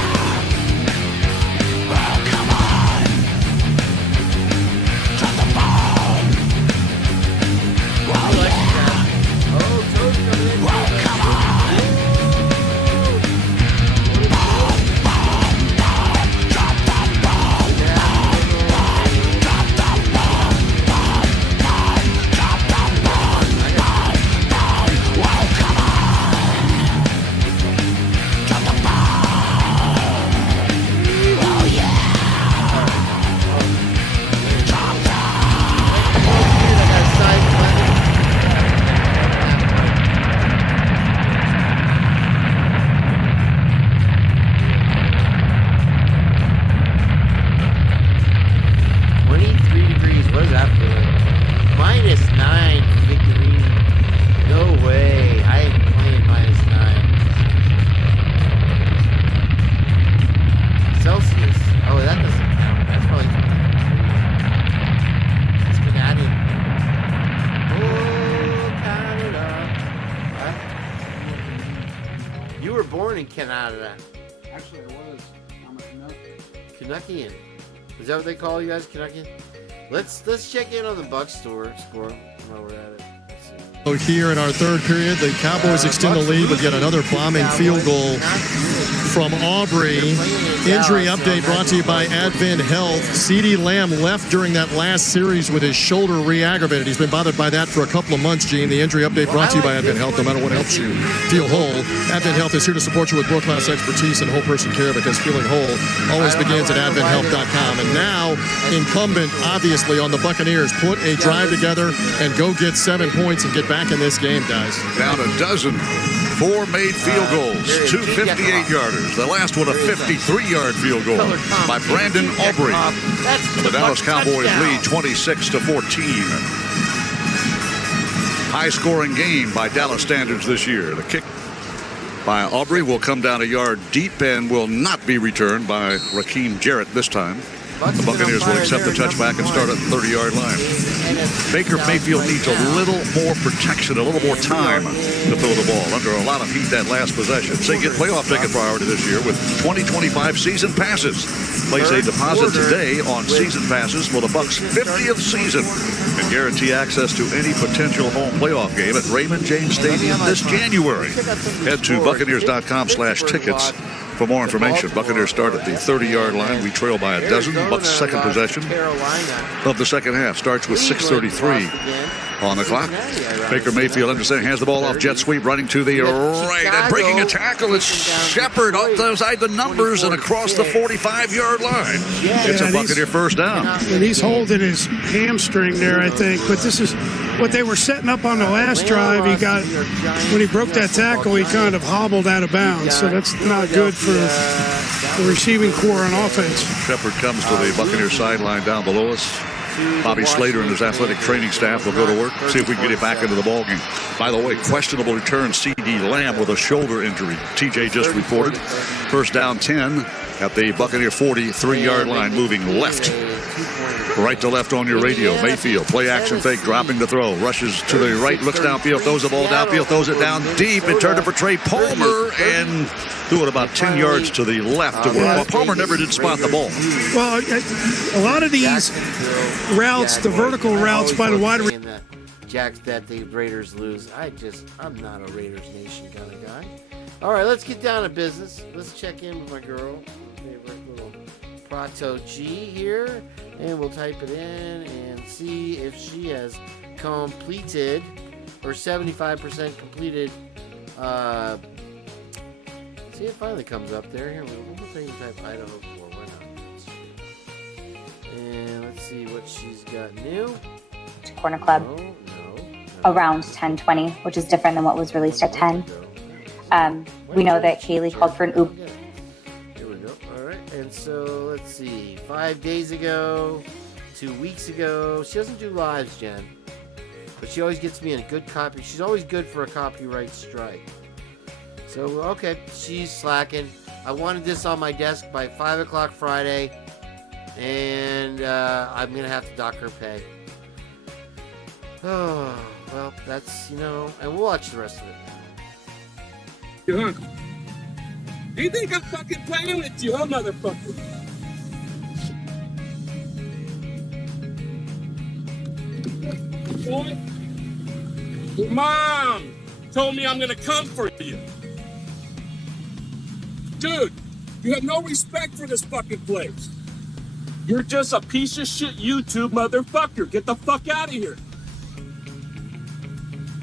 Oh, come on! Drop the bomb! Oh yeah! Oh, Toad's coming in. Oh, come on! Canada. Actually, I was. I'm a Canuckian. Is that what they call you guys, Canuckian? Let's check in on the Bucks score while we're at it. Here in our third period, the Cowboys extend the lead with yet another bombing field goal from Aubrey. Injury update brought to you by Advent Health. CeeDee Lamb left during that last series with his shoulder re-aggravated. He's been bothered by that for a couple of months, Gene. The injury update brought to you by Advent Health. No matter what helps you feel whole, Advent Health is here to support you with world-class expertise and whole person care, because feeling whole always begins at AdventHealth.com. And now, incumbent, obviously, on the Buccaneers, put a drive together and go get 7 points and get back in this game, guys. Down a dozen. 4 made field goals, 2 58-yarders. The last one a 53-yard field goal by Brandon Aubrey. The Dallas Cowboys lead 26-14. High-scoring game by Dallas standards this year. The kick by Aubrey will come down a yard deep and will not be returned by Raheem Jarrett this time. The Buccaneers will accept the touchback and start at the 30-yard line. Baker Mayfield needs a little more protection, a little more time to throw the ball. Under a lot of heat that last possession. So you get playoff ticket priority this year with 2025 season passes. Place a deposit today on season passes for the Bucs' 50th season and guarantee access to any potential home playoff game at Raymond James Stadium this January. Head to Buccaneers.com/tickets. For more information. Buccaneers start at the 30-yard line. We trail by a dozen. Bucs' second possession of the second half starts with 6:33 on the clock. Baker Mayfield understand, hands the ball off, jet sweep, running to the right and breaking a tackle. It's Shepard outside the numbers and across the 45-yard line. It's a Buccaneer first down. And he's holding his hamstring there, I think. But this is what they were setting up on the last drive. He got, when he broke that tackle, he kind of hobbled out of bounds. So that's not good for the receiving core on offense. Shepard comes to the Buccaneer sideline down below us. Bobby Slater and his athletic training staff will go to work, see if we can get him back into the ballgame. By the way, questionable return, C.D. Lamb with a shoulder injury. TJ just reported. First down 10 at the Buccaneer 43-yard line, moving left. Right to left on your radio. Mayfield, play action fake, dropping the throw. Rushes to the right, looks downfield, throws the ball downfield, throws it down deep. It turned it for Trey Palmer and threw it about 10 yards to the left. Well, Palmer never did spot the ball. Well, a lot of these routes, the vertical routes by the wide receiver. Jack's bet the Raiders lose. I'm not a Raiders Nation kind of guy. All right, let's get down to business. Let's check in with my girl, favorite little Prato G here, and we'll type it in and see if she has completed or 75% completed. See, it finally comes up there. Here, we'll type Idaho 4. Why not? And let's see what she's got new. Corner Club around 10:20, which is different than what was released at 10. We know that Kaylee called for an Uber. Here we go. All right. And so let's see. 5 days ago, 2 weeks ago. She doesn't do lives, Jen, but she always gets me in a good copy. She's always good for a copyright strike. So, okay, she's slacking. I wanted this on my desk by 5 o'clock Friday, and I'm going to have to dock her pay. Oh, well, that's, and we'll watch the rest of it. Huh? You think I'm fucking playing with you, huh, motherfucker? What? Your mom told me I'm gonna come for you. Dude, you have no respect for this fucking place. You're just a piece of shit YouTube motherfucker. Get the fuck out of here.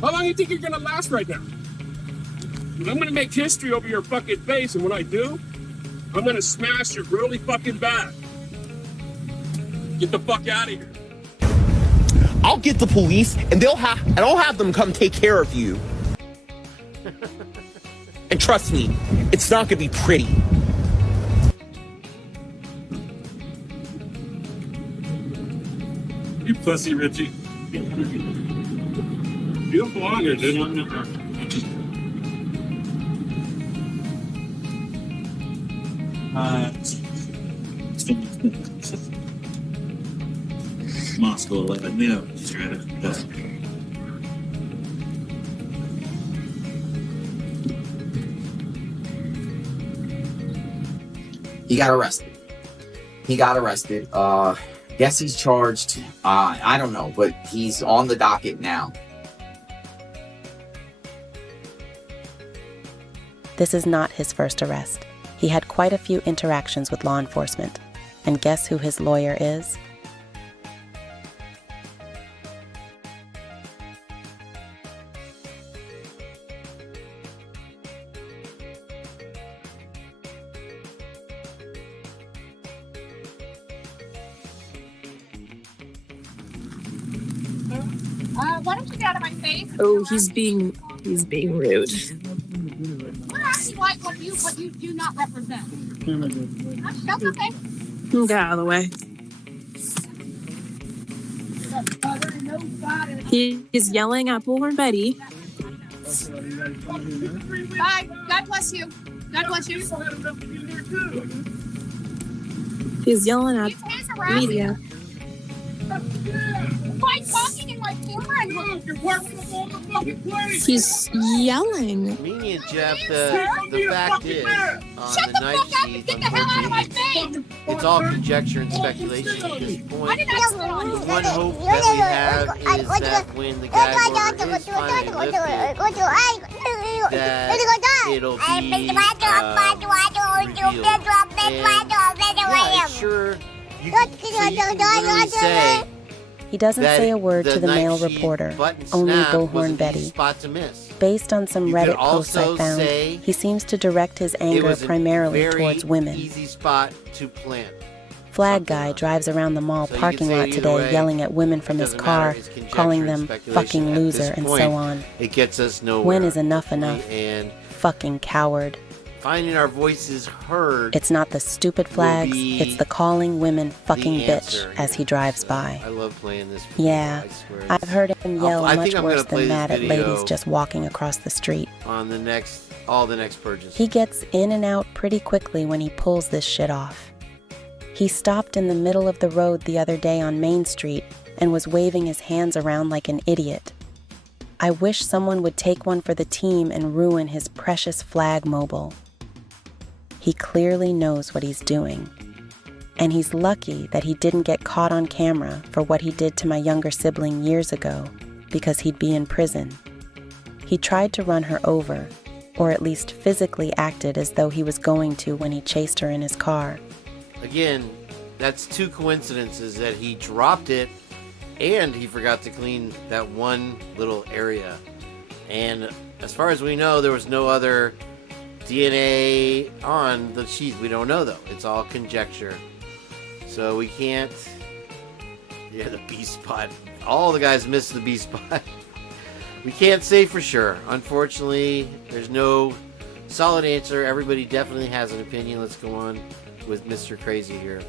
How long do you think you're gonna last right now? I'm gonna make history over your fucking face, and when I do, I'm gonna smash you really fucking bad. Get the fuck out of here. I'll get the police, and I'll have them come take care of you. And trust me, it's not gonna be pretty. You pussy, Richie. You don't belong here, dude. Moscow 11. Yeah, he's right. Yes. He got arrested. Guess he's charged. I don't know, but he's on the docket now. This is not his first arrest. He had quite a few interactions with law enforcement. And guess who his lawyer is? Why don't you get out of my face? Oh, he's being rude. We're acting like what you do not represent. That's okay. Get out of the way. He is yelling at Bullhorn Betty. Bye. God bless you. God bless you. He's yelling at media. Why talking in my camera? You're working with all the fucking place. He's yelling. Me and Jeff, the fact is, on the night sheet, get the hell out of my face. It's all conjecture and speculation at this point. Why did I spit on you? One hope that we have is that when the gag order is finally lifted, that it'll be revealed. Sure, you can literally say He doesn't say a word to the male reporter, only Bullhorn Betty. Spot to miss. Based on some Reddit posts I found, he seems to direct his anger primarily towards women. Easy spot to plant. Flag Guy drives around the mall parking lot today yelling at women from his car, calling them fucking loser and so on. It gets us nowhere. When is enough enough? And fucking coward. finding our voices heard. It's not the stupid flags, it's the calling women fucking bitch answer as he drives by. I love playing this video, Yeah, I swear. I've heard him yell I much think I'm worse gonna play than this mad at video ladies just walking across the street. on all the next purges. He gets in and out pretty quickly when he pulls this shit off. He stopped in the middle of the road the other day on Main Street and was waving his hands around like an idiot. I wish someone would take one for the team and ruin his precious flag mobile. He clearly knows what he's doing. And he's lucky that he didn't get caught on camera for what he did to my younger sibling years ago, because he'd be in prison. He tried to run her over, or at least physically acted as though he was going to when he chased her in his car. Again, that's two coincidences, that he dropped it and he forgot to clean that one little area. And as far as we know, there was no other DNA on the sheath. We don't know, though. It's all conjecture. So we can't... Yeah, the B spot. All the guys missed the B spot. We can't say for sure. Unfortunately, there's no solid answer. Everybody definitely has an opinion. Let's go on with Mr. Crazy here.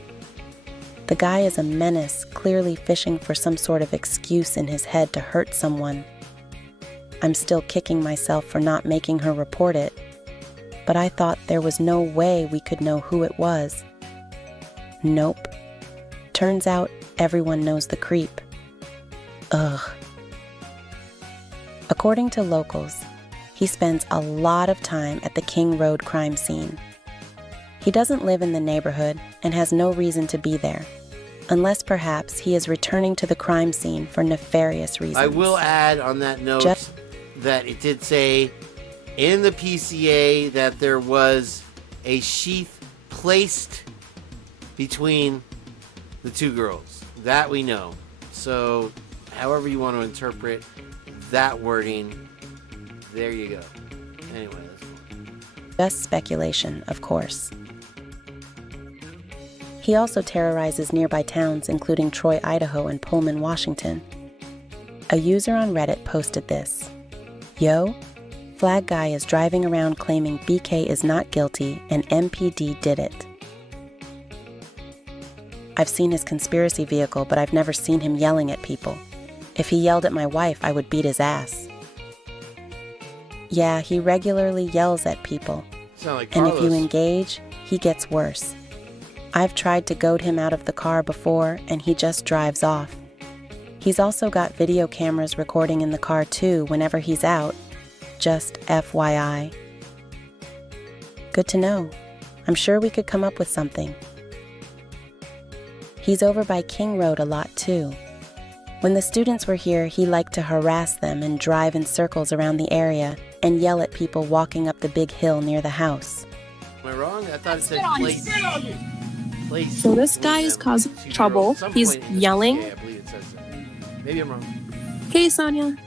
The guy is a menace, clearly fishing for some sort of excuse in his head to hurt someone. I'm still kicking myself for not making her report it, but I thought there was no way we could know who it was. Nope. Turns out everyone knows the creep. Ugh. According to locals, he spends a lot of time at the King Road crime scene. He doesn't live in the neighborhood and has no reason to be there, unless perhaps he is returning to the crime scene for nefarious reasons. I will add on that note that it did say in the PCA that there was a sheath placed between the two girls. That we know. So, however you want to interpret that wording, there you go. Anyway, that's cool. Just speculation, of course. He also terrorizes nearby towns, including Troy, Idaho, and Pullman, Washington. A user on Reddit posted this. Yo, flag guy is driving around claiming BK is not guilty and MPD did it. I've seen his conspiracy vehicle, but I've never seen him yelling at people. If he yelled at my wife, I would beat his ass. Yeah, he regularly yells at people. Sound like and Carlos. if you engage, he gets worse. I've tried to goad him out of the car before, and he just drives off. He's also got video cameras recording in the car too whenever he's out. Just FYI. Good to know. I'm sure we could come up with something. He's over by King Road a lot too. When the students were here, he liked to harass them and drive in circles around the area and yell at people walking up the big hill near the house. Am I wrong? I thought it said place. Place. So this guy is causing trouble. He's yelling. Yeah, I believe it says that. Maybe I'm wrong. Hey, Sonia.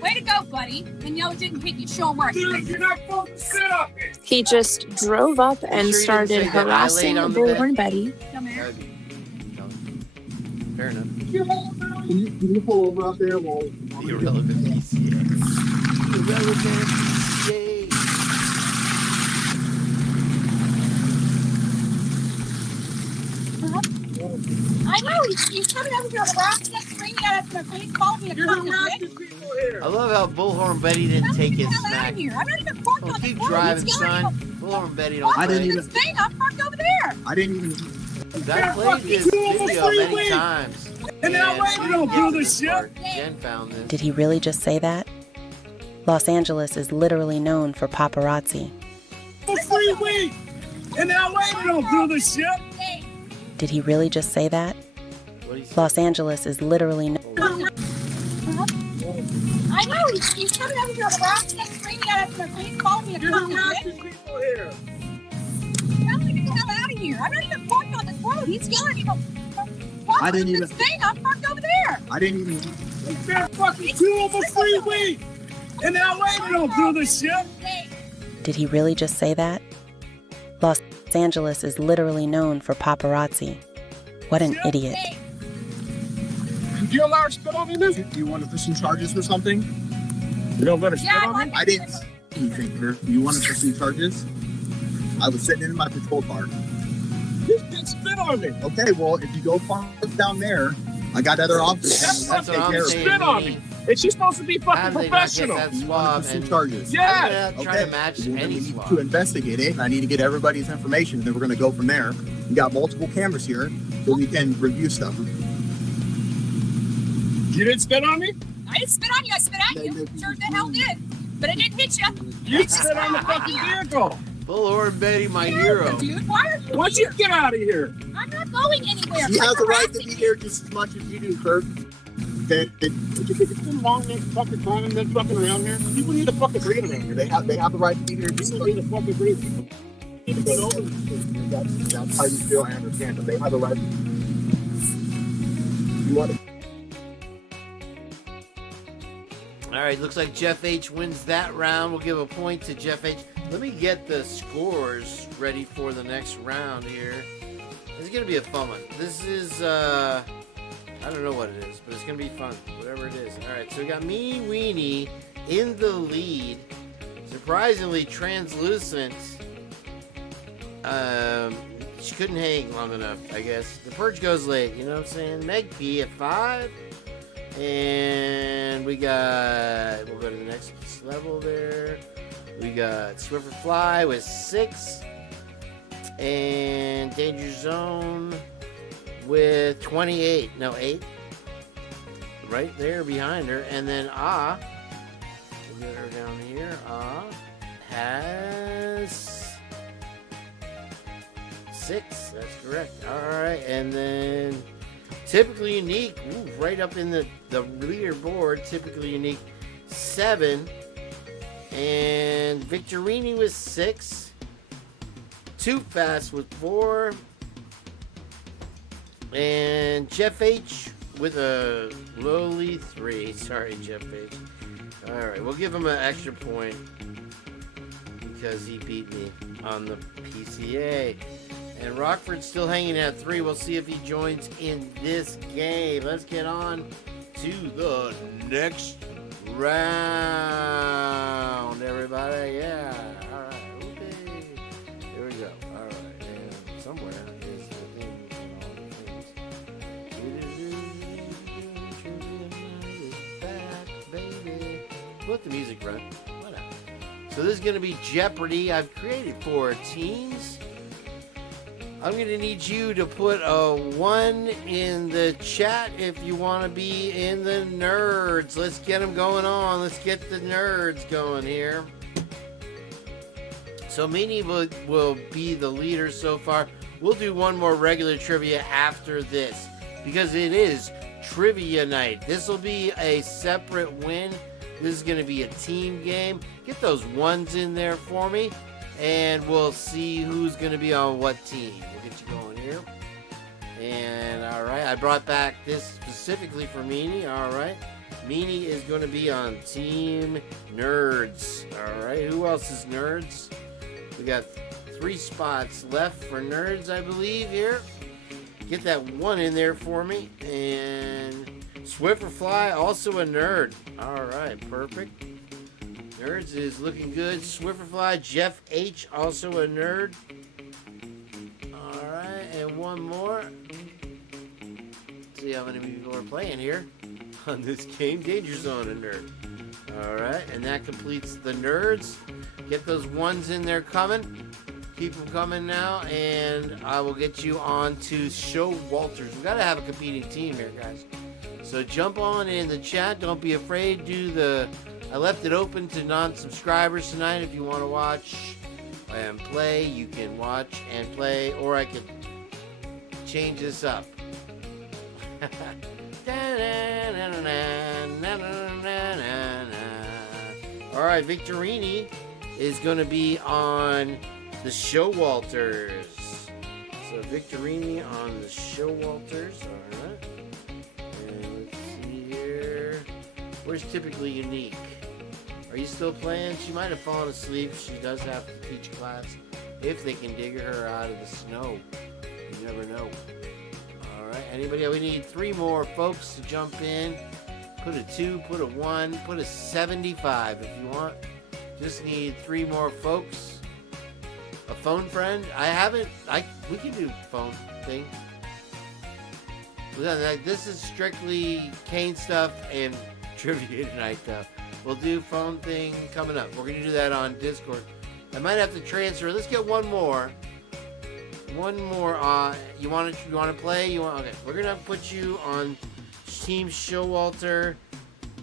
Way to go, buddy. And no, it didn't hit you. Show him where You're not supposed to sit up here. He just drove up and sure you started didn't say that I harassing laid on the Bullhorn bed? Betty. Come here. Fair enough. Can you pull over out there? Well, The irrelevant PCA. Irrelevant PCA. I know. He's coming over here on the rocks and screaming at us in the face, calling me a cunt. I love how Bullhorn Betty didn't take his smack. Here. I'm not even parked on the Keep road. driving, He's yelling son. at me. Bullhorn Betty don't I didn't play. even- Thing, I'm parked over there. I didn't even. That played this video many times. And now wait, you don't do this shit. Jen found this. Did he really just say that? Los Angeles is literally known for paparazzi. For free weed. And now wait, you don't do this shit. Did he really just say that? Los Angeles is literally known. I know. He's coming over here on the rocks and screaming at us in the face, calling me a cunt. I'm going to get the hell out of here. I'm not even parked on this road. He's yelling at me. I didn't even. This thing, I'm parked over there. I didn't even. They're fucking cool for free weed. And now wait, you don't do this shit. Did he really just say that? Los Angeles is literally known for paparazzi. What an idiot. Do you allow her to spit on me, miss? Do you want to push some charges or something? You don't let her spit on me? I didn't. You think you want to pursue charges? I was sitting in my patrol car. This bitch spit on me. Okay, well, if you go far down there, I got other officers. That's Take what I'm care of saying. it. Spit on me. And she's supposed to be fucking professional. You want to pursue charges? Yeah. Okay. We're gonna need to investigate it. I need to get everybody's information, and then we're going to go from there. We got multiple cameras here, so we can review stuff. You didn't spit on me? I didn't spit on you. I spit at you. Sure the hell did. But I didn't hit you. You spit on the fucking vehicle. Bullhorn Betty, my hero. Dude, why are you Why don't you get out of here? I'm not going anywhere. She has the right to be here just as much as you do, Kurt. Okay. Did you think it's been long next fucking time and been fucking around here? People need to fucking breathe around here. They have the right to be here just as People need to fucking breathe. People need to get over this. That's how you feel. I understand, but they have the right. You want to. All right, looks like Jeff H wins that round. We'll give a point to Jeff H. Let me get the scores ready for the next round here. This is going to be a fun one. This is, I don't know what it is, but it's going to be fun, whatever it is. All right, so we got Meanie Weenie in the lead. Surprisingly translucent. She couldn't hang long enough, I guess. The Purge goes late, you know what I'm saying? Meg P at 5. And we got, we'll go to the next level there. We got Swiffer Fly with 6. And Danger Zone with 28. No, 8. Right there behind her. And then we'll get her down here. Has 6. That's correct. Alright, and then Typically Unique, right up in the leaderboard. Typically Unique, 7. And Victorini with 6. Too Fast with 4. And Jeff H with a lowly 3. Sorry, Jeff H. Alright, we'll give him an extra point because he beat me on the PCA. And Rochford's still hanging at 3. We'll see if he joins in this game. Let's get on to the next round, everybody. Yeah. All right. Okay. Here we go. All right. And somewhere is the thing and all the things. Back, baby. Let the music run. Whatever. So this is going to be Jeopardy. I've created 4 teams. I'm going to need you to put a 1 in the chat if you want to be in the nerds. Let's get them going on. Let's get the nerds going here. So Meanie will be the leader so far. We'll do one more regular trivia after this because it is trivia night. This will be a separate win. This is going to be a team game. Get those 1s in there for me. And we'll see who's going to be on what team. We'll get you going here. And, all right, I brought back this specifically for Meanie. All right. Meanie is going to be on Team Nerds. All right. Who else is Nerds? We got 3 spots left for Nerds, I believe, here. Get that 1 in there for me. And Swiffer Fly, also a nerd. All right. Perfect. Nerds is looking good. Swifferfly, Jeff H, also a nerd. Alright, and 1 more. See how many people are playing here on this game. Danger Zone, a nerd. Alright, and that completes the nerds. Get those 1s in there coming. Keep them coming now, and I will get you on to Show Walters. We've got to have a competing team here, guys. So jump on in the chat. Don't be afraid. I left it open to non-subscribers tonight. If you want to watch and play, you can watch and play, or I could change this up. All right, Victorini is going to be on the Show Walters. So Victorini on the Show Walters. All right. And let's see here. Where's Typically Unique? Are you still playing? She might have fallen asleep. She does have to teach class if they can dig her out of the snow. You never know. All right. Anybody? We need 3 more folks to jump in. Put a 2, put a 1, put a 75 if you want. Just need 3 more folks. A phone friend. We can do phone thing. This is strictly Kane stuff and trivia tonight stuff. We'll do phone thing coming up. We're gonna do that on Discord. I might have to transfer. Let's get one more. One more. You want to play? Okay. We're gonna put you on Team Showalter,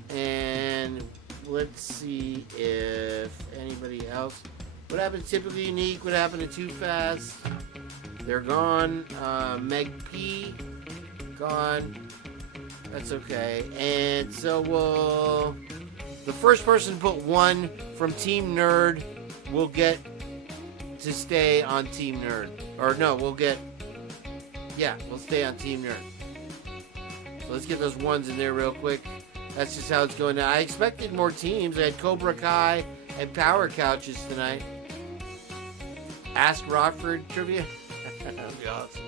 and let's see if anybody else. What happened to Typically Unique? What happened to Too Fast? They're gone. Meg P. Gone. That's okay. And so the first person to put 1 from Team Nerd will get to stay on Team Nerd. Or no, we'll stay on Team Nerd. So let's get those 1s in there real quick. That's just how it's going now. I expected more teams. I had Cobra Kai and Power Couches tonight. Ask Rochford trivia. That'd be awesome.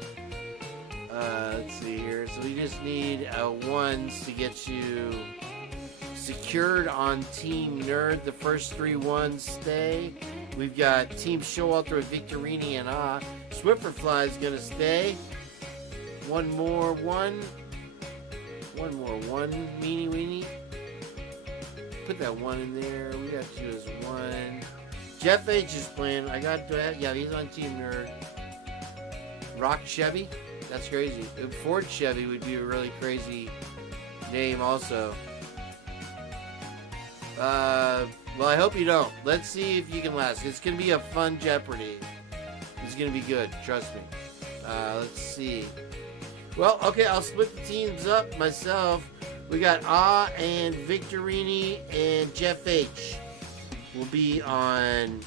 Let's see here. So we just need 1s to get you secured on Team Nerd. The first 3 1s stay. We've got Team Showalter with Victorini and Swifferfly is going to stay. One more 1. Meanie Weenie. Put that 1 in there. We got you as 1. Jeff H is playing. He's on Team Nerd. Rock Chevy. That's crazy. Ford Chevy would be a really crazy name also. Well, I hope you don't. Let's see if you can last. It's going to be a fun Jeopardy. It's going to be good. Trust me. Let's see. Well, okay, I'll split the teams up myself. We got and Victorini and Jeff H. will be on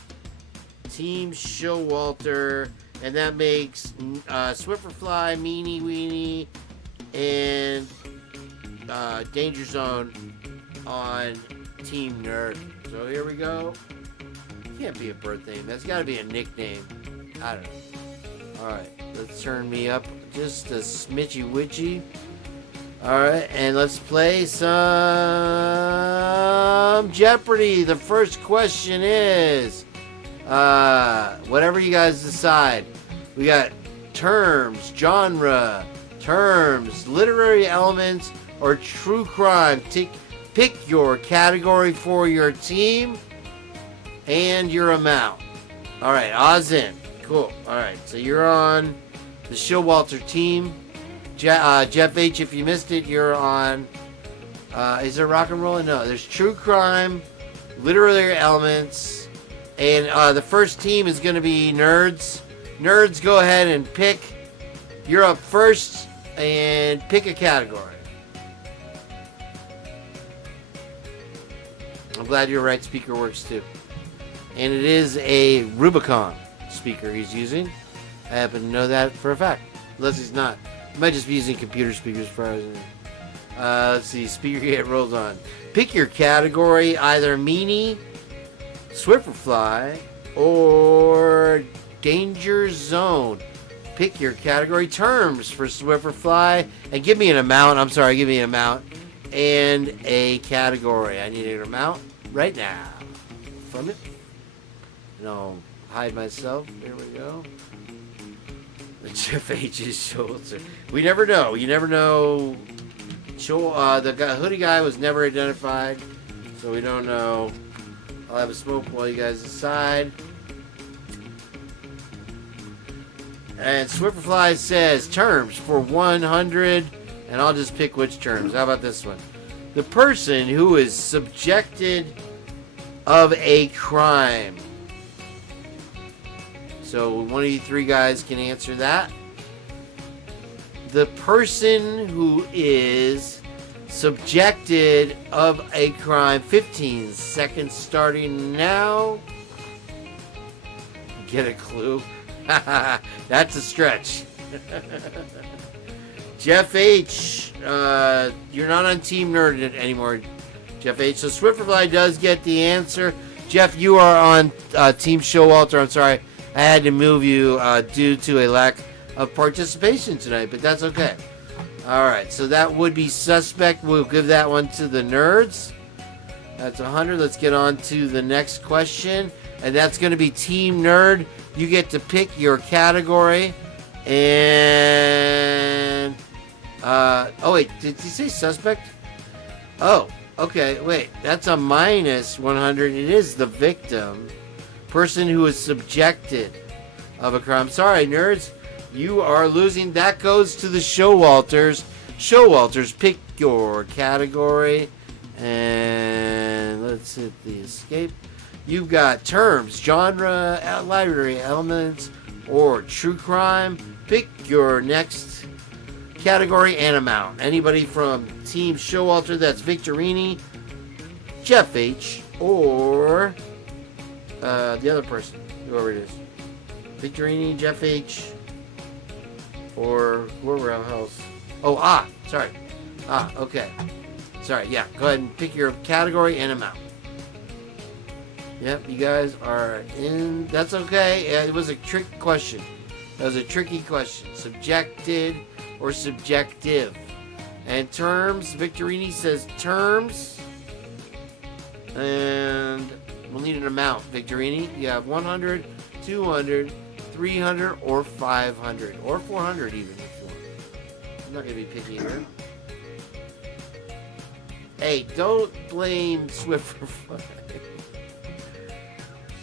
Team Showalter. And that makes Swifferfly, Meanie Weenie, and Danger Zone on Team Nerd. So here we go. Can't be a birth name. That's got to be a nickname. I don't know. All right, let's turn me up just a smidgy witchy. All right, and let's play some Jeopardy. The first question is, whatever you guys decide. We got terms, genre, terms, literary elements, or true crime. Pick your category for your team and your amount. All right, Oz in. Cool. All right, so you're on the Showalter team. Jeff H, if you missed it, you're on. Is there rock and roll? No, there's true crime, literary elements, and the first team is going to be Nerds. Nerds, go ahead and pick. You're up first, and pick a category. I'm glad your right speaker works too. And it is a Rubicon speaker he's using. I happen to know that for a fact. Unless he's not. He might just be using computer speakers for us. Let's see. Speaker get rolled on. Pick your category. Either Meanie, Swifferfly, or Danger Zone. Pick your category. Terms for Swifferfly. And give me an amount. I'm sorry. Give me an amount. And a category. I need an amount right now. From it. And I'll hide myself. There we go. The Jeff H's shoulder. We never know. You never know. The hoodie guy was never identified, so we don't know. I'll have a smoke while you guys decide. And Swifferfly says terms for 100, and I'll just pick which terms. How about this one? The person who is subjected of a crime. So one of you 3 guys can answer that. The person who is subjected of a crime. 15 seconds starting now. Get a clue? That's a stretch. Jeff H, you're not on Team Nerd anymore, Jeff H. So Swifferfly does get the answer. Jeff, you are on Team Showalter. I'm sorry. I had to move you due to a lack of participation tonight, but that's okay. All right, so that would be suspect. We'll give that one to the Nerds. That's 100. Let's get on to the next question. And that's going to be Team Nerd. You get to pick your category. And... oh, wait. Did you say suspect? Oh, okay. Wait. That's a minus 100. It is the victim. Person who is subjected of a crime. Sorry, nerds. You are losing. That goes to the Showalters. Showalters, pick your category. And let's hit the escape. You've got terms, genre, library, elements, or true crime. Pick your next category and amount. Anybody from Team Showalter, that's Victorini, Jeff H, or the other person, whoever it is. Victorini, Jeff H, or whoever else. Oh, sorry. Okay. Sorry, yeah. Go ahead and pick your category and amount. Yep, you guys are in. That's okay. It was a trick question. That was a tricky question. Subjected or subjective. And terms, Victorini says terms. And we'll need an amount, Victorini. You have 100, 200, 300, or 500. Or 400 even if you want. I'm not going to be picky here. Hey, don't blame Swift for flying.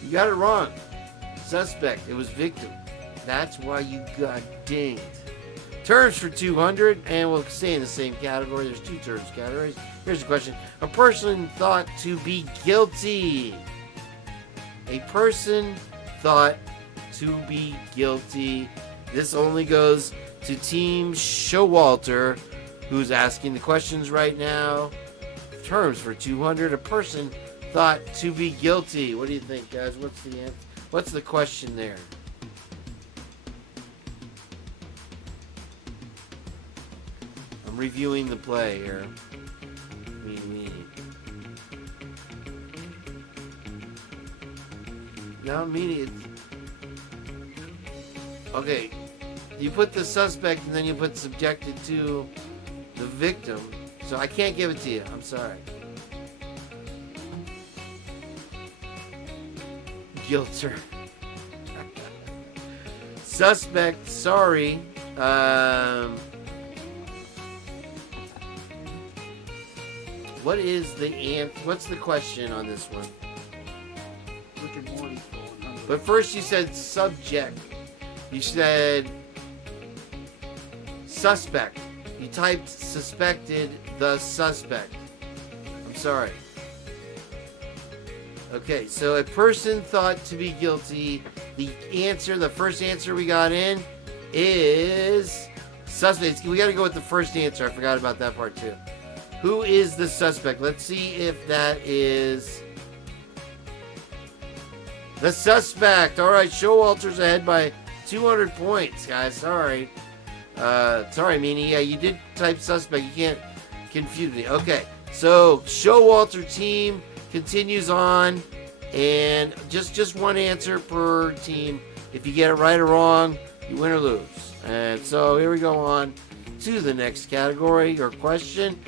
You got it wrong. Suspect. It was victim. That's why you got dinged. Terms for 200, and we'll stay in the same category. There's two terms categories. Here's the question. A person thought to be guilty. A person thought to be guilty. This only goes to Team Showalter, who's asking the questions right now. Terms for 200. A person thought to be guilty. What do you think, guys? What's the answer? What's the question there? I'm reviewing the play here. No, okay. You put the suspect and then you put subjected to the victim. So I can't give it to you. I'm sorry. Guilter. Suspect, sorry. What is the what's the question on this one? But first you said subject. You said suspect. You typed suspected the suspect. I'm sorry. Okay, so a person thought to be guilty. The first answer we got in is suspect. We got to go with the first answer. I forgot about that part too. Who is the suspect? Let's see if that is the suspect. All right, Showalter's ahead by 200 points, guys. Sorry. Sorry, Meanie. Yeah, you did type suspect. You can't confuse me. Okay, so Showalter team continues on, and just one answer per team. If you get it right or wrong, you win or lose. And so here we go on to the next category or question.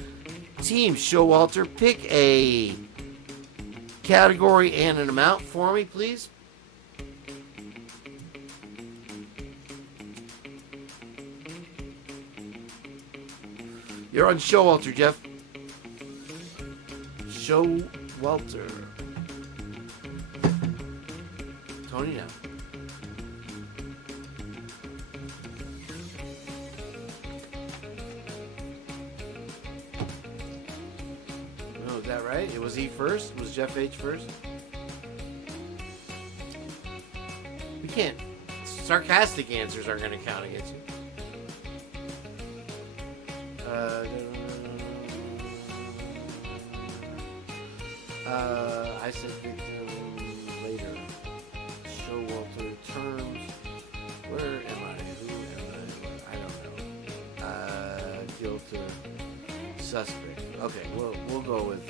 Team Showalter, pick a category and an amount for me, please. You're on Showalter, Jeff. Showalter. Tony now. Oh, is that right? It was he first? Was Jeff H first? We can't. Sarcastic answers aren't going to count against you. I said victim later. Showalter terms. Where am I? Who am I? I don't know. Guilty. Suspect. Okay, we'll go with.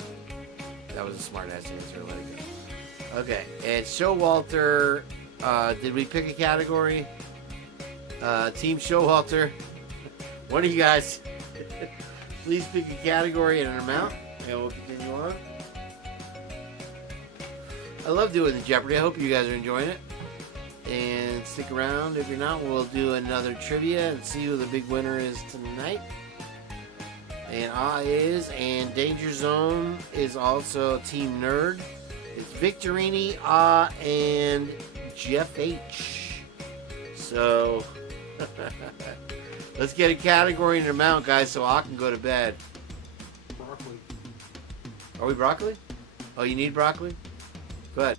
That was a smart ass answer. Let it go. Okay, and Showalter. Did we pick a category? Team Showalter. One of you guys, please pick a category and an amount, and we'll continue on. I love doing the Jeopardy. I hope you guys are enjoying it. And stick around. If you're not, we'll do another trivia and see who the big winner is tonight. And and Danger Zone is also Team Nerd. It's Victorini, and Jeff H. So, let's get a category and an amount, guys, so I can go to bed. Broccoli. Are we broccoli? Oh, you need broccoli? Go ahead.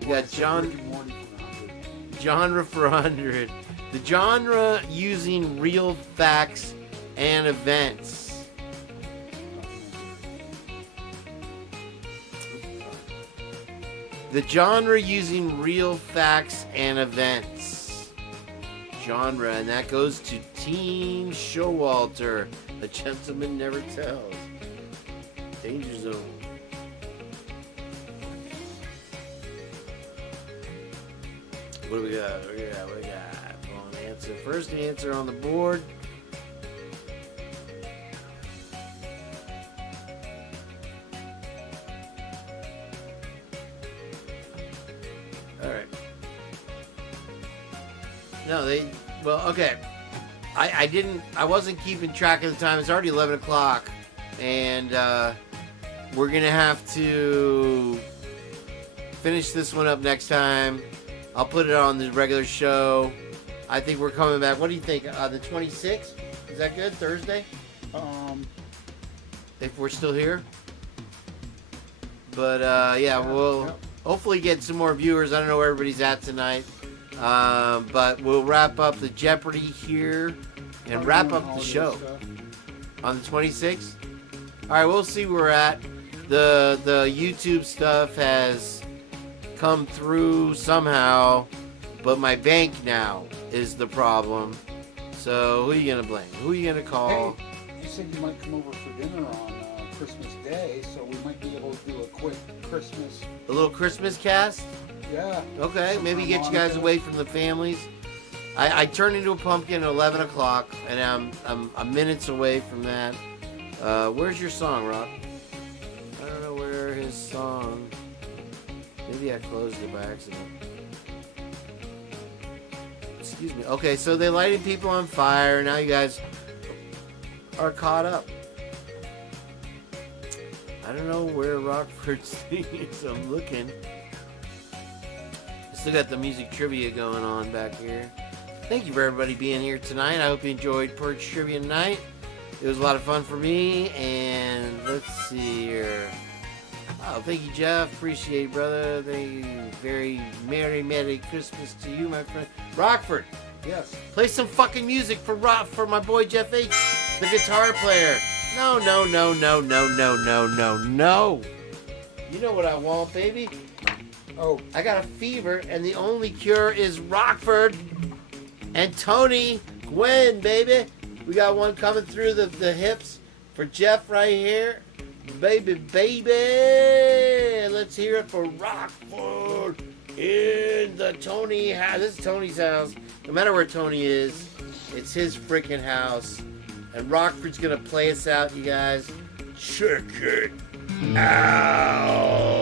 We got genre for 100. The genre using real facts and events. The genre using real facts and events. Genre, and that goes to Team Showalter. A gentleman never tells. Danger Zone. What do we got? What do we got? Answer. First answer on the board. All right. No, okay. I wasn't keeping track of the time. It's already 11 o'clock. And we're going to have to finish this one up next time. I'll put it on the regular show. I think we're coming back. What do you think? The 26th? Is that good? Thursday? If we're still here. But yeah, we'll hopefully get some more viewers. I don't know where everybody's at tonight. But we'll wrap up the Jeopardy here and wrap up the show on the 26th. All right, we'll see where we're at. The YouTube stuff has come through somehow, but my bank now is the problem. So who are you gonna blame? Who are you gonna call? Hey, you said you might come over for dinner on Christmas Day, so we might be able to do a quick Christmas. A little Christmas cast? Yeah. Okay, maybe get you guys away from the families. I turn into a pumpkin at 11 o'clock, and I'm minutes away from that. Where's your song, Rock? I don't know where his song. Maybe I closed it by accident. Excuse me. Okay, so they lighted people on fire. Now you guys are caught up. I don't know where Rochford's thing is. I'm looking. Still got the music trivia going on back here. Thank you for everybody being here tonight. I hope you enjoyed Purge Trivia night. It was a lot of fun for me. And let's see here. Oh, thank you, Jeff. Appreciate it, brother. Thank you. Very Merry Christmas to you, my friend. Rochford. Yes. Play some fucking music for my boy Jeff H., the guitar player. No. You know what I want, baby. Oh. I got a fever, and the only cure is Rochford and Tony Gwen, baby. We got one coming through the hips for Jeff right here. Baby. Let's hear it for Rochford in the Tony house. This is Tony's house. No matter where Tony is, it's his freaking house. And Rochford's going to play us out, you guys. Check it out.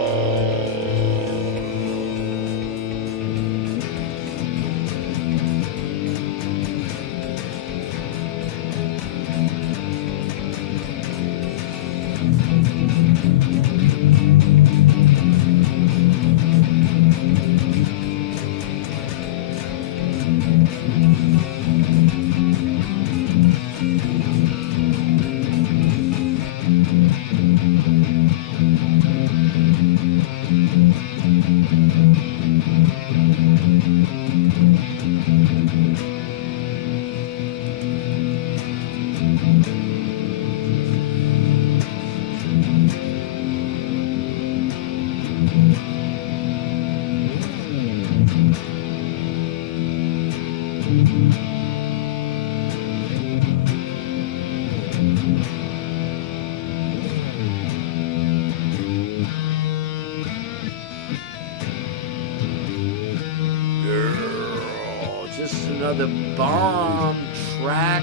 just another bomb track,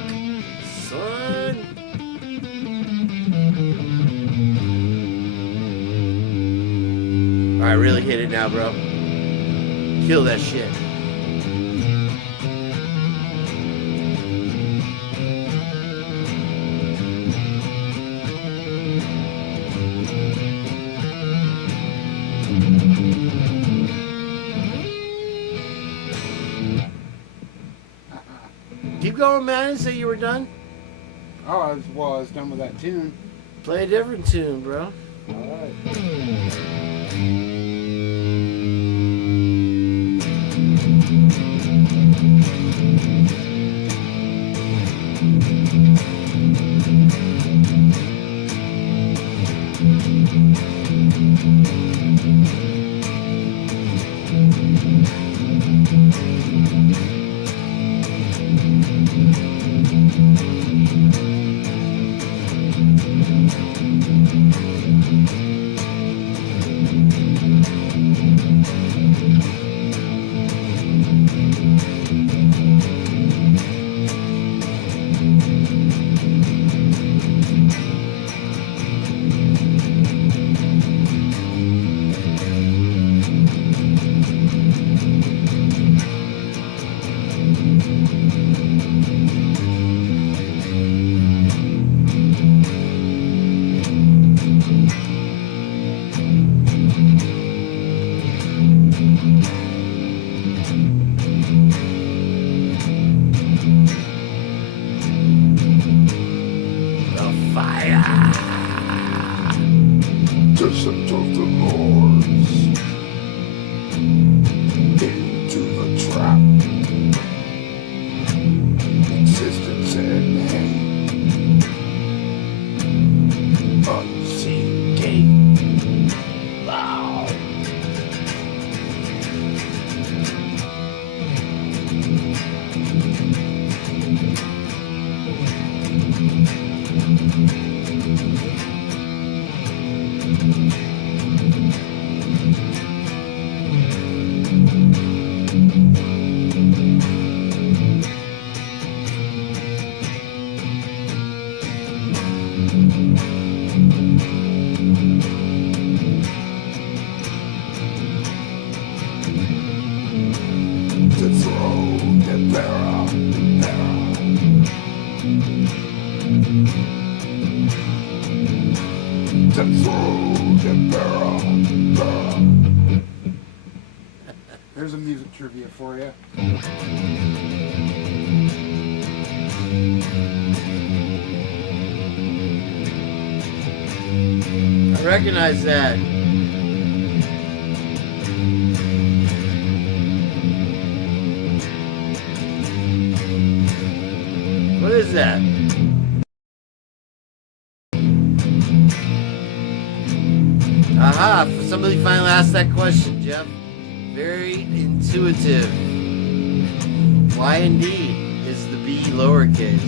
son. All right, really hit it now, bro. Kill that shit. Keep going, man. I didn't say you were done. Oh, I was done with that tune. Play a different tune, bro. All right. Descent of the Lords into the trap. Existence and hate. Unseen gate. Wow. There's a music trivia for you. I recognize that. What is that? Aha! Somebody finally asked that question, Jeff. Very intuitive. Why indeed is the B lowercase?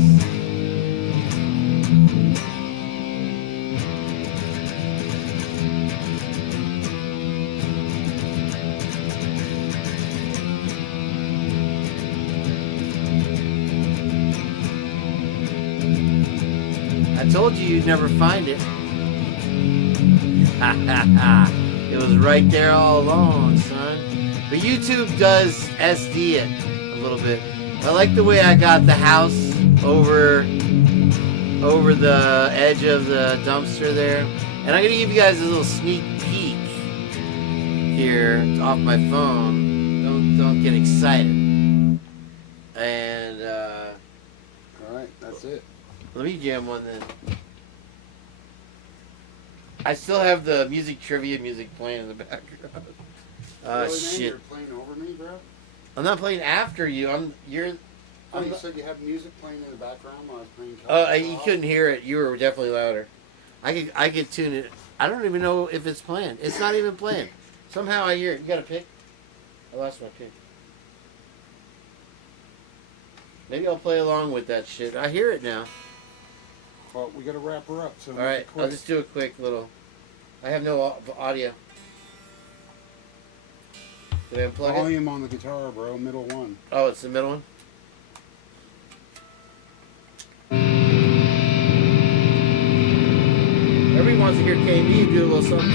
I told you you'd never find it. Ha ha ha. It was right there all along, son. But YouTube does SD it a little bit. I like the way I got the house over the edge of the dumpster there. And I'm gonna give you guys a little sneak peek here off my phone. Don't get excited. And alright, that's it. Let me jam one then. I still have the music trivia music playing in the background. Really, man? Shit. You're playing over me, bro? I'm not playing after you. You said you have music playing in the background while I was playing. Oh, you couldn't hear it. You were definitely louder. I could tune it. I don't even know if it's playing. It's not even playing. Somehow I hear it. You got a pick? I lost my pick. Maybe I'll play along with that shit. I hear it now. Well, we gotta wrap her up. So all right, I'll just do a quick little. I have no audio. Can I unplug it? Volume on the guitar, bro. Middle one. Oh, it's the middle one? Everybody wants to hear KB do a little something.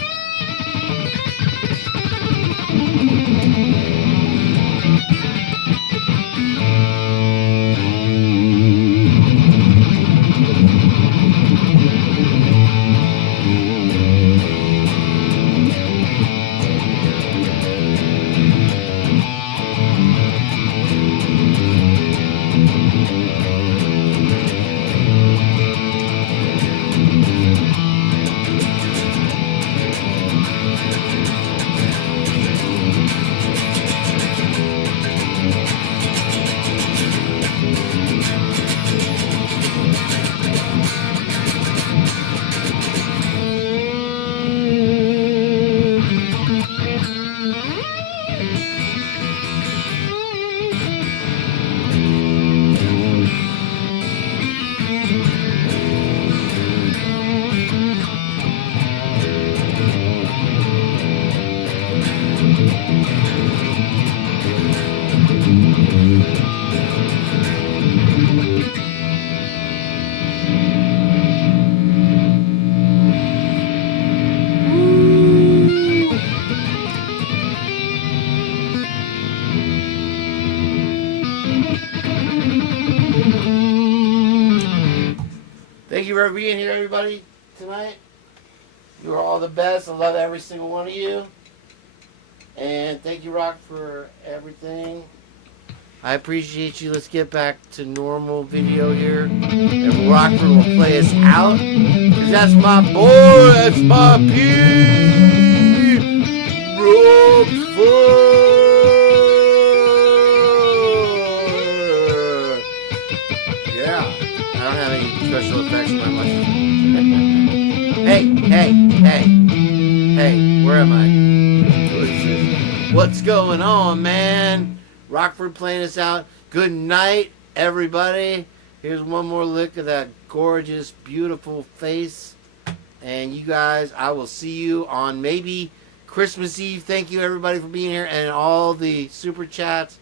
Thank you for being here, everybody, tonight. You are all the best. I love every single one of you. And thank you, Rock, for everything. I appreciate you. Let's get back to normal video here. And Rockford will play us out. Because that's my boy. That's my Pete. Rochford. Yeah. I don't have any special effects on my mustache. Hey, where am I? What's going on, man? Rockford playing us out. Good night, everybody. Here's one more look at that gorgeous, beautiful face. And you guys, I will see you on maybe Christmas Eve. Thank you, everybody, for being here and all the super chats.